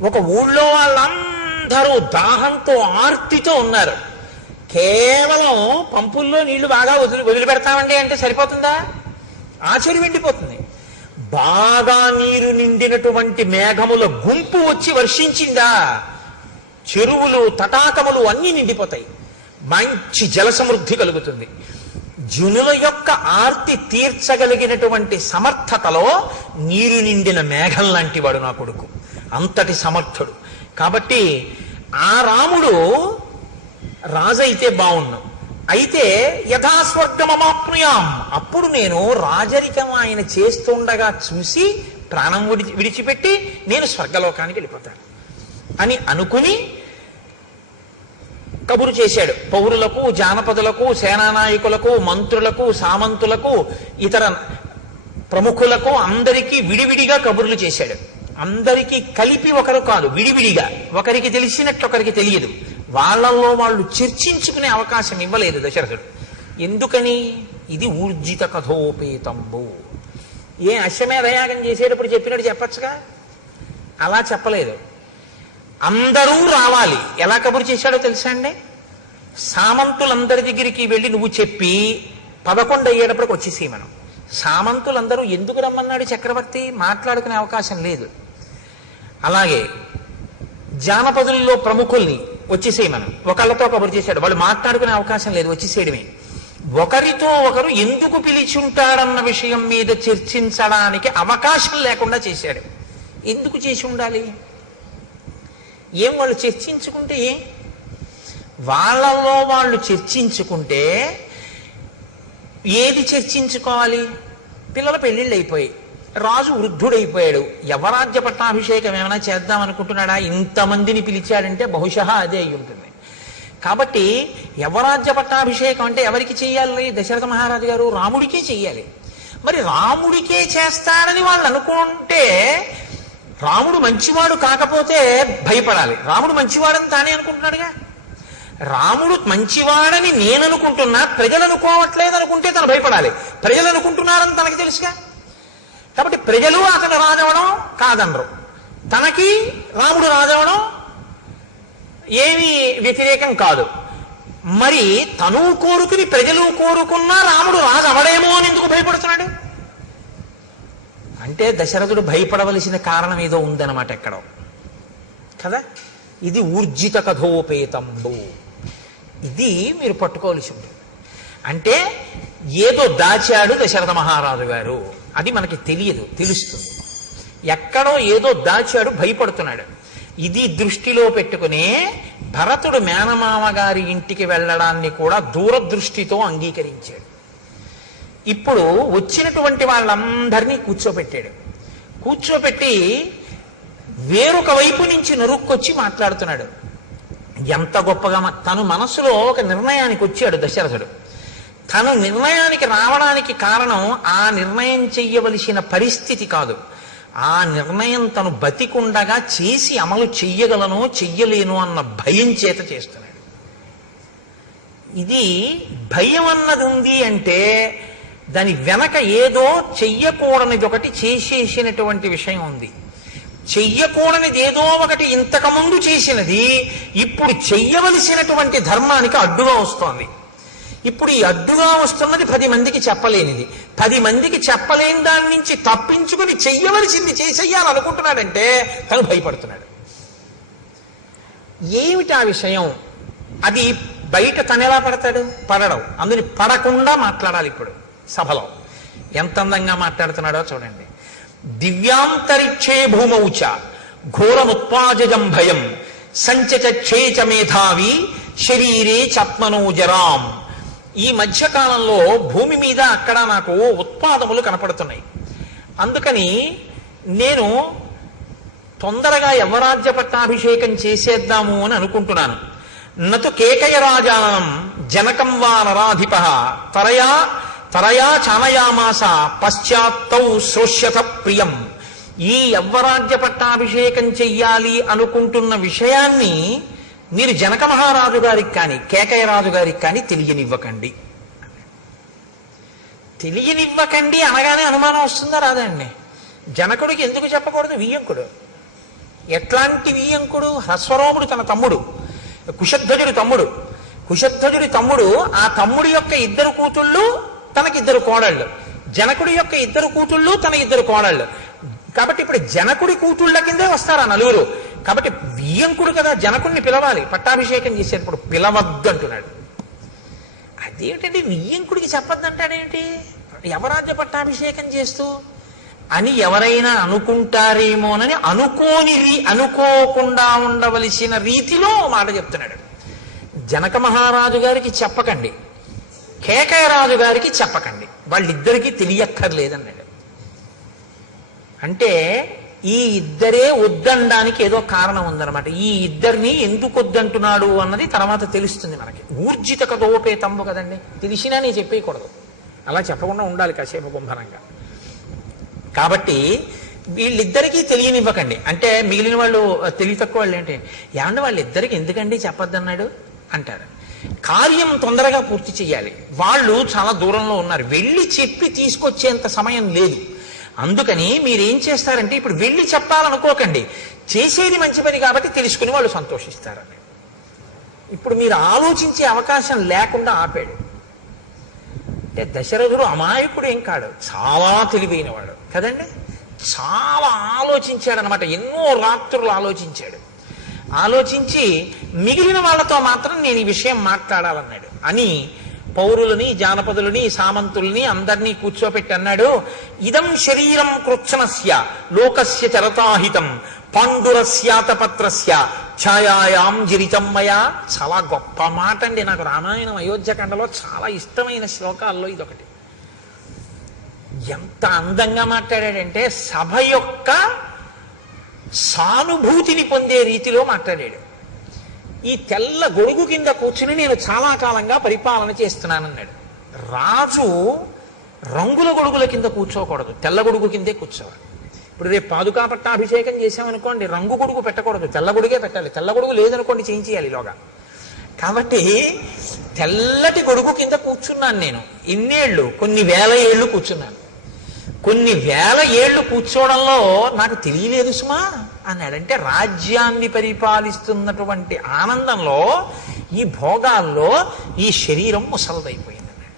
ఒక ఊళ్ళో వాళ్ళందరూ దాహంతో ఆర్తితో ఉన్నారు. కేవలం పంపుల్లో నీళ్లు బాగా వదిలిపెడతామండి అంటే సరిపోతుందా? ఆచరి వెండిపోతుంది. బాగా నీరు నిండినటువంటి మేఘముల గుంపు వచ్చి వర్షించిందా, చెరువులు తటాకములు అన్నీ నిండిపోతాయి, మంచి జల సమృద్ధి కలుగుతుంది. జనుల యొక్క ఆర్తి తీర్చగలిగినటువంటి సమర్థతలో నీరు నిండిన మేఘం లాంటి వాడు నా కొడుకు, అంతటి సమర్థుడు. కాబట్టి ఆ రాముడు రాజు అయితే బాగున్నాం. అయితే యథాస్వర్గమమాప్నుయాం, అప్పుడు నేను రాజరికం ఆయన చేస్తుండగా చూసి ప్రాణం విడిచిపెట్టి నేను స్వర్గలోకానికి వెళ్ళిపోతాను అని అనుకుని కబురు చేశాడు. పౌరులకు, జానపదులకు, సేనానాయకులకు, మంత్రులకు, సామంతులకు, ఇతర ప్రముఖులకు అందరికీ విడివిడిగా కబుర్లు చేశాడు. అందరికీ కలిపి ఒకరు కాదు, విడివిడిగా. ఒకరికి తెలిసినట్టు ఒకరికి తెలియదు. వాళ్ళల్లో వాళ్ళు చర్చించుకునే అవకాశం ఇవ్వలేదు దశరథుడు. ఎందుకని? ఇది ఊర్జిత కథోపేతంబు. ఏ అశ్వమేధయాగం చేసేటప్పుడు చెప్పినట్టు చెప్పచ్చుగా, అలా చెప్పలేదు. అందరూ రావాలి. ఎలా కబురు చేశాడో తెలుసా అండి? సామంతులందరి దగ్గరికి వెళ్ళి నువ్వు చెప్పి 11 అయ్యేటప్పటికి వచ్చేసి మనం. సామంతులందరూ ఎందుకు రమ్మన్నాడు చక్రవర్తి? మాట్లాడుకునే అవకాశం లేదు. అలాగే జానపదుల్లో ప్రముఖుల్ని వచ్చేసేయమను, ఒకళ్ళతో కబురు చేశాడు, వాళ్ళు మాట్లాడుకునే అవకాశం లేదు, వచ్చేసేయడమే. ఒకరితో ఒకరు ఎందుకు పిలిచుంటాడన్న విషయం మీద చర్చించడానికి అవకాశం లేకుండా చేశాడు. ఎందుకు చేసి ఉండాలి? ఏం వాళ్ళు చర్చించుకుంటే వాళ్ళలో వాళ్ళు చర్చించుకుంటే ఏది చర్చించుకోవాలి? పిల్లల పెళ్ళిళ్ళు అయిపోయాయి, రాజు వృద్ధుడైపోయాడు, యవరాజ్య పట్టాభిషేకం ఏమైనా చేద్దాం అనుకుంటున్నాడా? ఇంతమందిని పిలిచాడంటే బహుశా అదే అయి ఉంటుంది. కాబట్టి యవరాజ్య పట్టాభిషేకం అంటే ఎవరికి చెయ్యాలి? దశరథ మహారాజు గారు రాముడికే చెయ్యాలి. మరి రాముడికే చేస్తాడని వాళ్ళు అనుకుంటే రాముడు మంచివాడు కాకపోతే భయపడాలి. రాముడు మంచివాడని తానే అనుకుంటున్నాడుగా. రాముడు మంచివాడని నేను అనుకుంటున్నా, ప్రజలు అనుకోవట్లేదు అనుకుంటే తను భయపడాలి. ప్రజలు అనుకుంటున్నారని తనకి తెలుసుగా. కాబట్టి ప్రజలు అతను రాజవడం కాదనరు, తనకి రాముడు రాజవడం ఏమీ వ్యతిరేకం కాదు. మరి తను కోరుకుని ప్రజలు కోరుకున్నా రాముడు రాజు అవడేమో అని ఎందుకు భయపడుతున్నాడు? అంటే దశరథుడు భయపడవలసిన కారణం ఏదో ఉందన్నమాట ఎక్కడో కదా. ఇది ఊర్జిత కథోపేతంబు, ఇది మీరు పట్టుకోవలసి ఉంటుంది. అంటే ఏదో దాచాడు దశరథ మహారాజు గారు, అది మనకి తెలియదు, తెలుస్తుంది. ఎక్కడో ఏదో దాచాడు, భయపడుతున్నాడు. ఇది దృష్టిలో పెట్టుకునే భరతుడు మేనమామ గారి ఇంటికి వెళ్ళడాన్ని కూడా దూరదృష్టితో అంగీకరించాడు. ఇప్పుడు వచ్చినటువంటి వాళ్ళందరినీ కూర్చోబెట్టాడు. కూర్చోబెట్టి వేరొక వైపు నుంచి నరుక్కొచ్చి మాట్లాడుతున్నాడు. ఎంత గొప్పగా తను మనసులో ఒక నిర్ణయానికి వచ్చాడు దశరథుడు. తను నిర్ణయానికి రావడానికి కారణం ఆ నిర్ణయం చెయ్యవలసిన పరిస్థితి కాదు, ఆ నిర్ణయం తను బతికుండగా చేసి అమలు చెయ్యగలను చెయ్యలేను అన్న భయం చేత చేస్తున్నాడు. ఇది భయం అన్నది ఉంది అంటే దాని వెనక ఏదో చెయ్యకూడనిది ఒకటి చేసేసినటువంటి విషయం ఉంది. చెయ్యకూడనిది ఏదో ఒకటి ఇంతకుముందు చేసినది ఇప్పుడు చెయ్యవలసినటువంటి ధర్మానికి అడ్డుగా వస్తోంది. ఇప్పుడు ఈ అడ్డుగా వస్తున్నది 10 మందికి చెప్పలేనిది. 10 మందికి చెప్పలేని దాని నుంచి తప్పించుకుని చెయ్యవలసింది చేసేయాలనుకుంటున్నాడంటే తను భయపడుతున్నాడు. ఏమిటి ఆ విషయం? అది బయట తను ఎలా పడతాడు? పడడం. అందుని పడకుండా మాట్లాడాలి. ఇప్పుడు సభలో ఎంత అందంగా మాట్లాడుతున్నాడో చూడండి. దివ్యాంతరిక్షే భూమౌచ ఘోరముత్పాజం భయం సంచచేచ మేధావి శరీరే చత్మనోజరాం. ఈ మధ్యకాలంలో భూమి మీద అక్కడ నాకు ఉత్పాదములు కనపడుతున్నాయి. అందుకని నేను తొందరగా యవరాజ్య పట్టాభిషేకం చేసేద్దాము అని అనుకుంటున్నాను. నతు కేకయ రాజానం జనకం వా నరాధిప తరయా చానయామాస పశ్చాత్తౌ శ్రోష్యత ప్రియం. ఈ యవ్వరాజ్య పట్టాభిషేకం చెయ్యాలి అనుకుంటున్న విషయాన్ని మీరు జనక మహారాజు గారికి కానీ కేకయ రాజు గారికి కానీ తెలియనివ్వకండి. తెలియనివ్వకండి అనగానే అనుమానం వస్తుందా రాదండి? జనకుడికి ఎందుకు చెప్పకూడదు? వియ్యంకుడు. ఎట్లాంటి వియ్యంకుడు? హ్రస్వరోముడు తన తమ్ముడు, కుశధ్వజుడి తమ్ముడు. కుశధ్వజుడి తమ్ముడు, ఆ తమ్ముడి యొక్క 2 కూతుళ్ళు తనకి 2 కోడళ్ళు, జనకుడి యొక్క 2 కూతుళ్ళు తన 2 కోడళ్ళు. కాబట్టి ఇప్పుడు జనకుడి కూతుళ్ళ కిందే వస్తారు ఆ 4. కాబట్టి వియ్యంకుడు కదా, జనకుడిని పిలవాలి. పట్టాభిషేకం చేసేటప్పుడు పిలవద్దంటున్నాడు. అదేమిటండి వియ్యంకుడికి చెప్పొద్దంటాడేంటి? యవరాజ్య పట్టాభిషేకం చేస్తూ అని ఎవరైనా అనుకుంటారేమోనని అనుకోకుండా ఉండవలసిన రీతిలో మాట చెప్తున్నాడు. జనక మహారాజు గారికి చెప్పకండి, కేకయ రాజు గారికి చెప్పకండి, వాళ్ళిద్దరికీ తెలియక్కర్లేదన్నాడు. అంటే ఈ ఇద్దరే వద్దనడానికి ఏదో కారణం ఉందన్నమాట. ఈ ఇద్దరిని ఎందుకు వద్దంటున్నాడు అన్నది తర్వాత తెలుస్తుంది మనకి. ఊర్జిత కథోపేతంబు కదండి, తెలిసినా నేను చెప్పేయకూడదు, అలా చెప్పకుండా ఉండాలి కాసేపు గుంభనంగా. కాబట్టి వీళ్ళిద్దరికీ తెలియనివ్వకండి. అంటే మిగిలిన వాళ్ళు తెలివి తక్కువ వాళ్ళు ఏంటి, ఏమంటే వాళ్ళిద్దరికి ఎందుకండి చెప్పొద్దన్నాడు అంటారు. కార్యం తొందరగా పూర్తి చేయాలి. వాళ్ళు చాలా దూరంలో ఉన్నారు, వెళ్ళి చెప్పి తీసుకొచ్చేంత సమయం లేదు. అందుకని మీరేం చేస్తారంటే ఇప్పుడు వెళ్ళి చెప్పాలనుకోకండి, చేసేది మంచి పని కాబట్టి తెలుసుకుని వాళ్ళు సంతోషిస్తారని. ఇప్పుడు మీరు ఆలోచించే అవకాశం లేకుండా ఆపాడు. అంటే దశరథుడు అమాయకుడు ఏం కాడు, చాలా తెలివైనవాడు కదండి. చాలా ఆలోచించాడనమాట. ఎన్నో రాత్రులు ఆలోచించాడు. ఆలోచించి మిగిలిన వాళ్ళతో మాత్రం నేను ఈ విషయం మాట్లాడాలన్నాడు. అని పౌరులని, జానపదులని, సామంతుల్ని అందరినీ కూర్చోపెట్టి అన్నాడు, ఇదం శరీరం కృత్సనస్య లోకస్య చరతాహితం పాండురస్యాతపత్రస్య ఛాయాయాం జిరితమ్మయ. చాలా గొప్ప మాట అండి. నాకు రామాయణం అయోధ్యకాండలో చాలా ఇష్టమైన శ్లోకాల్లో ఇదొకటి. ఎంత అందంగా మాట్లాడాడంటే సభ యొక్క సానుభూతిని పొందే రీతిలో మాట్లాడాడు. ఈ తెల్ల గొడుగు కింద కూర్చుని నేను చాలా కాలంగా పరిపాలన చేస్తున్నానన్నాడు. రాజు రంగుల గొడుగుల కింద కూర్చోకూడదు, తెల్ల గొడుగు కిందే కూర్చోవాలి. ఇప్పుడు రేపు పాదుకా పట్టాభిషేకం చేసామనుకోండి, రంగు గొడుగు పెట్టకూడదు, తెల్ల గొడుగే పెట్టాలి. తెల్ల గొడుగు లేదనుకోండి చేయించేయాలి ఇలాగా. కాబట్టి తెల్లటి గొడుగు కింద కూర్చున్నాను నేను. ఇన్నేళ్ళు, కొన్ని వేల ఏళ్ళు కూర్చున్నాను. కొన్ని వేల ఏళ్ళు కూర్చోవడంలో నాకు తెలియలేదు సుమా అన్నాడంటే, రాజ్యాన్ని పరిపాలిస్తున్నటువంటి ఆనందంలో, ఈ భోగాల్లో ఈ శరీరం ముసలదైపోయింది అన్నాడు.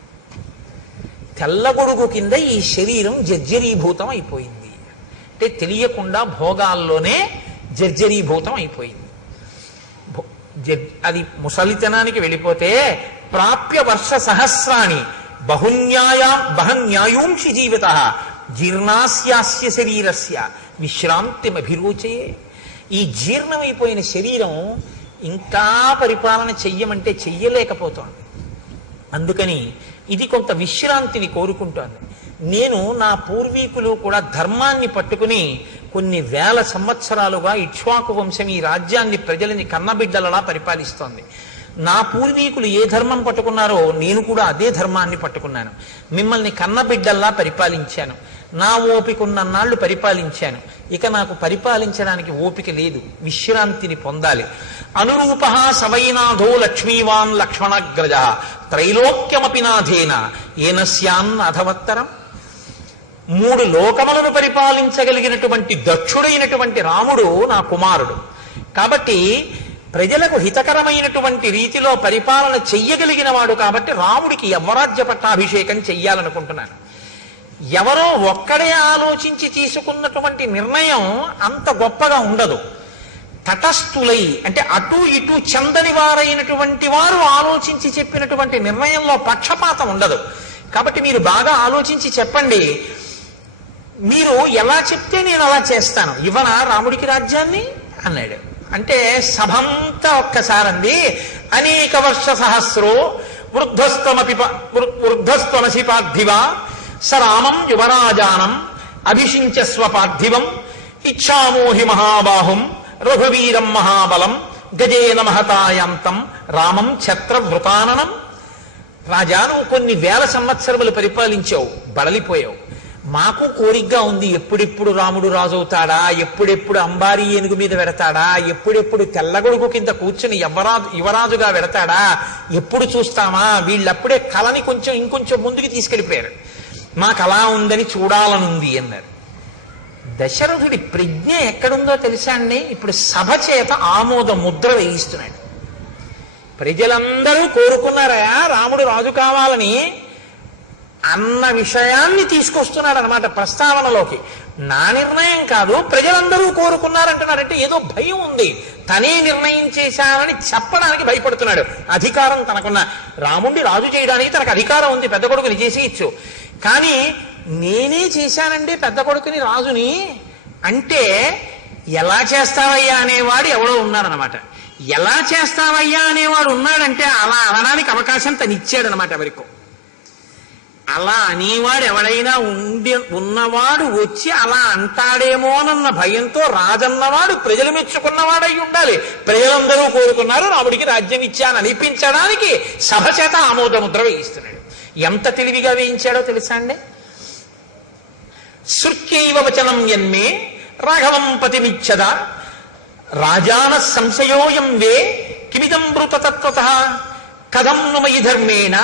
తెల్ల గొడుగు కింద ఈ శరీరం జర్జరీభూతం అయిపోయింది అంటే తెలియకుండా భోగాల్లోనే జర్జరీభూతం అయిపోయింది. అది ముసలితనానికి వెళ్ళిపోతే ప్రాప్య వర్ష సహస్రాణి బహన్యాయూంషి జీవిత జీర్ణాస్యాస్య శరీరస్య విశ్రాంతిమభిరోచయే. ఈ జీర్ణమైపోయిన శరీరం ఇంకా పరిపాలన చెయ్యమంటే చెయ్యలేకపోతోంది. అందుకని ఇది కొంత విశ్రాంతిని కోరుకుంటోంది. నేను నా పూర్వీకులు కూడా ధర్మాన్ని పట్టుకుని కొన్ని వేల సంవత్సరాలుగా ఇక్ష్వాకు వంశం ఈ రాజ్యాన్ని, ప్రజలని కన్నబిడ్డలలా పరిపాలిస్తోంది. నా పూర్వీకులు ఏ ధర్మం పట్టుకున్నారో నేను కూడా అదే ధర్మాన్ని పట్టుకున్నాను. మిమ్మల్ని కన్నబిడ్డల్లా పరిపాలించాను. నా ఓపిక ఉన్నన్నాళ్ళు పరిపాలించాను. ఇక నాకు పరిపాలించడానికి ఓపిక లేదు, విశ్రాంతిని పొందాలి. అనురూప సవైనాథో లక్ష్మీవాన్ లక్ష్మణగ్రజ త్రైలోక్యమపి నాథేన ఏనస్యాన్ అధవత్తరం. 3 లోకములను పరిపాలించగలిగినటువంటి దక్షుడైనటువంటి రాముడు నా కుమారుడు. కాబట్టి ప్రజలకు హితకరమైనటువంటి రీతిలో పరిపాలన చెయ్యగలిగిన వాడు. కాబట్టి రాముడికి యవ్వరాజ్య పట్టాభిషేకం చెయ్యాలనుకుంటున్నాను. ఎవరో ఒక్కడే ఆలోచించి తీసుకున్నటువంటి నిర్ణయం అంత గొప్పగా ఉండదు. తటస్థులై అంటే అటు ఇటు చెందని వారైనటువంటి వారు ఆలోచించి చెప్పినటువంటి నిర్ణయంలో పక్షపాతం ఉండదు. కాబట్టి మీరు బాగా ఆలోచించి చెప్పండి, మీరు ఎలా చెప్తే నేను అలా చేస్తాను, ఇవ్వనా రాముడికి రాజ్యాన్ని అన్నాడు. అంటే సభంతా ఒక్కసారంది. అనేక వర్ష సహస్రో వృద్ధస్త్వమసి పార్థివ సరామం యువరాజానం అభిషించస్వ పార్థివం ఇచ్ఛామోహి మహాబాహుం రఘువీరం మహాబలం గజేన మహతాయాంతం రామం ఛత్రవృతాననం. రాజా, నువ్వు కొన్ని వేల సంవత్సరములు పరిపాలించావు, బడలిపోయావు. మాకు కోరికగా ఉంది, ఎప్పుడెప్పుడు రాముడు రాజవుతాడా, ఎప్పుడెప్పుడు అంబారీ ఏనుగు మీద పెడతాడా, ఎప్పుడెప్పుడు తెల్లగొడుగు కింద కూర్చుని యువరాజుగా పెడతాడా, ఎప్పుడు చూస్తామా. వీళ్ళప్పుడే కళని ఇంకొంచెం ముందుకు తీసుకెళ్ళిపోయారు. మాకు అలా ఉందని చూడాలనుంది అన్నారు. దశరథుడి ప్రజ్ఞ ఎక్కడుందో తెలుసా అండి? ఇప్పుడు సభ చేత ఆమోద ముద్ర వేయిస్తున్నాడు. ప్రజలందరూ కోరుకున్నారా రాముడు రాజు కావాలని అన్న విషయాన్ని తీసుకొస్తున్నాడు అనమాట ప్రస్తావనలోకి. నా నిర్ణయం కాదు, ప్రజలందరూ కోరుకున్నారంటున్నారంటే ఏదో భయం ఉంది. తనే నిర్ణయం చేశానని చెప్పడానికి భయపడుతున్నాడు. అధికారం తనకున్న, రాముడిని రాజు చేయడానికి తనకు అధికారం ఉంది, పెద్ద కొడుకుని చేసేయచ్చు. కానీ నేనే చేశానండి పెద్ద కొడుకుని రాజుని అంటే ఎలా చేస్తావయ్యా అనేవాడు ఎవడో ఉన్నాడనమాట. ఎలా చేస్తావయ్యా అనేవాడు ఉన్నాడంటే అలా అనడానికి అవకాశం తనిచ్చాడనమాట ఎవరికో. అలా అనేవాడు ఎవడైనా ఉన్నవాడు వచ్చి అలా అంటాడేమోనన్న భయంతో రాజన్నవాడు ప్రజలు మెచ్చుకున్నవాడై ఉండాలి. ప్రజలందరూ కోరుకున్నారు రాముడికి రాజ్యం ఇచ్చాను అనిపించడానికి సభ చేత ఆమోదముద్ర వేయిస్తున్నాడు. ఎంత తెలివిగా వేయించాడో తెలుసా అండి? శృత్యైవ వచనం యన్మే రాఘవం పతిమిచ్చద రాజాన సంశయోయం వే కిమిదం బ్రూతతత్వతః కథం నుమయి ధర్మేణ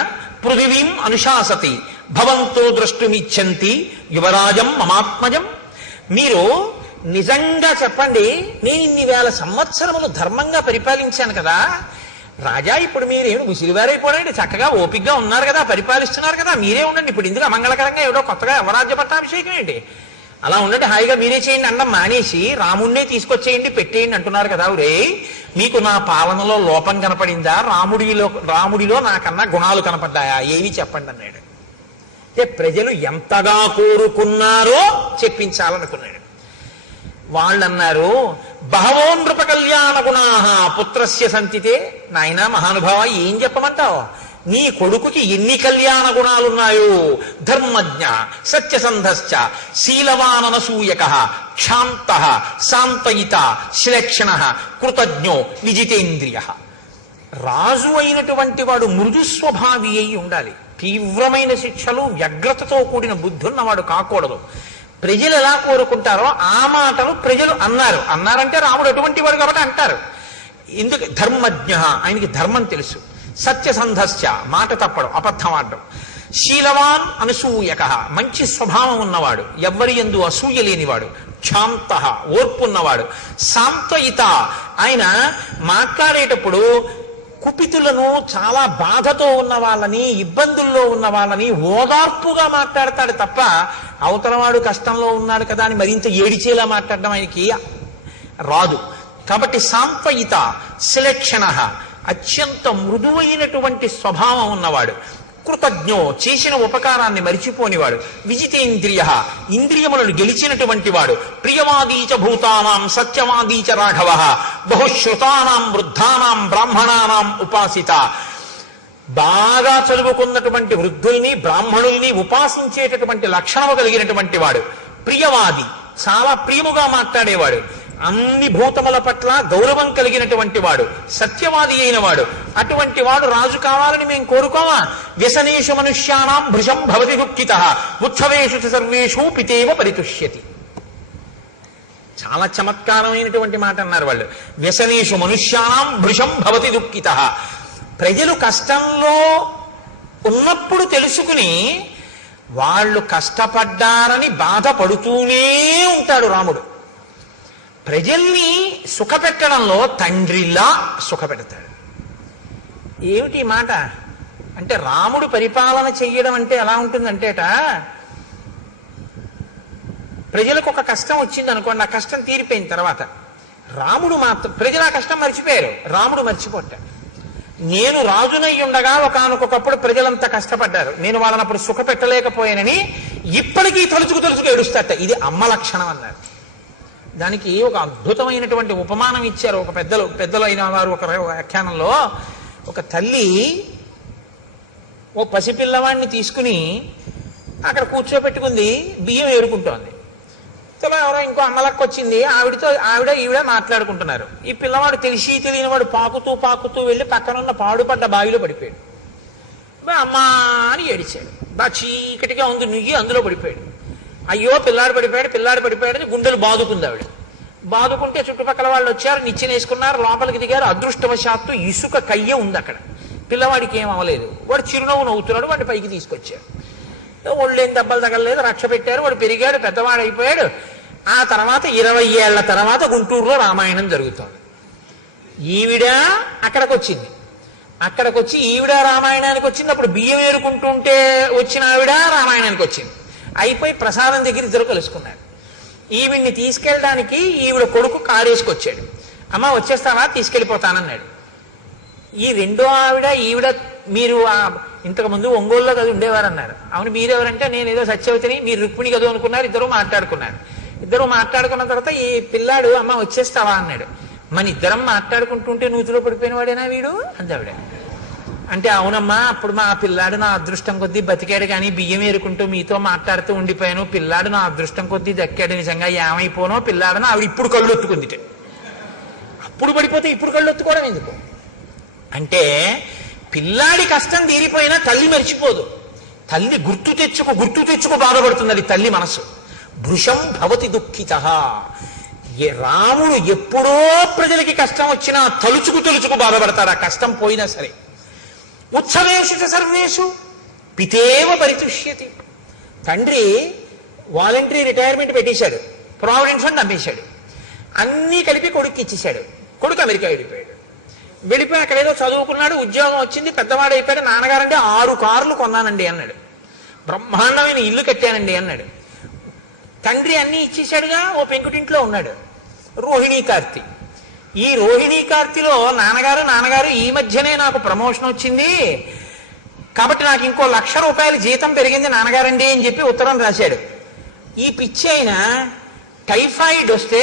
పృథివీం అనుశాసతి భవంతో ద్రష్టుమిచ్చంతి యువరాజం మమాత్మజం. మీరు నిజంగా చెప్పండి, నేను ఇన్ని వేల సంవత్సరములు ధర్మంగా పరిపాలించాను కదా రాజా, ఇప్పుడు మీరేమి ముసిరివారైపోడండి, చక్కగా ఓపికగా ఉన్నారు కదా, పరిపాలిస్తున్నారు కదా, మీరే ఉండండి. ఇప్పుడు ఇందుకు అమంగళకరంగా ఏదో కొత్తగా యువరాజ్య పట్టాభిషేకం ఏంటి అలా ఉండండి, హాయిగా మీరే చేయండి అనడం మానేసి రాముణ్ణే తీసుకొచ్చేయండి పెట్టేయండి అంటున్నారు కదా. రే మీకు నా పాలనలో లోపం కనపడిందా? రాముడిలో నాకన్నా గుణాలు కనపడ్డాయా? ఏవి చెప్పండి అన్నాడు. అంటే ప్రజలు ఎంతగా కోరుకున్నారో చెప్పించాలనుకున్నాడు. వాళ్ళన్నారు, బహవో నృప కళ్యాణ గుణాః పుత్రస్య సంతితే. నాయనా మహానుభావ, ఏం చెప్పమంటావు? నీ కొడుకుకి ఎన్ని కళ్యాణ గుణాలున్నాయో! ధర్మజ్ఞ, సత్యసంధశ్చ, శీలవాననసూయకః, క్షాంతః, శాంతయిత, శ్లేక్షణః, కృతజ్ఞో, విజితేంద్రియః. రాజు అయినటువంటి వాడు మృదు స్వభావి అయి ఉండాలి. తీవ్రమైన శిక్షలు, వ్యగ్రతతో కూడిన బుద్ధి ఉన్నవాడు కాకూడదు. ప్రజలు ఎలా కోరుకుంటారో ఆ మాటలు ప్రజలు అన్నారంటే రాముడు అటువంటి వాడు కాబట్టి అంటారు. ఎందుకు? ధర్మజ్ఞ, ఆయనకి ధర్మం తెలుసు. సత్యసంధశ్చ, మాట తప్పడం, అబద్ధం ఆడడం. శీలవాన్ అనసూయక, మంచి స్వభావం ఉన్నవాడు, ఎవ్వరి యందు అసూయ లేనివాడు. క్షాంత, ఓర్పున్నవాడు. శాంతయిత, ఆయన మాట్లాడేటప్పుడు కుపితులను, చాలా బాధతో ఉన్న వాళ్ళని, ఇబ్బందుల్లో ఉన్న వాళ్ళని ఓదార్పుగా మాట్లాడతాడు తప్ప అవతలవాడు కష్టంలో ఉన్నాడు కదా అని మరింత ఏడిచేలా మాట్లాడడం ఆయనకి రాదు. కాబట్టి శాంతయిత, శ్లేక్షణ, అత్యంత మృదువైనటువంటి స్వభావం ఉన్నవాడు. కృతజ్ఞో, చేసిన ఉపకారాన్ని మరిచిపోనివాడు. విజితేంద్రియ, ఇంద్రియములను గెలిచినటువంటి వాడు. ప్రియవాదీచ భూతానాం సత్యవాదీచ రాఘవ, బహుశ్రుతానాం వృద్ధానాం బ్రాహ్మణానాం ఉపాసిత. బాగా చదువుకున్నటువంటి వృద్ధుల్ని, బ్రాహ్మణుల్ని ఉపాసించేటటువంటి లక్షణము కలిగినటువంటి వాడు. ప్రియవాది, చాలా ప్రియముగా మాట్లాడేవాడు. అన్ని భూతముల పట్ల గౌరవం కలిగినటువంటి వాడు. సత్యవాది అయిన వాడు. అటువంటి వాడు రాజు కావాలని మేము కోరుకోమా? వ్యసనేషు మనుష్యానాం భృశం భవతి దుఃఖితః, ఉత్సవేషు సర్వేషు పితేవ పరితుష్యతి. చాలా చమత్కారమైనటువంటి మాట అన్నారు వాళ్ళు. వ్యసనేషు మనుష్యానాం భృశం భవతి దుఃఖితః. ప్రజలు కష్టంలో ఉన్నప్పుడు తెలుసుకుని వాళ్ళు కష్టపడ్డారని బాధపడుతూనే ఉంటాడు రాముడు. ప్రజల్ని సుఖపెట్టడంలో తండ్రిలా సుఖపెడతాడు. ఏమిటి మాట అంటే, రాముడు పరిపాలన చెయ్యడం అంటే ఎలా ఉంటుందంటేట, ప్రజలకు ఒక కష్టం వచ్చింది అనుకోండి, ఆ కష్టం తీరిపోయిన తర్వాత రాముడు మాత్రం, ప్రజలు ఆ కష్టం మర్చిపోయారు, రాముడు మర్చిపోతాడు. నేను రాజునై ఉండగా ఒకానొకప్పుడు ప్రజలంతా కష్టపడ్డారు, నేను వాళ్ళని అప్పుడు సుఖపెట్టలేకపోయానని ఇప్పటికీ తలుచుకు ఏడుస్తాట. ఇది అమ్మ లక్షణం అన్నారు. దానికి ఒక అద్భుతమైనటువంటి ఉపమానం ఇచ్చారు ఒక పెద్దలు అయిన వారు. ఒక వ్యాఖ్యానంలో ఒక తల్లి ఓ పసిపిల్లవాడిని తీసుకుని అక్కడ కూర్చోపెట్టుకుంది, బియ్యం ఏరుకుంటోంది. తల ఎవరో ఇంకో అమ్మలక్క వచ్చింది, ఈవిడ మాట్లాడుకుంటున్నారు. ఈ పిల్లవాడు తెలిసి తెలియని వాడు పాకుతూ వెళ్ళి పక్కనున్న పాడుపడ్డ బావిలో పడిపోయాడు. అమ్మా అని ఏడిచాడు. బాగా చీకటిగా ఉంది, నుయ్యి అందులో పడిపోయాడు. అయ్యో పిల్లాడు పడిపోయాడు గుండెలు బాదుకుంది ఆవిడ. బాదుకుంటే చుట్టుపక్కల వాళ్ళు వచ్చారు, నిచ్చెనేసుకున్నారు, లోపలికి దిగారు. అదృష్టవశాత్తు ఇసుక కయ్య ఉంది అక్కడ. పిల్లవాడికి ఏం అవ్వలేదు. వాడు చిరునవ్వు నవ్వుతున్నాడు. వాడిని పైకి తీసుకొచ్చారు. ఒళ్ళేం దెబ్బలు తగలలేదు, రక్ష పెట్టారు. వాడు పెరిగాడు, పెద్దవాడు అయిపోయాడు. ఆ తర్వాత 20 ఏళ్ల తర్వాత గుంటూరులో రామాయణం జరుగుతోంది. ఈవిడ అక్కడికి వచ్చి ఈవిడ రామాయణానికి వచ్చింది. అప్పుడు బియ్యం ఏరుకుంటుంటే వచ్చిన ఆవిడ రామాయణానికి వచ్చింది. అయిపోయి ప్రసాదం దగ్గర ఇద్దరు కలుసుకున్నారు. ఈవిడ్ని తీసుకెళ్ళడానికి ఈవిడ కొడుకు కారేసుకొచ్చాడు. అమ్మ వచ్చేస్తావా? తీసుకెళ్ళిపోతానన్నాడు. ఈ రెండో ఈవిడ మీరు ఇంతకు ముందు ఒంగోలులో కదా ఉండేవారన్నారు. అవును, మీరెవరంటే నేను ఏదో సత్యవతిని, మీరు రుక్మిణి కదా అనుకున్నారు. ఇద్దరు మాట్లాడుకున్న తర్వాత ఈ పిల్లాడు అమ్మ వచ్చేస్తావా అన్నాడు. మన ఇద్దరం మాట్లాడుకుంటుంటే నూతిలో పడిపోయిన వాడేనా వీడు అందావిడ. అంటే అవునమ్మా, అప్పుడు మా పిల్లాడు నా అదృష్టం కొద్దీ బతికాడు, కానీ బియ్యం ఏరుకుంటూ మీతో మాట్లాడుతూ ఉండిపోయాను. పిల్లాడు నా అదృష్టం కొద్దీ దక్కాడు, నిజంగా ఏమైపోనో పిల్లాడను. ఆవిడ ఇప్పుడు కళ్ళు ఒత్తుకుంది. అప్పుడు పడిపోతే ఇప్పుడు కళ్ళు ఒత్తుకోవడం ఎందుకు అంటే, పిల్లాడి కష్టం తీరిపోయినా తల్లి మర్చిపోదు. తల్లి గుర్తు తెచ్చుకు బాధపడుతున్నది తల్లి మనసు. భృశం భవతి దుఃఖితః. రాముడు ఎప్పుడో ప్రజలకి కష్టం వచ్చినా తలుచుకు బాధపడతాడు, ఆ కష్టం పోయినా సరే. ఉత్సవేషు సర్వేషు పితేవ పరితుష్యతి. తండ్రి వాలంటరీ రిటైర్మెంట్ పెట్టేశాడు, ప్రావిడెంట్ ఫండ్ అమ్మేశాడు, అన్నీ కలిపి కొడుకు ఇచ్చేశాడు. కొడుకు అమెరికా వెళ్ళిపోయి అక్కడ ఏదో చదువుకున్నాడు, ఉద్యోగం వచ్చింది, పెద్దవాడు అయిపోయాడు. నాన్నగారంటే 6 కార్లు కొన్నానండి అన్నాడు. బ్రహ్మాండమైన ఇల్లు కట్టానండి అన్నాడు. తండ్రి అన్ని ఇచ్చేశాడుగా, ఓ పెంకుటింట్లో ఉన్నాడు రోహిణీ కార్తీ. ఈ రోహిణీ కార్తీలో నాన్నగారు ఈ మధ్యనే నాకు ప్రమోషన్ వచ్చింది కాబట్టి నాకు ఇంకో 1,00,000 రూపాయలు జీతం పెరిగింది నాన్నగారండి అని చెప్పి ఉత్తరం రాశాడు. ఈ పిచ్చి అయిన టైఫాయిడ్ వస్తే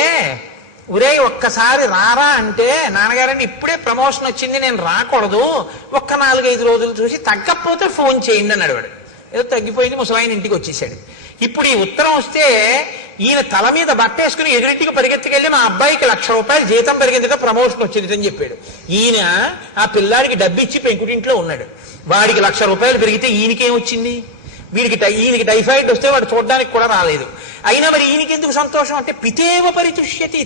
ఒరే ఒక్కసారి రారా అంటే, నాన్నగారండి ఇప్పుడే ప్రమోషన్ వచ్చింది నేను రాకూడదు, ఒక్క 4-5 రోజులు చూసి తగ్గకపోతే ఫోన్ చేయండి అన్నాడు వాడు. ఏదో తగ్గిపోయింది, ముసలాయన ఇంటికి వచ్చేసాడు. ఇప్పుడు ఈ ఉత్తరం వస్తే ఈయన తల మీద బట్ట వేసుకుని ఎదురింటికి పరిగెత్తుకెళ్ళి మా అబ్బాయికి 1,00,000 రూపాయలు జీతం పెరిగిందిట, ప్రమోషన్ వచ్చింది అని చెప్పాడు. ఈయన ఆ పిల్లాడికి డబ్బిచ్చి పెంకుటింట్లో ఉన్నాడు. వాడికి 1,00,000 రూపాయలు పెరిగితే ఈయనకేం వచ్చింది? ఈయనకి టైఫాయిడ్ వస్తే వాడు చూడడానికి కూడా రాలేదు. అయినా మరి ఈయనకి ఎందుకు సంతోషం అంటే పితేవ పరితుష్యతి.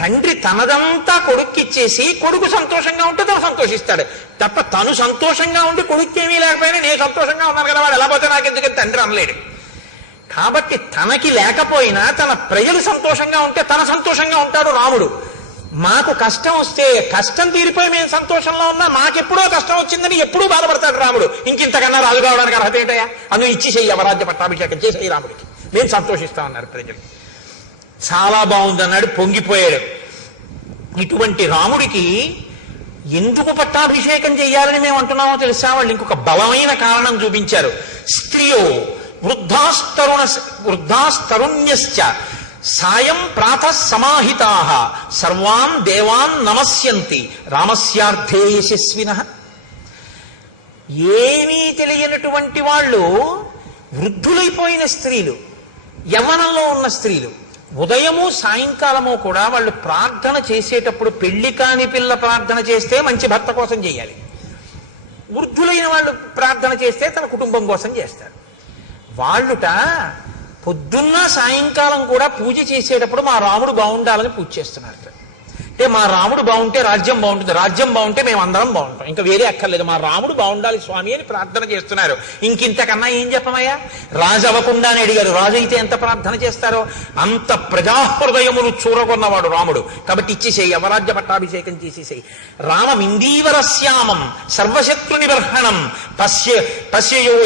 తండ్రి తనదంతా కొడుక్కిచ్చేసి కొడుకు సంతోషంగా ఉంటే తను సంతోషిస్తాడు తప్ప తను సంతోషంగా ఉండి కొడుకు ఏమీ లేకపోయినా నేను సంతోషంగా ఉన్నాను కదా వాడు ఎలా పోతే నాకెందుకని తండ్రి అనలేడు. కాబట్టి తనకి లేకపోయినా తన ప్రజలు సంతోషంగా ఉంటే తన సంతోషంగా ఉంటాడు రాముడు. మాకు కష్టం వస్తే కష్టం తీరిపోయి మేము సంతోషంలో ఉన్నా మాకెప్పుడో కష్టం వచ్చిందని ఎప్పుడూ బాధపడతాడు రాముడు. ఇంకింతకన్నా రాజు కావడానికి అర్హత ఏంటయా? అను ఇచ్చేసేయి, అవరాజ్య పట్టాభిషేకం చేసేయి రాముడికి, మేము సంతోషిస్తామన్నారు ప్రజలు. చాలా బాగుందన్నాడు, పొంగిపోయాడు. ఇటువంటి రాముడికి ఎందుకు పట్టాభిషేకం చెయ్యాలని మేము అంటున్నామో తెలుసా? వాళ్ళు ఇంకొక బలమైన కారణం చూపించారు. స్త్రియో వృద్ధాస్తరుణ్యశ్చ సాయం ప్రాతః సమాహితాః సర్వాన్ దేవాన్ నమస్యంతి రామస్యార్థే యశస్వినః. ఏమీ తెలియనటువంటి వాళ్ళు, వృద్ధులైపోయిన స్త్రీలు, యవ్వనంలో ఉన్న స్త్రీలు ఉదయము సాయంకాలము కూడా వాళ్ళు ప్రార్థన చేసేటప్పుడు పెళ్లి కాని పిల్ల ప్రార్థన చేస్తే మంచి భర్త కోసం చేయాలి. వృద్ధులైన వాళ్ళు ప్రార్థన చేస్తే తన కుటుంబం కోసం చేస్తారు. వాళ్ళుట పొద్దున్న సాయంకాలం కూడా పూజ చేసేటప్పుడు మా రాముడు బాగుండాలని పూజ చేస్తున్నారు. అంటే మా రాముడు బాగుంటే రాజ్యం బాగుంటుంది, రాజ్యం బాగుంటే మేము అందరం బాగుంటాం, ఇంకా వేరే అక్కర్లేదు, మా రాముడు బాగుండాలి స్వామి అని ప్రార్థన చేస్తున్నారు. ఇంకింతకన్నా ఏం చెప్పమయ్యా? రాజు అవ్వకుండా అని అడిగారు. రాజు అయితే ఎంత ప్రార్థన చేస్తారో అంత ప్రజాహృదయములు చూరగొన్నవాడు రాముడు. కాబట్టి ఇచ్చేసేయి, అవరాజ్య పట్టాభిషేకం చేసేసేయి. రామమిందీవరశ్యామం సర్వశత్రు నిబర్హణం పశ్యయో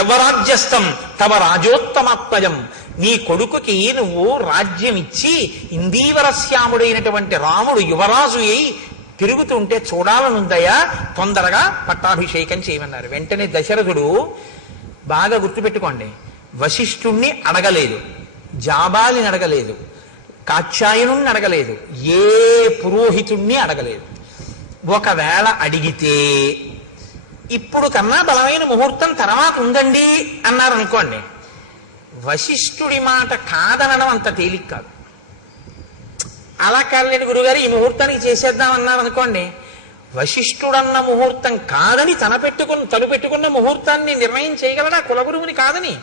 యవ్వరాజ్యస్థం తవ రాజోత్తమాత్మజం. నీ కొడుకుకి నువ్వు రాజ్యం ఇచ్చి ఇందీవరశ్యాముడైనటువంటి రాముడు యువరాజు అయి తిరుగుతుంటే చూడాలనుందయా, తొందరగా పట్టాభిషేకం చేయమన్నారు. వెంటనే దశరథుడు, బాగా గుర్తుపెట్టుకోండి, వశిష్ఠుణ్ణి అడగలేదు, జాబాలిని అడగలేదు, కాత్యాయనుణ్ణి అడగలేదు, ఏ పురోహితుణ్ణి అడగలేదు. ఒకవేళ అడిగితే ఇప్పుడు కన్నా బలమైన ముహూర్తం తర్వాత ఉందండి అన్నారనుకోండి, వశిష్ఠుడి మాట కాదనడం అంత తేలిక కాదు. అలా కాదులేని గురుగారు ఈ ముహూర్తానికి చేసేద్దాం అన్నారు అనుకోండి, వశిష్ఠుడన్న ముహూర్తం కాదని తను పెట్టుకున్న ముహూర్తాన్ని నిర్ణయం చేయగలడా కులగురువుని కాదని?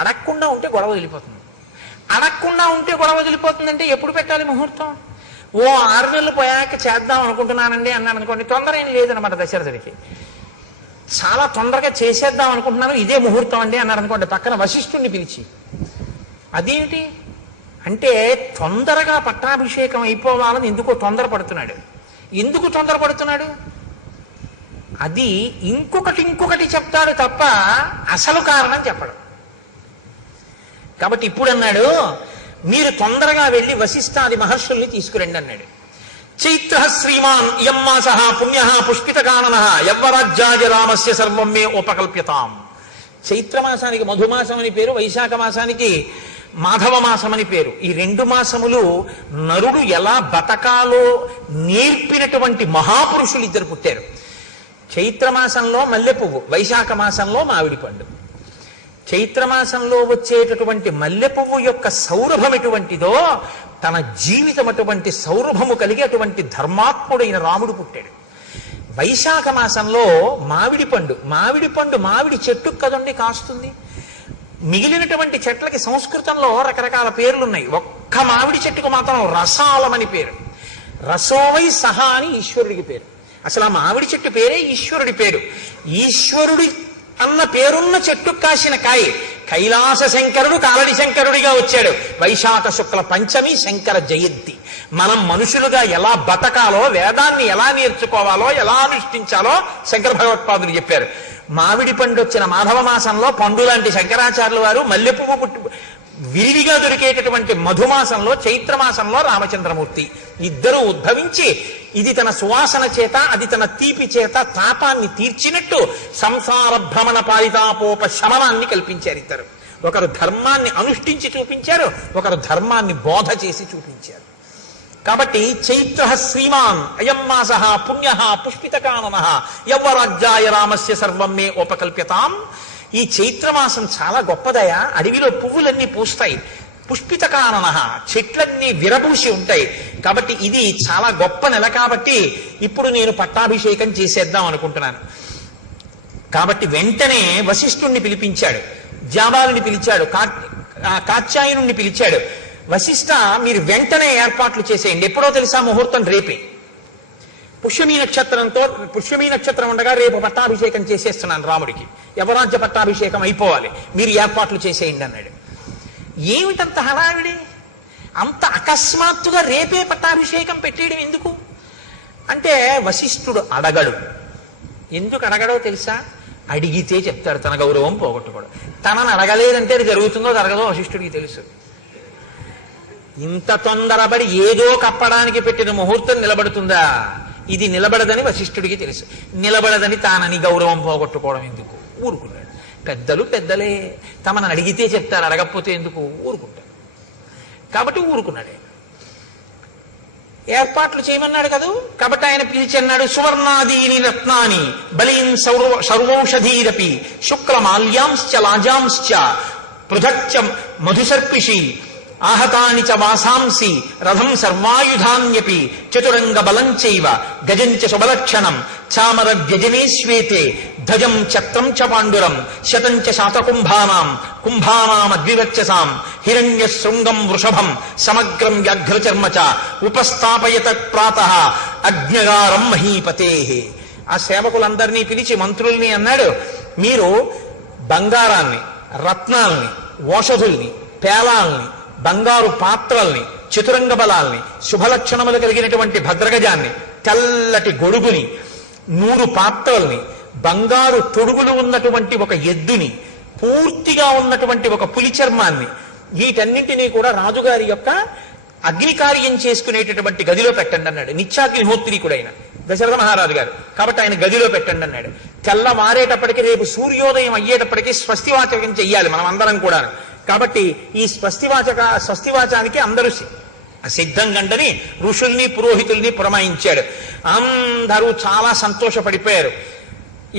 అడగకుండా ఉంటే గొడవ వదిలిపోతుంది. అడగకుండా ఉంటే గొడవ వదిలిపోతుందంటే ఎప్పుడు పెట్టాలి ముహూర్తం? ఓ 6 నెలలు పోయాక చేద్దాం అనుకుంటున్నానండి అన్నాను అనుకోండి, తొందర ఏం లేదనమాట దశరథుడికి. చాలా తొందరగా చేసేద్దాం అనుకుంటున్నాను, ఇదే ముహూర్తం అండి అన్నారు అనుకోండి, పక్కన వశిష్ఠుడిని పిలిచి, అదేమిటి అంటే తొందరగా పట్టాభిషేకం అయిపోవాలని ఎందుకో తొందరపడుతున్నాడు. ఎందుకు తొందరపడుతున్నాడు? అది ఇంకొకటి చెప్తాడు తప్ప అసలు కారణం చెప్పడు. కాబట్టి ఇప్పుడు అన్నాడు, మీరు తొందరగా వెళ్ళి వశిష్ఠాది మహర్షుల్ని తీసుకురండి అన్నాడు. చైత్ర శ్రీమాన్ ఇయం మాస పుణ్య పుష్పితకానన యవ్వరాజ్యాయ రామస్య సర్వం మే ఉపకల్ప్యతాం. చైత్రమాసానికి మధుమాసం అని పేరు, వైశాఖ మాసానికి మాధవ మాసం అని పేరు. ఈ 2 మాసములు నరుడు ఎలా బతకాలో నేర్పినటువంటి మహాపురుషులు 2 పుట్టారు. చైత్రమాసంలో మల్లె పువ్వు, వైశాఖ మాసంలో మామిడి పండు. చైత్రమాసంలో వచ్చేటటువంటి మల్లె పువ్వు యొక్క సౌరభం ఎటువంటిదో తన జీవితం అటువంటి సౌరభము కలిగి అటువంటి ధర్మాత్ముడైన రాముడు పుట్టాడు. వైశాఖ మాసంలో మామిడి పండు, మామిడి చెట్టుకు కదండి కాస్తుంది. మిగిలినటువంటి చెట్లకి సంస్కృతంలో రకరకాల పేర్లున్నాయి. ఒక్క మామిడి చెట్టుకు మాత్రం రసాలమని పేరు. రసోవై సహా అని ఈశ్వరుడికి పేరు. అసలు ఆ మామిడి చెట్టు పేరే ఈశ్వరుడి పేరు. ఈశ్వరుడి అన్న పేరున్న చెట్టు కాసిన కాయ. కైలాస శంకరుడు కాలడి శంకరుడిగా వచ్చాడు. వైశాఖ శుక్ల పంచమి శంకర జయంతి. మనం మనుషులుగా ఎలా బతకాలో, వేదాన్ని ఎలా నేర్చుకోవాలో, ఎలా అనుష్ఠించాలో శంకర భగవత్పాదులు చెప్పారు. మామిడి పండు వచ్చిన మాధవ మాసంలో పండు లాంటి శంకరాచార్యుల వారు మల్లెపువ్వు పుట్టి విరివిగా దొరికేటటువంటి మధుమాసంలో చైత్రమాసంలో రామచంద్రమూర్తి ఇద్దరూ ఉద్భవించి ఇది తన సువాసన చేత అది తన తీపి చేత తాపాన్ని తీర్చినట్టు సంసార భ్రమణ పారితాపోప శమనాన్ని కల్పించారు ఇద్దరు. ఒకరు ధర్మాన్ని అనుష్ఠించి చూపించారు, ఒకరు ధర్మాన్ని బోధ చేసి చూపించారు. కాబట్టి చైత్ర శ్రీమాన్ అయం మాస పుణ్య పుష్పితకానన యవ్వరాజ్యాయ రామస్య సర్వం మే ఉపకల్ప్యతాం. ఈ చైత్రమాసం చాలా గొప్పదయా. అడవిలో పువ్వులన్నీ పూస్తాయి, పుష్పితకానన చెట్లన్నీ విరబూసి ఉంటాయి. కాబట్టి ఇది చాలా గొప్ప నెల. కాబట్టి ఇప్పుడు నేను పట్టాభిషేకం చేసేద్దాం అనుకుంటున్నాను. కాబట్టి వెంటనే వశిష్ఠుణ్ణి పిలిపించాడు, జాబాలుని పిలిచాడు, కాత్యాయనుణ్ణి పిలిచాడు. వశిష్ఠ, మీరు వెంటనే ఏర్పాట్లు చేసేయండి. ఎప్పుడో తెలుసా? ముహూర్తం రేపే. పుష్యమీ నక్షత్రం ఉండగా రేపు పట్టాభిషేకం చేసేస్తున్నాను రాముడికి, యవరాజ్య పట్టాభిషేకం అయిపోవాలి, మీరు ఏర్పాట్లు చేసేయండి అన్నాడు. ఏమిటంత హడావిడి? అంత అకస్మాత్తుగా రేపే పట్టాభిషేకం పెట్టేయడం ఎందుకు అంటే వశిష్ఠుడు అడగడు. ఎందుకు అడగడో తెలుసా? అడిగితే చెప్తాడు, తన గౌరవం పోగొట్టుకోడు. తనను అడగలేదంటే అది జరుగుతుందో జరగదో వశిష్ఠుడికి తెలుసు. ఇంత తొందరపడి ఏదో కప్పడానికి పెట్టిన ముహూర్తం నిలబడుతుందా? ఇది నిలబడదని వశిష్ఠుడికి తెలుసు. నిలబడదని తానని గౌరవం పోగొట్టుకోవడం ఎందుకు? ఊరుకున్నాడు. పెద్దలు పెద్దలే, తమను అడిగితే చెప్తారు, అడగకపోతే ఎందుకు? ఊరుకుంటారు. కాబట్టి ఊరుకున్నాడు. ఏర్పాట్లు చేయమన్నాడు కదా. కాబట్టి ఆయన పిలిచి అన్నాడు, సువర్ణాదీని రత్నాని బలీన్ సర్వౌషధీరపి శుక్లమాల్యాంశ్చ లాజాంశ్చ పృథచ్చ మధుసర్పిషి ఆహతాని చ వాసాంసి రథం సర్వాయుధాన్యపి చతురంగ బలంచైవ గజంచ శుభలక్షణం చామర వ్యజనే శ్వేతే ధ్వజం ఛత్రం చ పాండురం శతంచ శాతకుంభానాం కుంభానామద్వివర్చసాం హిరణ్య శృంగం వృషభం సమగ్రం వ్యాఘ్రచర్మ చ ఉపస్థాపయత ప్రాతః అగ్నిగారం మహీపతే. ఆ సేవకులందరినీ పిలిచి మంత్రుల్ని అన్నాడు, మీరు బంగారాన్ని, రత్నాల్ని, ఓషధుల్ని, పేలాల్ని, బంగారు పాత్రల్ని, చతురంగ బలాల్ని, శుభలక్షణములు కలిగినటువంటి భద్రగజాన్ని, తెల్లటి గొడుగుని, 100 పాత్రల్ని, బంగారు తొడుగులు ఉన్నటువంటి ఒక ఎద్దుని, పూర్తిగా ఉన్నటువంటి ఒక పులి చర్మాన్ని, వీటన్నింటినీ కూడా రాజుగారి యొక్క అగ్నికార్యం చేసుకునేటటువంటి గదిలో పెట్టండి అన్నాడు. నిత్యాగ్నిహోత్రీకుడైన దశరథ మహారాజు గారు. కాబట్టి ఆయన గదిలో పెట్టండి అన్నాడు. తెల్లవారేటప్పటికి, రేపు సూర్యోదయం అయ్యేటప్పటికీ స్వస్తివాచకం చెయ్యాలి మనం అందరం కూడా. కాబట్టి ఈ స్వస్తివాచానికి అందరూ సిద్ధం కండని ఋషుల్ని పురోహితుల్ని పురమాయించాడు. అందరూ చాలా సంతోషపడిపోయారు.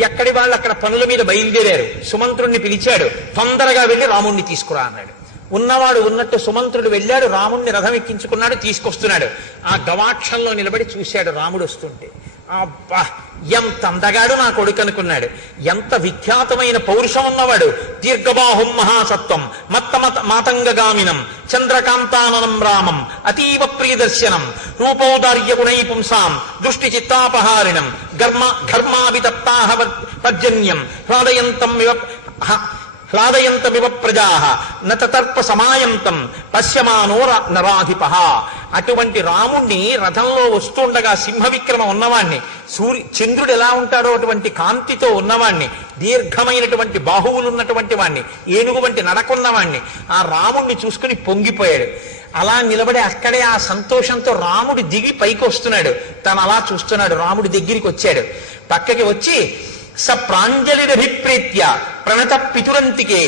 ఎక్కడి వాళ్ళు అక్కడ పనుల మీద బయలుదేరారు. సుమంత్రుణ్ణి పిలిచాడు, తొందరగా వెళ్ళి రాముణ్ణి తీసుకురా అన్నాడు. ఉన్నవాడు ఉన్నట్టు సుమంత్రుడు వెళ్ళాడు, రాముణ్ణి రథం ఎక్కించుకున్నాడు, తీసుకొస్తున్నాడు. ఆ గవాక్షంలో నిలబడి చూశాడు రాముడు వస్తుంటే. అబ్బా, ఎంత అందగాడు నా కొడుకు అనుకున్నాడు. ఎంత విఖ్యాతమైన పౌరుషం ఉన్నవాడు. దీర్ఘబాహుం మహాసత్వం మాతంగగామినం చంద్రకాంతాననం రామం అతీవ ప్రియదర్శనం రూపౌదార్య గుణై పుంసాం దృష్టి చిత్తాపహారిణం ఘర్మావితప్తాహ పర్జన్యం హ్లాదయంతమివ ప్రజాః నతర్ప సమాయంతం పశ్యమానో నరాధిప. అటువంటి రాముణ్ణి రథంలో వస్తుండగా సింహవిక్రమ ఉన్నవాణ్ణి, చంద్రుడు ఎలా ఉంటాడో అటువంటి కాంతితో ఉన్నవాణ్ణి, దీర్ఘమైనటువంటి బాహువులు ఉన్నటువంటి వాణ్ణి, ఏనుగు వంటి నడకున్నవాణ్ణి, ఆ రాముణ్ణి చూసుకుని పొంగిపోయాడు. అలా నిలబడి అక్కడే ఆ సంతోషంతో రాముడు దిగి పైకి వస్తున్నాడు. తను అలా చూస్తున్నాడు. రాముడి దగ్గరికి వచ్చాడు. పక్కకి వచ్చి స ప్రాంజలిరభిప్రేత్య ప్రణత పితురంతికే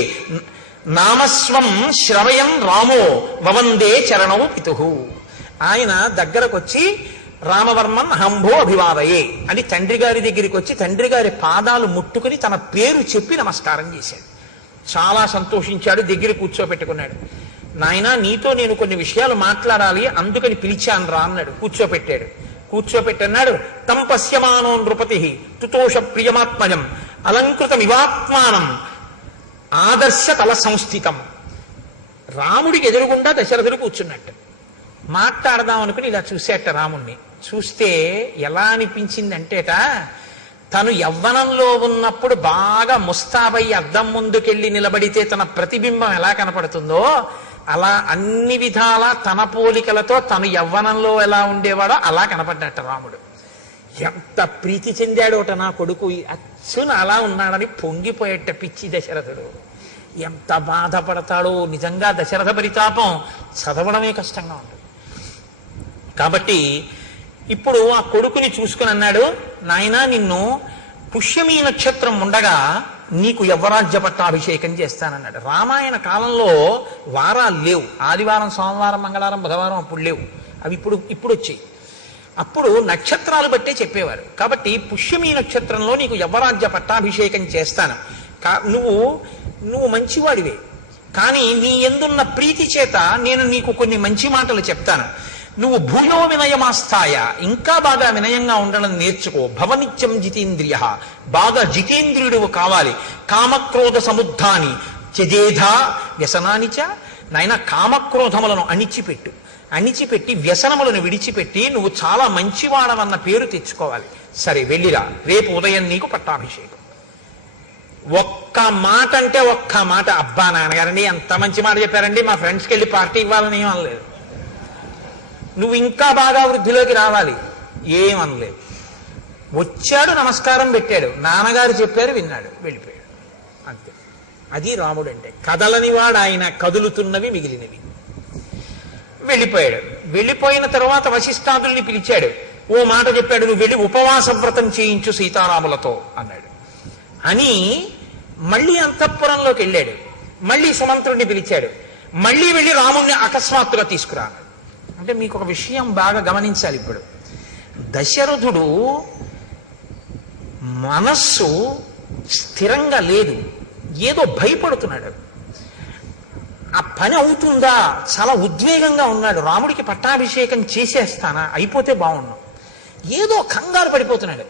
నామస్వం శ్రవయం రామో వవందే చరణవు పితుహు. ఆయన దగ్గరకు వచ్చి రామవర్మన్ హంభో అభివాదయే అని తండ్రి గారి దగ్గరికి వచ్చి తండ్రి గారి పాదాలు ముట్టుకుని తన పేరు చెప్పి నమస్కారం చేశాడు. చాలా సంతోషించాడు. దగ్గర కూర్చోపెట్టుకున్నాడు. నాయనా, నీతో నేను కొన్ని విషయాలు మాట్లాడాలి, అందుకని పిలిచాను రా అన్నాడు. కూర్చోపెట్టాడు. కూర్చోపెట్టన్నాడు. తం పశ్యమానో నృపతి తుతోష ప్రియమాత్మజం అలంకృతమివాత్మానం ఆదర్శ తల సంస్థితం. రాముడికి ఎదురుగుండా దశరథుడు కూర్చున్నట్టు. మాట్లాడదాం అనుకుని ఇలా చూసేట రాముణ్ణి. చూస్తే ఎలా అనిపించిందంటేట, తను యవ్వనంలో ఉన్నప్పుడు బాగా ముస్తాబై అద్దం ముందుకెళ్ళి నిలబడితే తన ప్రతిబింబం ఎలా కనపడుతుందో అలా అన్ని విధాలా తన పోలికలతో తను యవ్వనంలో ఎలా ఉండేవాడో అలా కనపడ్డట రాముడు. ఎంత ప్రీతి చెందాడోట నా కొడుకు, శున అలా ఉన్నాడని పొంగిపోయేట పిచ్చి దశరథుడు. ఎంత బాధపడతాడో నిజంగా దశరథ పరితాపం చదవడమే కష్టంగా ఉంటుంది. కాబట్టి ఇప్పుడు ఆ కొడుకుని చూసుకుని అన్నాడు, నాయనా నిన్ను పుష్యమీ నక్షత్రం ఉండగా నీకు యవ్వరాజ్య పట్టాభిషేకం చేస్తానన్నాడు. రామాయణ కాలంలో వారాలు లేవు, ఆదివారం సోమవారం మంగళవారం బుధవారం అప్పుడు లేవు, అవి ఇప్పుడు వచ్చాయి. అప్పుడు నక్షత్రాలు బట్టే చెప్పేవారు. కాబట్టి పుష్యమీ నక్షత్రంలో నీకు యవ్వరాజ్య పట్టాభిషేకం చేస్తాను. నువ్వు మంచివాడివే, కానీ నీ ఎందున్న ప్రీతి చేత నేను నీకు కొన్ని మంచి మాటలు చెప్తాను. నువ్వు భూయో వినయమాస్థాయ, ఇంకా బాగా వినయంగా ఉండడం నేర్చుకో. భవనిత్యం జితేంద్రియ, బాగా జితేంద్రియుడు కావాలి. కామక్రోధ సముద్ధాని త్యజేధా వ్యసనానిచ, నాయన కామక్రోధములను అణిచిపెట్టి వ్యసనములను విడిచిపెట్టి నువ్వు చాలా మంచివాడవన్న పేరు తెచ్చుకోవాలి. సరే వెళ్ళిరా, రేపు ఉదయం నీకు పట్టాభిషేకం. ఒక్క మాట అంటే ఒక్క మాట, అబ్బా నాన్నగారండి ఎంత మంచి మాట చెప్పారండి, మా ఫ్రెండ్స్కి వెళ్ళి పార్టీ ఇవ్వాలని ఏం అనలేదు. నువ్వు ఇంకా బాగా వృద్ధిలోకి రావాలి ఏమనలేదు. వచ్చాడు, నమస్కారం పెట్టాడు, నాన్నగారు చెప్పారు, విన్నాడు, వెళ్ళిపోయాడు. అంతే. అది రాముడు అంటే. కదలనివాడు ఆయన, కదులుతున్నవి మిగిలినవి. వెళ్ళిపోయాడు. వెళ్ళిపోయిన తర్వాత వశిష్ఠాదుల్ని పిలిచాడు. ఓ మాట చెప్పాడు, నువ్వు వెళ్ళి ఉపవాస వ్రతం చేయించు సీతారాములతో అన్నాడు. అని మళ్ళీ అంతఃపురంలోకి వెళ్ళాడు. మళ్ళీ సుమంత్రుడిని పిలిచాడు. మళ్ళీ వెళ్ళి రాముణ్ణి అకస్మాత్తుగా తీసుకురా. అంటే మీకు ఒక విషయం బాగా గమనించాలి. ఇప్పుడు దశరథుడు మనస్సు స్థిరంగా లేదు, ఏదో భయపడుతున్నాడు. ఆ పని అవుతుందా, చాలా ఉద్వేగంగా ఉన్నాడు. రాముడికి పట్టాభిషేకం చేసేస్తానా, అయిపోతే బాగున్నాం, ఏదో కంగారు పడిపోతున్నాడు.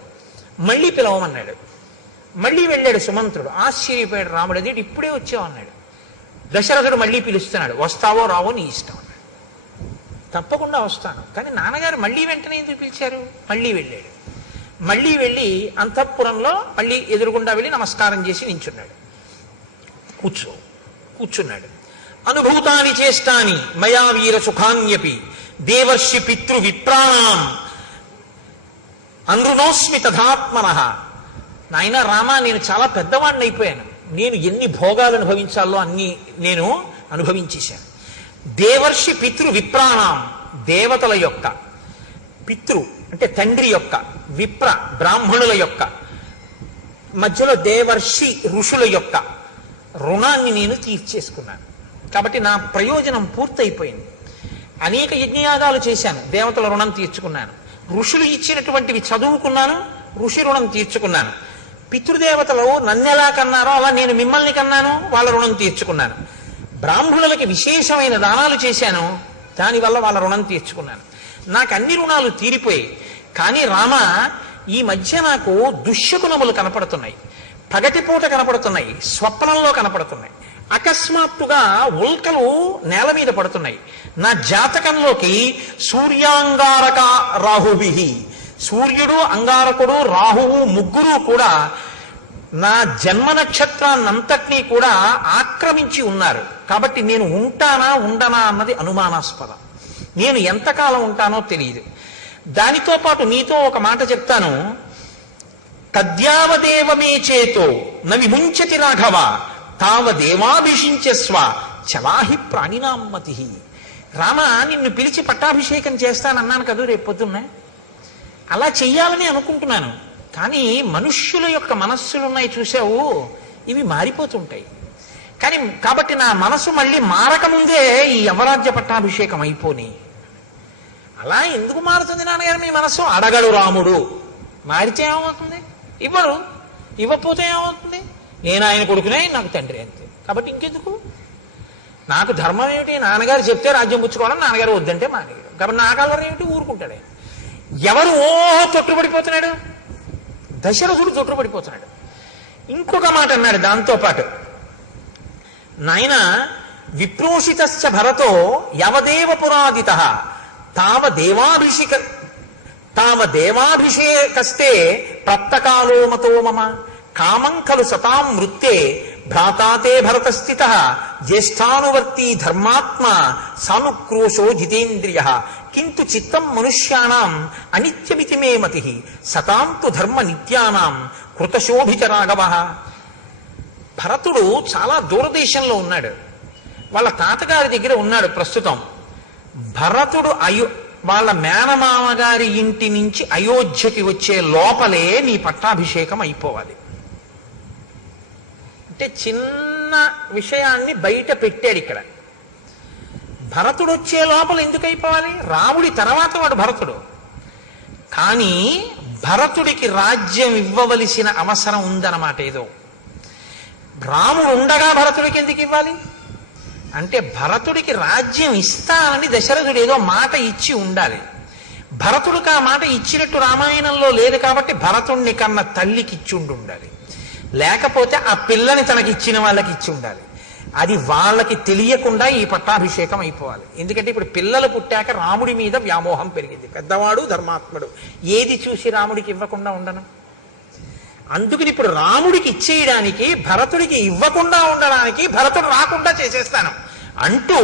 మళ్ళీ పిలవమన్నాడు. మళ్ళీ వెళ్ళాడు సుమంత్రుడు. ఆశ్చర్యపోయాడు రాముడు. అదేంటి ఇప్పుడే వచ్చావు అన్నాడు. దశరథుడు మళ్ళీ పిలుస్తున్నాడు. వస్తావో రావో నీ ఇష్టం అన్నాడు. తప్పకుండా వస్తాను, కానీ నాన్నగారు మళ్ళీ వెంటనే ఎందుకు పిలిచారు? మళ్ళీ వెళ్ళాడు. మళ్ళీ వెళ్ళి అంతఃపురంలో మళ్ళీ ఎదురుగుండా వెళ్ళి నమస్కారం చేసి నించున్నాడు. కూర్చున్నాడు. అనుభూతాని చేష్టాని మయా వీర సుఖాన్యపి దేవర్షి పితృ విప్రాణాం అనృణోస్మి తథాత్మనః. నాయన రామ, నేను చాలా పెద్దవాడిని అయిపోయాను. నేను ఎన్ని భోగాలు అనుభవించాలో అన్ని నేను అనుభవించేశాను. దేవర్షి పితృ విప్రాణాం, దేవతల యొక్క, పితృ అంటే తండ్రి యొక్క, విప్ర బ్రాహ్మణుల యొక్క, మధ్యలో దేవర్షి ఋషుల యొక్క రుణాన్ని నేను తీర్చేసుకున్నాను. కాబట్టి నా ప్రయోజనం పూర్తయిపోయింది. అనేక యజ్ఞయాగాలు చేశాను, దేవతల రుణం తీర్చుకున్నాను. ఋషులు ఇచ్చినటువంటివి చదువుకున్నాను, ఋషి రుణం తీర్చుకున్నాను. పితృదేవతలు నన్నెలా కన్నారో అలా నేను మిమ్మల్ని కన్నాను, వాళ్ళ రుణం తీర్చుకున్నాను. బ్రాహ్మణులకి విశేషమైన దానాలు చేశాను, దానివల్ల వాళ్ళ రుణం తీర్చుకున్నాను. నాకు అన్ని రుణాలు తీరిపోయాయి. కానీ రామ, ఈ మధ్య నాకు దుశ్శకునములు కనపడుతున్నాయి, పగటిపూట కనపడుతున్నాయి, స్వప్నంలో కనపడుతున్నాయి. అకస్మాత్తుగా ఉల్కలు నేల మీద పడుతున్నాయి. నా జాతకంలోకి సూర్యాంగారక రాహుభి, సూర్యుడు, అంగారకుడు, రాహువు ముగ్గురు కూడా నా జన్మ నక్షత్రాన్నంతటినీ కూడా ఆక్రమించి ఉన్నారు. కాబట్టి నేను ఉంటానా ఉండనా అన్నది అనుమానాస్పదం. నేను ఎంతకాలం ఉంటానో తెలియదు. దానితో పాటు నీతో ఒక మాట చెప్తాను. తద్యావదేవమే చేతో న విముంచతి రాఘవ తావదేవాభిషించస్వ చలాహి ప్రాణినామ్మతి. రామ, నిన్ను పిలిచి పట్టాభిషేకం చేస్తానన్నాను కదా రేపు పొద్దున్నే, అలా చెయ్యాలని అనుకుంటున్నాను. కానీ మనుష్యుల యొక్క మనస్సులున్నాయి చూసావు, ఇవి మారిపోతుంటాయి. కాబట్టి నా మనసు మళ్ళీ మారకముందే ఈ యవరాజ్య పట్టాభిషేకం అయిపోని. అలా ఎందుకు మారుతుంది నాన్నగారు మీ మనస్సు? అడగడు రాముడు. మారితే ఏమవుతుంది? ఇవ్వకపోతే ఏమవుతుంది? నేను ఆయన కొడుకునే, నాకు తండ్రి అంతే. కాబట్టి ఇంకెందుకు? నాకు ధర్మం ఏమిటి? నాన్నగారు చెప్తే రాజ్యం పుచ్చుకోవడం, నాన్నగారు వద్దంటే మానేయడం. కాబట్టి నా కలర్ ఏమిటి? ఊరుకుంటాడే. ఎవరు తొట్టుపడిపోతున్నాడు? దశరథుడు తొట్టుపడిపోతున్నాడు. ఇంకొక మాట అన్నాడు దాంతో పాటు, నాయన విప్రోషితశ్చ భరతో యవదేవ పురాదిత తావదేవాభిషేకస్తే ప్రత్తకాలో మతో మమ కామం ఖలు సతాం వృత్తే భ్రాతాతే భరతస్థిత జ్యేష్ఠానువర్తీ ధర్మాత్మ సానుక్రోశో జితేంద్రియ కింటు చిత్తం మనుష్యాణం అనిత్యమితి మే మతి సతాం తు ధర్మ నిత్యానాం కృతశోభిత రాఘవ. భరతుడు చాలా దూరదేశంలో ఉన్నాడు, వాళ్ళ తాతగారి దగ్గర ఉన్నాడు ప్రస్తుతం. భరతుడు వాళ్ళ మేనమామ గారి ఇంటి నుంచి అయోధ్యకి వచ్చే లోపలే నీ పట్టాభిషేకం అయిపోవాలి. అంటే చిన్న విషయాన్ని బయట పెట్టాడు ఇక్కడ. భరతుడు వచ్చే లోపల ఎందుకు అయిపోవాలి? రాముడి తర్వాత వాడు భరతుడు. కానీ భరతుడికి రాజ్యం ఇవ్వవలసిన అవసరం ఉందన్నమాట. ఏదో రాముడు ఉండగా భరతుడికి ఎందుకు ఇవ్వాలి అంటే, భరతుడికి రాజ్యం ఇస్తానని దశరథుడు ఏదో మాట ఇచ్చి ఉండాలి. భరతుడికి ఆ మాట ఇచ్చినట్టు రామాయణంలో లేదు కాబట్టి భరతుణ్ణి కన్నా తల్లికి ఇచ్చి ఉండాలి, లేకపోతే ఆ పిల్లని తనకి ఇచ్చిన వాళ్ళకి ఇచ్చి ఉండాలి. అది వాళ్ళకి తెలియకుండా ఈ పట్టాభిషేకం అయిపోవాలి. ఎందుకంటే ఇప్పుడు పిల్లలు పుట్టాక రాముడి మీద వ్యామోహం పెరిగింది. పెద్దవాడు ధర్మాత్ముడు, ఏది చూసి రాముడికి ఇవ్వకుండా ఉండను. అందుకని ఇప్పుడు రాముడికి ఇచ్చేయడానికి, భరతుడికి ఇవ్వకుండా ఉండడానికి భరతుడు రాకుండా చేసేస్తాను అంటూ,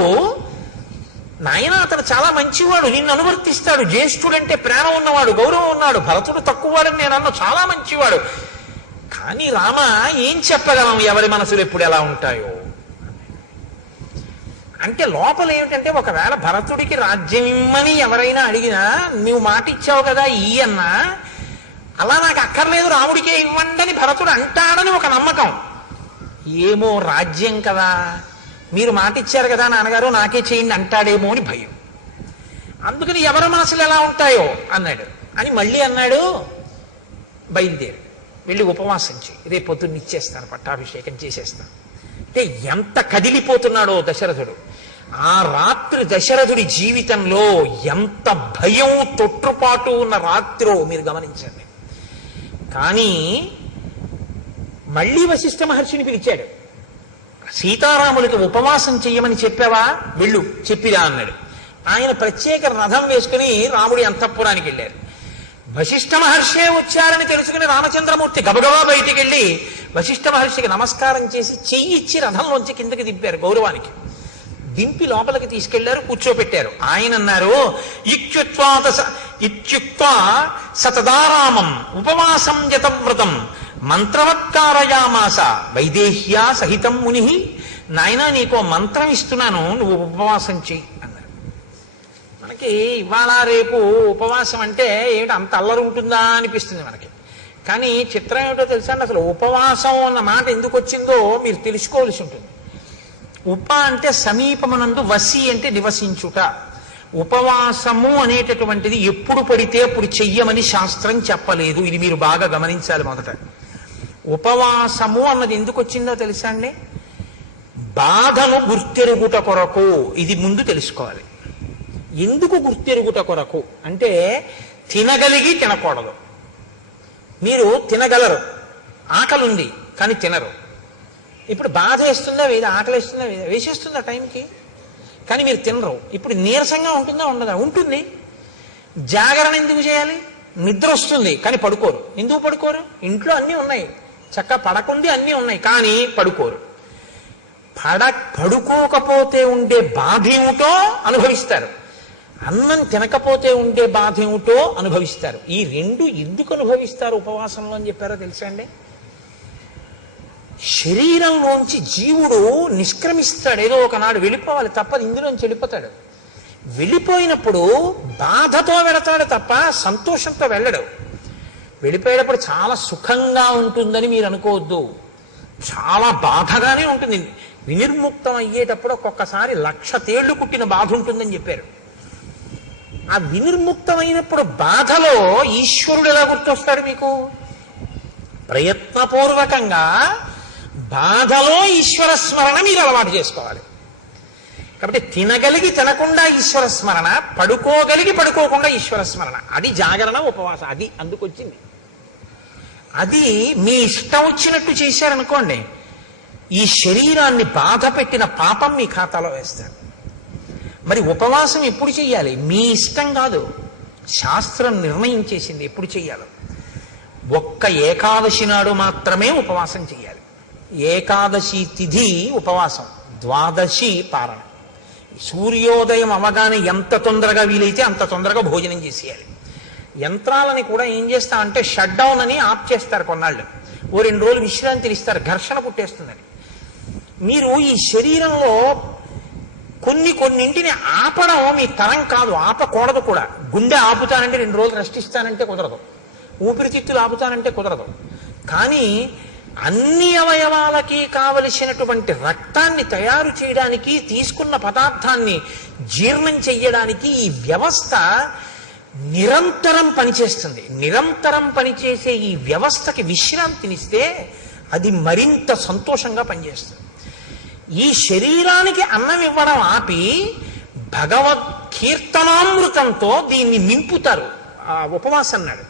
నాయన అతను చాలా మంచివాడు, నిన్ను అనువర్తిస్తాడు, జ్యేష్ఠుడంటే ప్రేమ ఉన్నవాడు, గౌరవం ఉన్నాడు, భరతుడు తక్కువవాడని నేను అన్న, చాలా మంచివాడు. కానీ రామ ఏం చెప్పగలం, ఎవరి మనసులు ఎప్పుడు ఎలా ఉంటాయో అంటే. లోపల ఏమిటంటే, ఒకవేళ భరతుడికి రాజ్యం ఇమ్మని ఎవరైనా అడిగినా నువ్వు మాట ఇచ్చావు కదా ఈ అన్నా, అలా నాకు అక్కర్లేదు రాముడికే ఇవ్వండి భరతుడు అంటాడని ఒక నమ్మకం. ఏమో రాజ్యం కదా, మీరు మాట ఇచ్చారు కదా నాన్నగారు నాకే చేయండి అంటాడేమో అని భయం. అందుకని ఎవరి మనసులు ఎలా ఉంటాయో అన్నాడు. అని మళ్ళీ అన్నాడు, బయలుదేరు వెళ్ళి ఉపవాసం చేయి, రేపు పొద్దున్న ఇచ్చేస్తాను, పట్టాభిషేకం చేసేస్తాను. అంటే ఎంత కదిలిపోతున్నాడో దశరథుడు. ఆ రాత్రి దశరథుడి జీవితంలో ఎంత భయం తొట్టుపాటు ఉన్న రాత్రో మీరు గమనించండి. కానీ మళ్ళీ వశిష్ఠ మహర్షిని పిలిచాడు. సీతారాములకి ఉపవాసం చెయ్యమని చెప్పావా, వెళ్ళు చెప్పిరా అన్నాడు. ఆయన ప్రత్యేక రథం వేసుకుని రాముడి అంతఃపురానికి వెళ్ళారు. వశిష్ఠ మహర్షే వచ్చారని తెలుసుకుని రామచంద్రమూర్తి గబగబా బయటికి వెళ్ళి వశిష్ఠ మహర్షికి నమస్కారం చేసి చెయ్యిచ్చి రథంలోంచి కిందకి దింపారు గౌరవానికి. దింపి లోపలికి తీసుకెళ్లారు, కూర్చోపెట్టారు. ఆయన అన్నారు, ఇత్యుక్త్వా సతదారామం ఉపవాసం యతవ్రతం మంత్రవత్కారయామాస వైదేహ్యా సహితం ముని. నాయనా నీకో మంత్రం ఇస్తున్నాను, నువ్వు ఉపవాసం చెయ్యి అన్నారు. మనకి ఇవాళ రేపు ఉపవాసం అంటే ఏమిటి అంత అల్లరి ఉంటుందా అనిపిస్తుంది మనకి. కానీ చిత్రం ఏమిటో తెలుసా అండి, అసలు ఉపవాసం అన్న మాట ఎందుకు వచ్చిందో మీరు తెలుసుకోవాల్సి ఉంటుంది. ఉప అంటే సమీపమునందు, వసి అంటే నివసించుట. ఉపవాసము అనేటటువంటిది ఎప్పుడు పడితే అప్పుడు చెయ్యమని శాస్త్రం చెప్పలేదు. ఇది మీరు బాగా గమనించాలి. మొదట ఉపవాసము అన్నది ఎందుకు వచ్చిందో తెలుసా అండి, బాధను గుర్తెరుగుట కొరకు. ఇది ముందు తెలుసుకోవాలి. ఎందుకు గుర్తెరుగుట కొరకు అంటే, తినగలిగి తినకూడదు. మీరు తినగలరు, ఆకలి ఉంది కానీ తినరు. ఇప్పుడు బాధ వేస్తుందా వేద, ఆకలి వేస్తుందా వేద, వేసేస్తుందా టైంకి, కానీ మీరు తినరు. ఇప్పుడు నీరసంగా ఉంటుందా ఉండదా, ఉంటుంది. జాగరణ ఎందుకు చేయాలి, నిద్ర వస్తుంది కానీ పడుకోరు. ఎందుకు పడుకోరు, ఇంట్లో అన్నీ ఉన్నాయి, చక్కగా పడకుండి అన్నీ ఉన్నాయి కానీ పడుకోరు. పడుకోకపోతే ఉండే బాధ ఏమిటో అనుభవిస్తారు, అన్నం తినకపోతే ఉండే బాధ ఏమిటో అనుభవిస్తారు. ఈ రెండు ఎందుకు అనుభవిస్తారు ఉపవాసంలో అని చెప్పారో తెలుసా అండి. శరీరంలోంచి జీవుడు నిష్క్రమిస్తాడు, ఏదో ఒకనాడు వెళ్ళిపోవాలి తప్పదు, ఇందులోంచి వెళ్ళిపోతాడు. వెళ్ళిపోయినప్పుడు బాధతో వెళతాడు తప్ప సంతోషంతో వెళ్ళడు. వెళ్ళిపోయేటప్పుడు చాలా సుఖంగా ఉంటుందని మీరు అనుకోవద్దు, చాలా బాధగానే ఉంటుంది. వినిర్ముక్తం అయ్యేటప్పుడు ఒక్కొక్కసారి 1,00,000 తేళ్లు కుట్టిన బాధ ఉంటుందని చెప్పారు. ఆ వినిర్ముక్తమైనప్పుడు బాధలో ఈశ్వరుడు ఎలా గుర్తొస్తాడు మీకు, ప్రయత్నపూర్వకంగా బాధలో ఈశ్వర స్మరణ మీరు అలవాటు చేసుకోవాలి. కాబట్టి తినగలిగి తినకుండా ఈశ్వర స్మరణ, పడుకోగలిగి పడుకోకుండా ఈశ్వర స్మరణ, అది జాగరణ ఉపవాసం. అది అందుకొచ్చింది. అది మీ ఇష్టం వచ్చినట్టు చేశారనుకోండి, ఈ శరీరాన్ని బాధ పెట్టిన పాపం మీ ఖాతాలో వేస్తారు. మరి ఉపవాసం ఎప్పుడు చెయ్యాలి, మీ ఇష్టం కాదు, శాస్త్రం నిర్ణయం చేసింది ఎప్పుడు చెయ్యాలో. ఒక్క ఏకాదశి నాడు మాత్రమే ఉపవాసం చెయ్యాలి. ఏకాదశి తిథి ఉపవాసం, ద్వాదశి పారణ. సూర్యోదయం అవగానే ఎంత తొందరగా వీలైతే అంత తొందరగా భోజనం చేసేయాలి. యంత్రాలని కూడా ఏం చేస్తామంటే షట్ డౌన్ అని ఆఫ్ చేస్తారు కొన్నాళ్ళు. ఓ 2 రోజులు విశ్రాంతిని ఇస్తారు, ఘర్షణ పుట్టేస్తుందని. మీరు ఈ శరీరంలో కొన్నింటిని ఆపడం మీ తరం కాదు, ఆపకూడదు కూడా. గుండె ఆపుతానంటే 2 రోజులు రెస్ట్ ఇస్తానంటే కుదరదు, ఊపిరితిత్తులు ఆపుతానంటే కుదరదు. కానీ అన్ని అవయవాలకి కావలసినటువంటి రక్తాన్ని తయారు చేయడానికి, తీసుకున్న పదార్థాన్ని జీర్ణం చెయ్యడానికి ఈ వ్యవస్థ నిరంతరం పనిచేస్తుంది. నిరంతరం పనిచేసే ఈ వ్యవస్థకి విశ్రాంతినిస్తే అది మరింత సంతోషంగా పనిచేస్తుంది. ఈ శరీరానికి అన్నం ఇవ్వడం ఆపి భగవత్ కీర్తనామృతంతో దీన్ని నింపుతారు. ఆ ఉపవాసం అన్నాడు.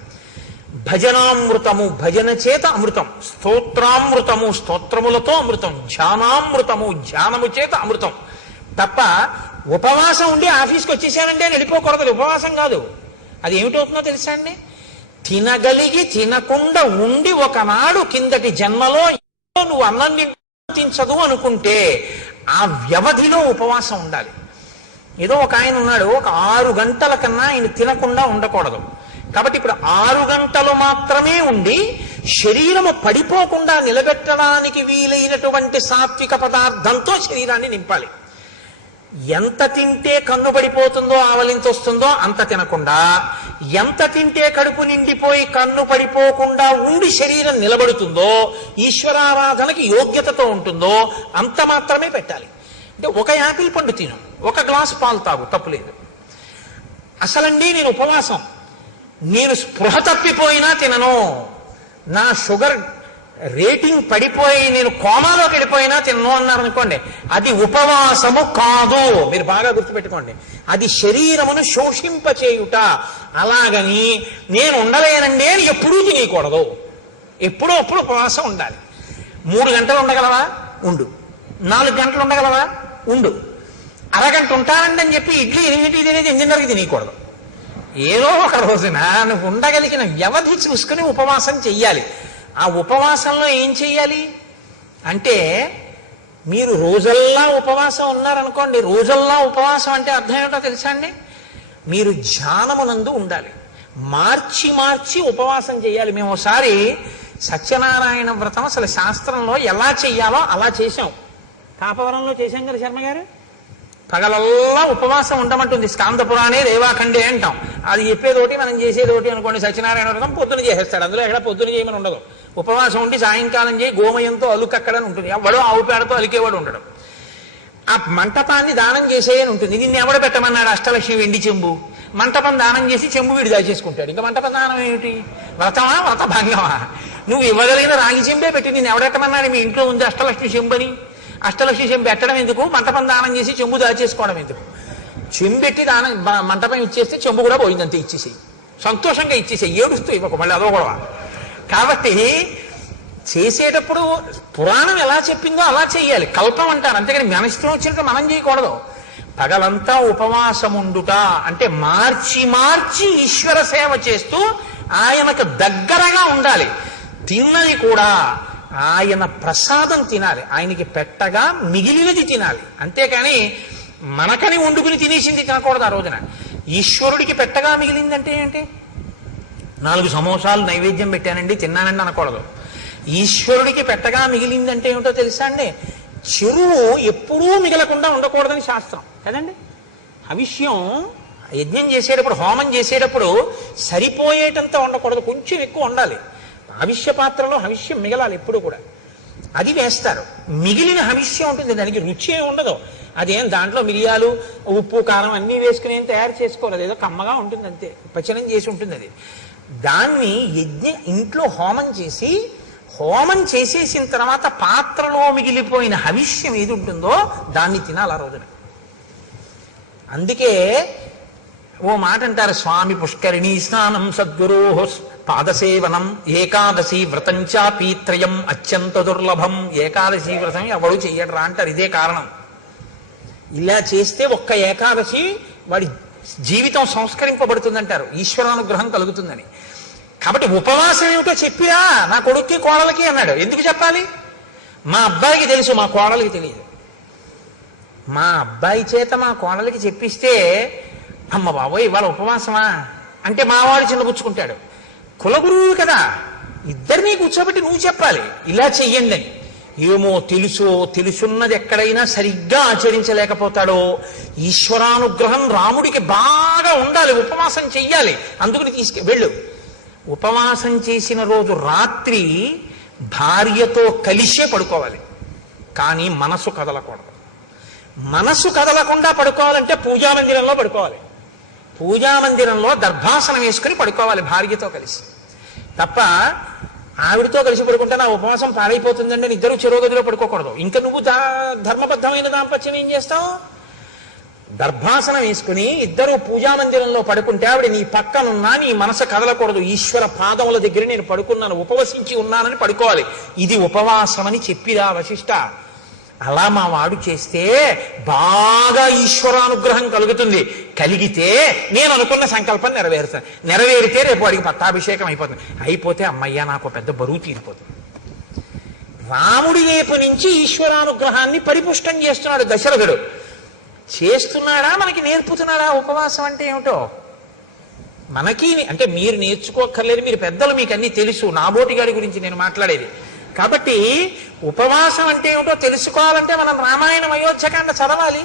భజనామృతము భజన చేత అమృతం, స్తోత్రామృతము స్తోత్రములతో అమృతం, ధ్యానామృతము ధ్యానము చేత అమృతం. తప్ప ఉపవాసం ఉండి ఆఫీస్కి వచ్చేసానంటే అని వెళ్ళిపోకూడదు. ఉపవాసం కాదు. అది ఏమిటవుతుందో తెలుసా అండి? తినగలిగి తినకుండా ఉండి ఒకనాడు కిందటి జన్మలో నువ్వు అన్నం తించదు అనుకుంటే ఆ వ్యవధిలో ఉపవాసం ఉండాలి. ఏదో ఒక ఆయన ఉన్నాడు, ఒక 6 గంటల కన్నా ఆయన తినకుండా ఉండకూడదు. కాబట్టి ఇప్పుడు 6 గంటలు మాత్రమే ఉండి శరీరము పడిపోకుండా నిలబెట్టడానికి వీలైనటువంటి సాత్విక పదార్థంతో శరీరాన్ని నింపాలి. ఎంత తింటే కన్ను పడిపోతుందో, ఆవలింత వస్తుందో అంత తినకుండా, ఎంత తింటే కడుపు నిండిపోయి కన్ను పడిపోకుండా ఉండి శరీరం నిలబడుతుందో, ఈశ్వరారాధనకి యోగ్యతతో ఉంటుందో అంత మాత్రమే పెట్టాలి. అంటే ఒక యాపిల్ పండు తిను, ఒక గ్లాసు పాలు తాగు, తప్పులేదు. అసలండి నేను ఉపవాసం, నేను స్పృహ తప్పిపోయినా తినను, నా షుగర్ రేటింగ్ పడిపోయి నేను కోమాలోకి వెళ్ళిపోయినా తిన్నో అన్నారనుకోండి, అది ఉపవాసము కాదు. మీరు బాగా గుర్తుపెట్టుకోండి, అది శరీరమును శోషింపచేయుట. అలాగని నేను ఉండలేనండి అని ఎప్పుడూ తినకూడదు. ఎప్పుడూ అప్పుడు ఉపవాసం ఉండాలి. 3 గంటలు ఉండగలవా? ఉండు. 4 గంటలు ఉండగలవా? ఉండు. అరగంట ఉంటానండి అని చెప్పి ఇడ్లీ 8 తినేది 8:30కి తినకూడదు. ఏదో ఒక రోజున నువ్వు ఉండగలిగిన వ్యవధి చూసుకుని ఉపవాసం చెయ్యాలి. ఆ ఉపవాసంలో ఏం చెయ్యాలి అంటే, మీరు రోజల్లా ఉపవాసం ఉన్నారనుకోండి, రోజల్లా ఉపవాసం అంటే అర్థం ఏమిటో తెలుసా అండి? మీరు ధ్యానమునందు ఉండాలి. మార్చి మార్చి ఉపవాసం చేయాలి. మేము ఒకసారి సత్యనారాయణ వ్రతం అసలు శాస్త్రంలో ఎలా చెయ్యాలో అలా చేశాం. కాపవరంలో చేశాం కదా శర్మ గారు. పగలల్లా ఉపవాసం ఉండమంటుంది స్కాంద పురాణే రేవాఖండే అంటాం. అది చెప్పేదోటి మనం చేసేదోటి అనుకోండి. సత్యనారాయణ వ్రతం పొద్దున చేసేస్తాడు, అందులో ఎక్కడ పొద్దున చేయమని ఉండదు. ఉపవాసం ఉండి సాయంకాలం చేయి గోమయంతో అలుకక్కడని ఉంటుంది. ఎవడో ఆవు పేడతో అలికేవాడు ఉండడం. ఆ మంటపాన్ని దానం చేసేయని ఉంటుంది. నిన్ను ఎవడ పెట్టమన్నాడు? అష్టలక్ష్మి వెండి చెంబు. మంటపం దానం చేసి చెంబు వీడు దాచేసుకుంటాడు. ఇంకా మంటపం దానం ఏమిటి? వ్రతమా వ్రత భంగమా? నువ్వు ఇవ్వగలిగిన రాగి చెంబే పెట్టి నిన్ను ఎవడెట్టమన్నాడు? మీ ఇంట్లో ఉంది అష్టలక్ష్మి చెంబని. అష్టలక్ష్మి చెంబు పెట్టడం ఎందుకు? మంటపం దానం చేసి చెంబు దాచేసుకోవడం ఎందుకు? చెంబెట్టి దానం మంటపం ఇచ్చేస్తే చెంబు కూడా పోయిందంతే. ఇచ్చేసేయి, సంతోషంగా ఇచ్చేసేయి, ఏడుస్తూ ఇవ్వకు మళ్ళీ అదో గొడవ. కాబట్టి చేసేటప్పుడు పురాణం ఎలా చెప్పిందో అలా చెయ్యాలి. కల్పం అంటారు, అంతేగాని మన ఇష్టం వచ్చినట్టు మనం చేయకూడదు. పగలంతా ఉపవాసం ఉండుట అంటే మార్చి మార్చి ఈశ్వర సేవ చేస్తూ ఆయనకు దగ్గరగా ఉండాలి. తిన్నది కూడా ఆయన ప్రసాదం తినాలి, ఆయనకి పెట్టగా మిగిలినది తినాలి. అంతేకాని మనకని వండుకుని తినేసింది తినకూడదు. ఆ రోజున ఈశ్వరుడికి పెట్టగా మిగిలిందంటే ఏంటి? 4 సమోసాలు నైవేద్యం పెట్టానండి తిన్నానండి అనకూడదు. ఈశ్వరుడికి పెట్టగా మిగిలిందంటే ఏమిటో తెలుసా అండి? చెరువు ఎప్పుడూ మిగలకుండా ఉండకూడదని శాస్త్రం కదండి. హవిష్యం యజ్ఞం చేసేటప్పుడు, హోమం చేసేటప్పుడు సరిపోయేటంత ఉండకూడదు, కొంచెం ఎక్కువ ఉండాలి. హవిష్య పాత్రలో హవిష్యం మిగలాలి ఎప్పుడు కూడా. అది వేస్తారు. మిగిలిన హవిష్యం ఉంటుంది, దానికి రుచి ఏమి ఉండదు. అదేం దాంట్లో మిరియాలు ఉప్పు కారం అన్నీ వేసుకుని ఏం తయారు చేసుకోవాలి, ఏదో కమ్మగా ఉంటుంది అంతే, పచనం చేసి ఉంటుంది. అది దాన్ని ఇంట్లో హోమం చేసి, హోమం చేసేసిన తర్వాత పాత్రలో మిగిలిపోయిన హవిష్యం ఏది ఉంటుందో దాన్ని తినాలి ఆ రోజున. అందుకే ఓ మాట అంటారు, స్వామి పుష్కరిణీ స్నానం సద్గురో పాదసేవనం ఏకాదశి వ్రతంచా పీత్రయం అత్యంత దుర్లభం. ఏకాదశి వ్రతం ఎవడు చెయ్యడరా అంటారు. ఇదే కారణం. ఇలా చేస్తే ఒక్క ఏకాదశి వాడి జీవితం సంస్కరింపబడుతుందంటారు, ఈశ్వరానుగ్రహం కలుగుతుందని. కాబట్టి ఉపవాసం ఏమిటో చెప్పిరా నా కొడుక్కి కోడలకి అన్నాడు. ఎందుకు చెప్పాలి? మా అబ్బాయికి తెలుసు, మా కోడలికి తెలియదు. మా అబ్బాయి చేత మా కోడలికి చెప్పిస్తే, అమ్మ బాబోయ్ ఇవాళ ఉపవాసమా అంటే మావాడు చిన్నపుచ్చుకుంటాడు. కులగురువులు కదా, ఇద్దరినీ కూర్చోబెట్టి నువ్వు చెప్పాలి ఇలా చెయ్యండి అని. ఏమో తెలుసున్నది ఎక్కడైనా సరిగ్గా ఆచరించలేకపోతాడో, ఈశ్వరానుగ్రహం రాముడికి బాగా ఉండాలి, ఉపవాసం చెయ్యాలి, అందుకని వెళ్ళు. ఉపవాసం చేసిన రోజు రాత్రి భార్యతో కలిసే పడుకోవాలి, కానీ మనసు కదలకూడదు. మనసు కదలకుండా పడుకోవాలంటే పూజామందిరంలో పడుకోవాలి. పూజామందిరంలో దర్భాసనం వేసుకుని పడుకోవాలి భార్యతో కలిసి. తప్ప ఆవిడతో కలిసి పడుకుంటే నా ఉపవాసం పాడైపోతుందండి అని ఇద్దరు చెరోగదిలో పడుకోకూడదు. ఇంకా నువ్వు ధర్మబద్ధమైన దాంపత్యం ఏం చేస్తావు? దర్భాసనం వేసుకుని ఇద్దరు పూజామందిరంలో పడుకుంటే ఆవిడ నీ పక్కనున్నా నీ మనసు కదలకూడదు. ఈశ్వర పాదముల దగ్గర నేను పడుకున్నాను, ఉపవసించి ఉన్నానని పడుకోవాలి. ఇది ఉపవాసం అని చెప్పిరా వశిష్ఠ. అలా మా వాడు చేస్తే బాగా ఈశ్వరానుగ్రహం కలుగుతుంది. కలిగితే నేను అనుకున్న సంకల్పం నెరవేరుతాను. నెరవేరితే రేపు వాడికి పట్టాభిషేకం అయిపోతుంది. అయిపోతే అమ్మయ్య నాకు పెద్ద బరువు తీరిపోతుంది. రాముడి వైపు నుంచి ఈశ్వరానుగ్రహాన్ని పరిపుష్టం చేస్తున్నాడు దశరథుడు. చేస్తున్నాడా, మనకి నేర్పుతున్నాడా ఉపవాసం అంటే ఏమిటో? మనకి అంటే మీరు నేర్చుకోక్కర్లేదు, మీరు పెద్దలు, మీకు అన్ని తెలుసు. నాబోటి గారి గురించి నేను మాట్లాడేది. కాబట్టి ఉపవాసం అంటే ఏమిటో తెలుసుకోవాలంటే మనం రామాయణం అయోధ్యకాండ చదవాలి.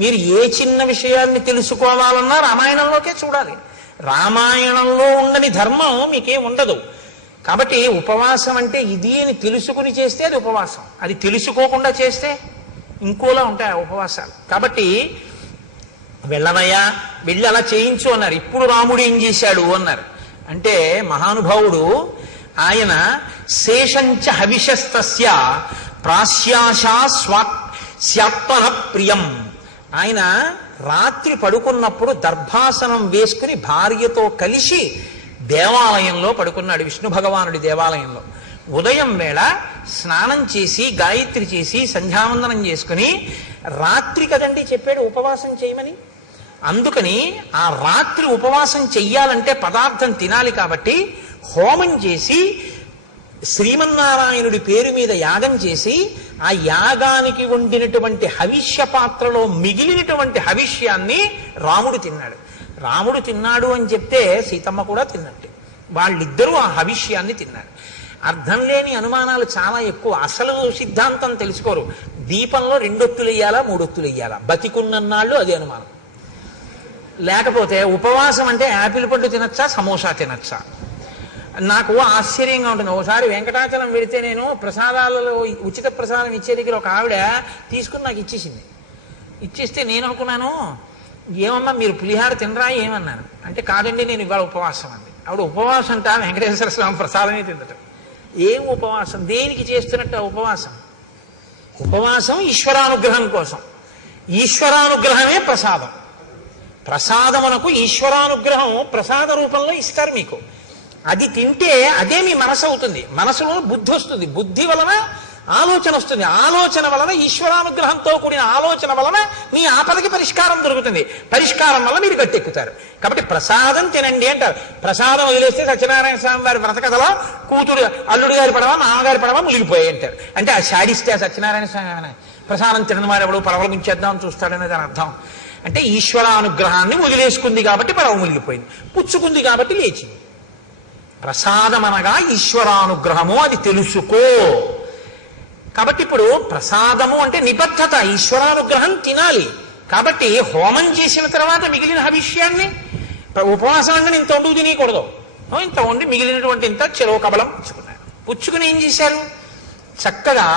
మీరు ఏ చిన్న విషయాన్ని తెలుసుకోవాలన్నా రామాయణంలోకే చూడాలి. రామాయణంలో ఉండని ధర్మం మీకేం ఉండదు. కాబట్టి ఉపవాసం అంటే ఇది అని తెలుసుకుని చేస్తే అది ఉపవాసం, అది తెలుసుకోకుండా చేస్తే ఇంకోలా ఉంటాయి ఉపవాసాలు. కాబట్టి వెళ్ళవయ్యా, వెళ్ళి అలా చేయించు అన్నారు. ఇప్పుడు రాముడు ఏం చేశాడు అన్నారు అంటే, మహానుభావుడు ఆయన శేషంచ హవిషస్తస్య ప్రాశ్యాశా స్వాత్మన ప్రియం. ఆయన రాత్రి పడుకున్నప్పుడు దర్భాసనం వేసుకుని భార్యతో కలిసి దేవాలయంలో పడుకున్నాడు, విష్ణు భగవానుడి దేవాలయంలో. ఉదయం వేళ స్నానం చేసి గాయత్రి చేసి సంధ్యావందనం చేసుకుని, రాత్రి కదండి చెప్పాడు ఉపవాసం చేయమని. అందుకని ఆ రాత్రి ఉపవాసం చెయ్యాలంటే పదార్థం తినాలి కాబట్టి హోమం చేసి శ్రీమన్నారాయణుడి పేరు మీద యాగం చేసి ఆ యాగానికి వండినటువంటి హవిష్య పాత్రలో మిగిలినటువంటి హవిష్యాన్ని రాముడు తిన్నాడు. రాముడు తిన్నాడు అని చెప్తే సీతమ్మ కూడా తిన్నట్టే. వాళ్ళిద్దరూ ఆ హవిష్యాన్ని తిన్నారు. అర్థం లేని అనుమానాలు చాలా ఎక్కువ. అసలు సిద్ధాంతం తెలుసుకోరు. దీపంలో 2 ఒత్తులు వేయాలా 3 ఒత్తులు వేయాలా, బతికున్నన్నాళ్ళు అదే అనుమానం. లేకపోతే ఉపవాసం అంటే యాపిల్ పండు తినచ్చా సమోసా తినచ్చా. నాకు ఆశ్చర్యంగా ఉంటుంది. ఒకసారి వెంకటాచలం వెళితే నేను ప్రసాదాలలో ఉచిత ప్రసాదం ఇచ్చే దగ్గర ఒక ఆవిడ తీసుకుని నాకు ఇచ్చేసింది. ఇచ్చేస్తే నేను అనుకున్నాను, ఏమమ్మా మీరు పులిహార తినరా ఏమన్నాను అంటే, కాదండి నేను ఇవాళ ఉపవాసం అంది. ఆవిడ ఉపవాసం అంట వెంకటేశ్వర స్వామి ప్రసాదమే తిందట. ఏం ఉపవాసం, దేనికి చేస్తున్నట్టు ఉపవాసం? ఉపవాసం ఈశ్వరానుగ్రహం కోసం. ఈశ్వరానుగ్రహమే ప్రసాదం. ప్రసాదమునకు ఈశ్వరానుగ్రహం ప్రసాద రూపంలో ఇస్తారు మీకు. అది తింటే అదే మీ మనసు అవుతుంది. మనసులో బుద్ధి వస్తుంది, బుద్ధి వలన ఆలోచన వస్తుంది, ఆలోచన వలన ఈశ్వరానుగ్రహంతో కూడిన ఆలోచన వలన మీ ఆపదకి పరిష్కారం దొరుకుతుంది, పరిష్కారం వల్ల మీరు గట్టెక్కుతారు. కాబట్టి ప్రసాదం తినండి అంటారు. ప్రసాదం వదిలేస్తే సత్యనారాయణ స్వామి వారి వ్రతకథలో కూతురు అల్లుడు గారి పడవ మామగారి పడవ మునిగిపోయాయి అంటారు. అంటే ఆ శాడిస్తే ఆ సత్యనారాయణ స్వామి ప్రసాదం తినని వాడు ఎవడు పడవలు ముంచేద్దాం చూస్తాడనే దాని అర్థం. అంటే ఈశ్వరానుగ్రహాన్ని వదిలేసుకుంది కాబట్టి పడవ మునిగిపోయింది, పుచ్చుకుంది కాబట్టి లేచింది. ప్రసాదం అనగా ఈశ్వరానుగ్రహము, అది తెలుసుకో. కాబట్టి ఇప్పుడు ప్రసాదము అంటే నిబద్ధత, ఈశ్వరానుగ్రహం తినాలి. కాబట్టి హోమం చేసిన తర్వాత మిగిలిన హవిష్యాన్ని, ఉపవాసం అంటే ఇంత వండు తినకూడదు, ఇంత వండి మిగిలినటువంటి ఇంత చెరో కబలం పుచ్చుకున్నారు. పుచ్చుకుని ఏం చేశారు? చక్కగా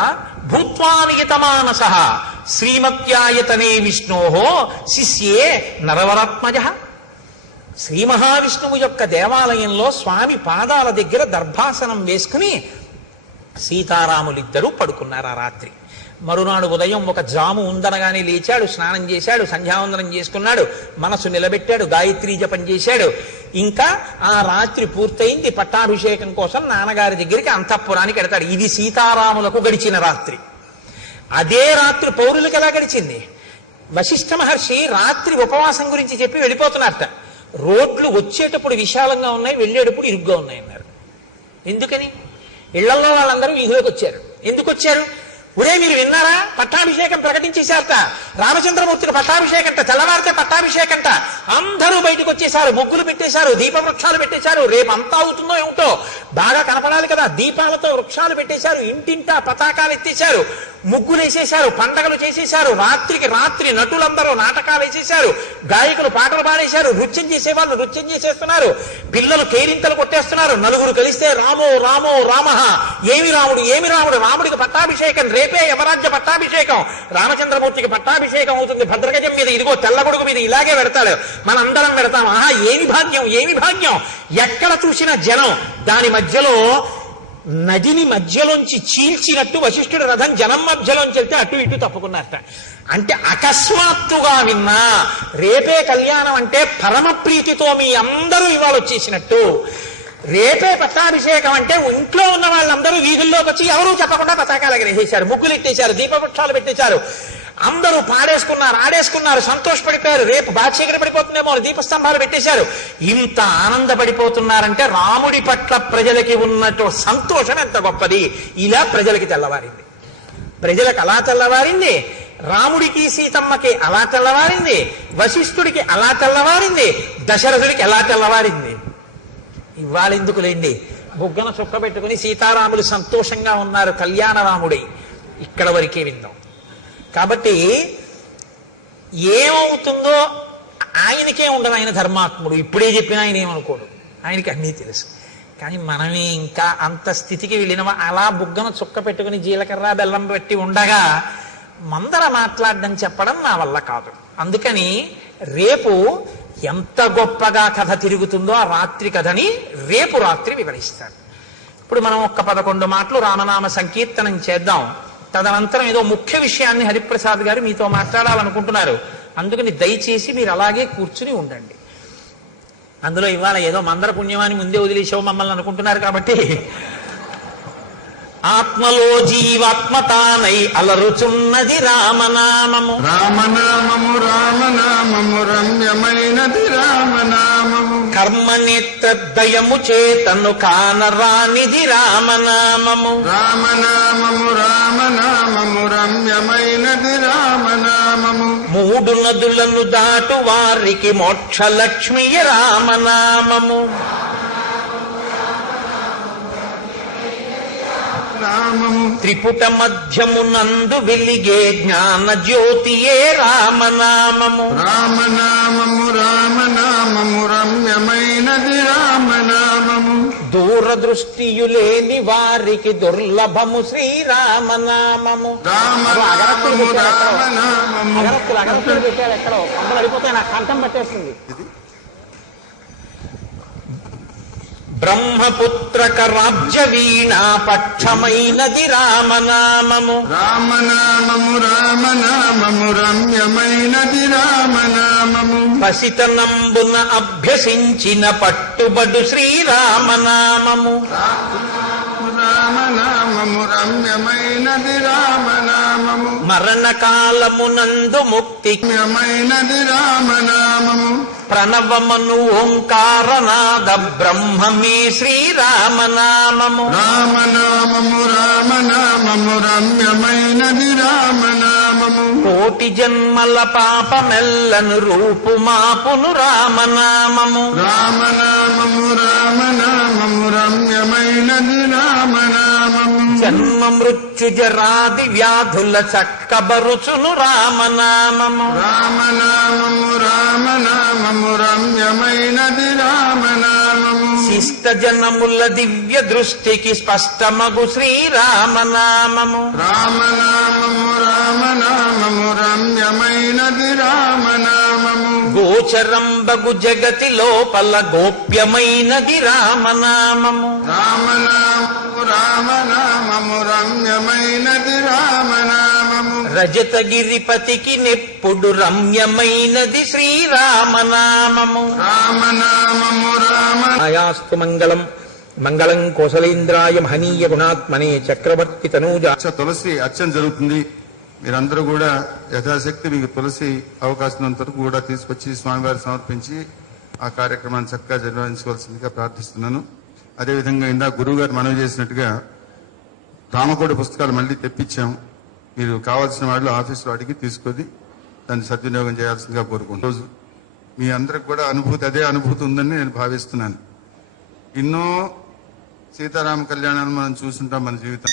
భూత్వానియతమానస శ్రీమత్యాయతనే విష్ణోహో శిష్యే నరవరాత్మజ. శ్రీ మహావిష్ణువు యొక్క దేవాలయంలో స్వామి పాదాల దగ్గర దర్భాసనం వేసుకుని సీతారాములిద్దరూ పడుకున్నారు ఆ రాత్రి. మరునాడు ఉదయం ఒక జాము ఉందనగానే లేచాడు, స్నానం చేశాడు, సంధ్యావందనం చేసుకున్నాడు, మనసు నిలబెట్టాడు, గాయత్రీ జపం చేశాడు. ఇంకా ఆ రాత్రి పూర్తయింది. పట్టాభిషేకం కోసం నాన్నగారి దగ్గరికి అంతఃపురానికి వెడతాడు. ఇది సీతారాములకు గడిచిన రాత్రి. అదే రాత్రి పౌరులకు ఎలా గడిచింది? వశిష్ఠ మహర్షి రాత్రి ఉపవాసం గురించి చెప్పి వెళ్ళిపోతున్నారట. రోడ్లు వచ్చేటప్పుడు విశాలంగా ఉన్నాయి, వెళ్ళేటప్పుడు ఇరుగ్గా ఉన్నాయి అన్నారు. ఎందుకని? ఇళ్లలో వాళ్ళందరూ వీధిలోకి వచ్చారు. ఎందుకు వచ్చారు? ఒరే మీరు విన్నారా, పట్టాభిషేకం ప్రకటించేశారట, రామచంద్రమూర్తికి పట్టాభిషేకంట, తెల్లవారితే పట్టాభిషేకంట. అందరూ బయటకు వచ్చేశారు, ముగ్గులు పెట్టేశారు, దీప వృక్షాలు పెట్టేశారు. రేపు అంతా అవుతుందో ఏమిటో, బాగా కనపడాలి కదా, దీపాలతో వృక్షాలు పెట్టేశారు, ఇంటింటా పతాకాలు ఎత్తేశారు, ముగ్గులు వేసేశారు, పండగలు చేసేశారు. రాత్రికి రాత్రి నటులందరూ నాటకాలు వేసేశారు, గాయకులు పాటలు పాడేశారు, నృత్యం చేసేవాళ్ళు నృత్యం చేసేస్తున్నారు, పిల్లలు కేరింతలు కొట్టేస్తున్నారు. నలుగురు కలిస్తే రామో రామో రామ, ఏమి రాముడు ఏమి రాముడు, రాముడికి పట్టాభిషేకం, రేపే యమరాజ్య పట్టాభిషేకం, రామచంద్రమూర్తికి పట్టాభిషేకం అవుతుంది. భద్రగజం మీద ఇదిగో తెల్లగొడుగు మీద ఇలాగే పెడతాడు, మనందరం పెడతాం. ఆహా ఏమి భాగ్యం ఏమి భాగ్యం. ఎక్కడ చూసిన జనం, దాని మధ్యలో నదిని మధ్యలోంచి చీల్చినట్టు వశిష్ఠుడి రథం జనం మధ్యలోంచి వెళ్తే అటు ఇటు తప్పుకున్నారట. అంటే అకస్మాత్తుగా విన్నా రేపే కళ్యాణం అంటే పరమ ప్రీతితో మీ అందరూ ఇవాళ వచ్చేసినట్టు. రేపే పట్టాభిషేకం అంటే ఇంట్లో ఉన్న వాళ్ళందరూ వీధుల్లోకి వచ్చి ఎవరూ చెప్పకుండా పతాకాలు ఎగరేసేశారు, ముగ్గులు ఎట్టేశారు, దీపవృక్షాలు పెట్టేశారు. అందరూ పాడేసుకున్నారు, ఆడేసుకున్నారు, సంతోషపడిపోయారు. రేపు బాధ్యత పడిపోతుందేమో దీపస్తంభాలు పెట్టేశారు. ఇంత ఆనందపడిపోతున్నారంటే రాముడి పట్ల ప్రజలకి ఉన్నట్టు సంతోషం ఎంత గొప్పది. ఇలా ప్రజలకి తెల్లవారింది, ప్రజలకు అలా తెల్లవారింది, రాముడికి సీతమ్మకి అలా తెల్లవారింది, వశిష్ఠుడికి అలా తెల్లవారింది, దశరథుడికి ఎలా తెల్లవారింది. ఇవాళ ఎందుకులేండి, బుగ్గన చుక్క పెట్టుకుని సీతారాములు సంతోషంగా ఉన్నారు కళ్యాణ రాముడై. ఇక్కడ వరకే విందాం. కాబట్టి ఏమవుతుందో ఆయనకే ఉండదు, ఆయన ధర్మాత్ముడు. ఇప్పుడే చెప్పినా ఆయన ఏమనుకోడు, ఆయనకి అన్నీ తెలుసు. కానీ మనమే ఇంకా అంత స్థితికి వెళ్ళిన అలా బుగ్గన చుక్క పెట్టుకుని జీలకర్ర బెల్లం పెట్టి ఉండగా మందర మాట్లాడడం చెప్పడం నా వల్ల కాదు. అందుకని రేపు ఎంత గొప్పగా కథ తిరుగుతుందో ఆ రాత్రి కథని రేపు రాత్రి వివరిస్తాను. ఇప్పుడు మనం ఒక్క 11 మాటలు రామనామ సంకీర్తనం చేద్దాం. తదనంతరం ఏదో ముఖ్య విషయాన్ని హరిప్రసాద్ గారు మీతో మాట్లాడాలనుకుంటున్నారు. అందుకని దయచేసి మీరు అలాగే కూర్చుని ఉండండి. అందులో ఇవాళ ఏదో మందర పుణ్యమాని ముందే వదిలేసావు మమ్మల్ని అనుకుంటున్నారు కాబట్టి, ఆత్మలో జీవాత్మతానై అలరుచున్నది రామనామము, రామనామము రామనామము రమ్యమైనది రామనామము, కర్మనేత్రదయము చేతను కానరానిది రామనామము, రామనామము రామనామము రమ్యమైనది రామనామము, 3 నదులను దాటు వారికి మోక్షలక్ష్మియ రామనామము, త్రిపుట మధ్యమునందు వెలిగే జ్ఞాన జ్యోతియే రామనామము, రామనామము రామనామము రమ్యమైనది రామనామము, దూరదృష్టియులేని వారికి దుర్లభము శ్రీరామనామము. రామనామము రామనామము అగరత్తులు పెట్టారు ఎక్కడో, కొందరు అడిపోతే నాకు కంఠం పట్టేస్తుంది. బ్రహ్మపుత్రక రాజ్య వీణా పక్షమైనది రామనామము, రామనామము రామనామము రమ్యమైనది రామనామము, పసితనంబున అభ్యసించిన పట్టుబడు శ్రీరామనామము, రామనామము రమ్యమైనది రామనామము, మరణకాలమునందు ముక్తి రమ్యమైనది రామనామము, ప్రణవమను ఓంకారనాద బ్రహ్మమే శ్రీరామనామము, రామనామము రామనామము రమ్యమైనది రామనామము, కోటి జన్మల పాపమెల్లను రూపుమాపును రామనామము, రామనామము రామనామము రమ్యమైనది రామనామము, జన్మ మృత్యు జరాది వ్యాధుల చక్కబరుచును రామనామము, రామనామము రామనామము రమ్యమైనది రామనామము, శిష్ట జనముల దివ్య దృష్టికి స్పష్టమగు శ్రీరామనామము, రామనామము రామనామము రమ్యమైనది రామనామము, గోచరంబగు జగతి లోపల గోప్యమైనది రామనామము, రామనామము రామనామము రమ్యమైనది రామనామము, రజతగిరిపతికి నెప్పుడు రమ్యమైనది శ్రీరామనామము, రామనామము ఆయాస్తు మంగళం మంగళం కోసలేంద్రాయ మహనీయ గుణాత్మనే చక్రవర్తి తనూజ. తులసి అర్చన జరుగుతుంది. మీరందరూ కూడా యథాశక్తి మీకు తులసి అవకాశం ఉన్నంత వరకు కూడా తీసుకొచ్చి స్వామివారి సమర్పించి ఆ కార్యక్రమాన్ని చక్కగా నిర్వహించవలసిందిగా ప్రార్థిస్తున్నాను. అదేవిధంగా ఇందాక గురువు గారు మనవి చేసినట్టుగా రామకోటి పుస్తకాలు మళ్ళీ తెప్పించాం. మీరు కావాల్సిన వాళ్ళు ఆఫీసులో అడిగి తీసుకొని దాన్ని సద్వినియోగం చేయాల్సిందిగా కోరుకుంటున్నాను. రోజు మీ అందరికి కూడా అదే అనుభూతి ఉందని నేను భావిస్తున్నాను. ఎన్నో సీతారామ కళ్యాణాలను మనం చూస్తుంటాం మన జీవితం.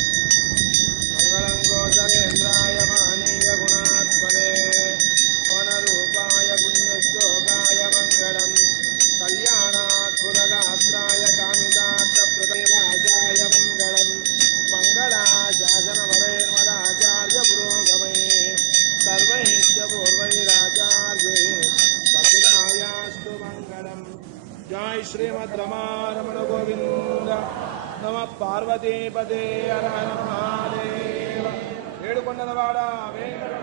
जय श्रीमद् रमारमण गोविंद नम पार्वती पदे हर हर महादेव ఏడుకొండలవాడ వెంకట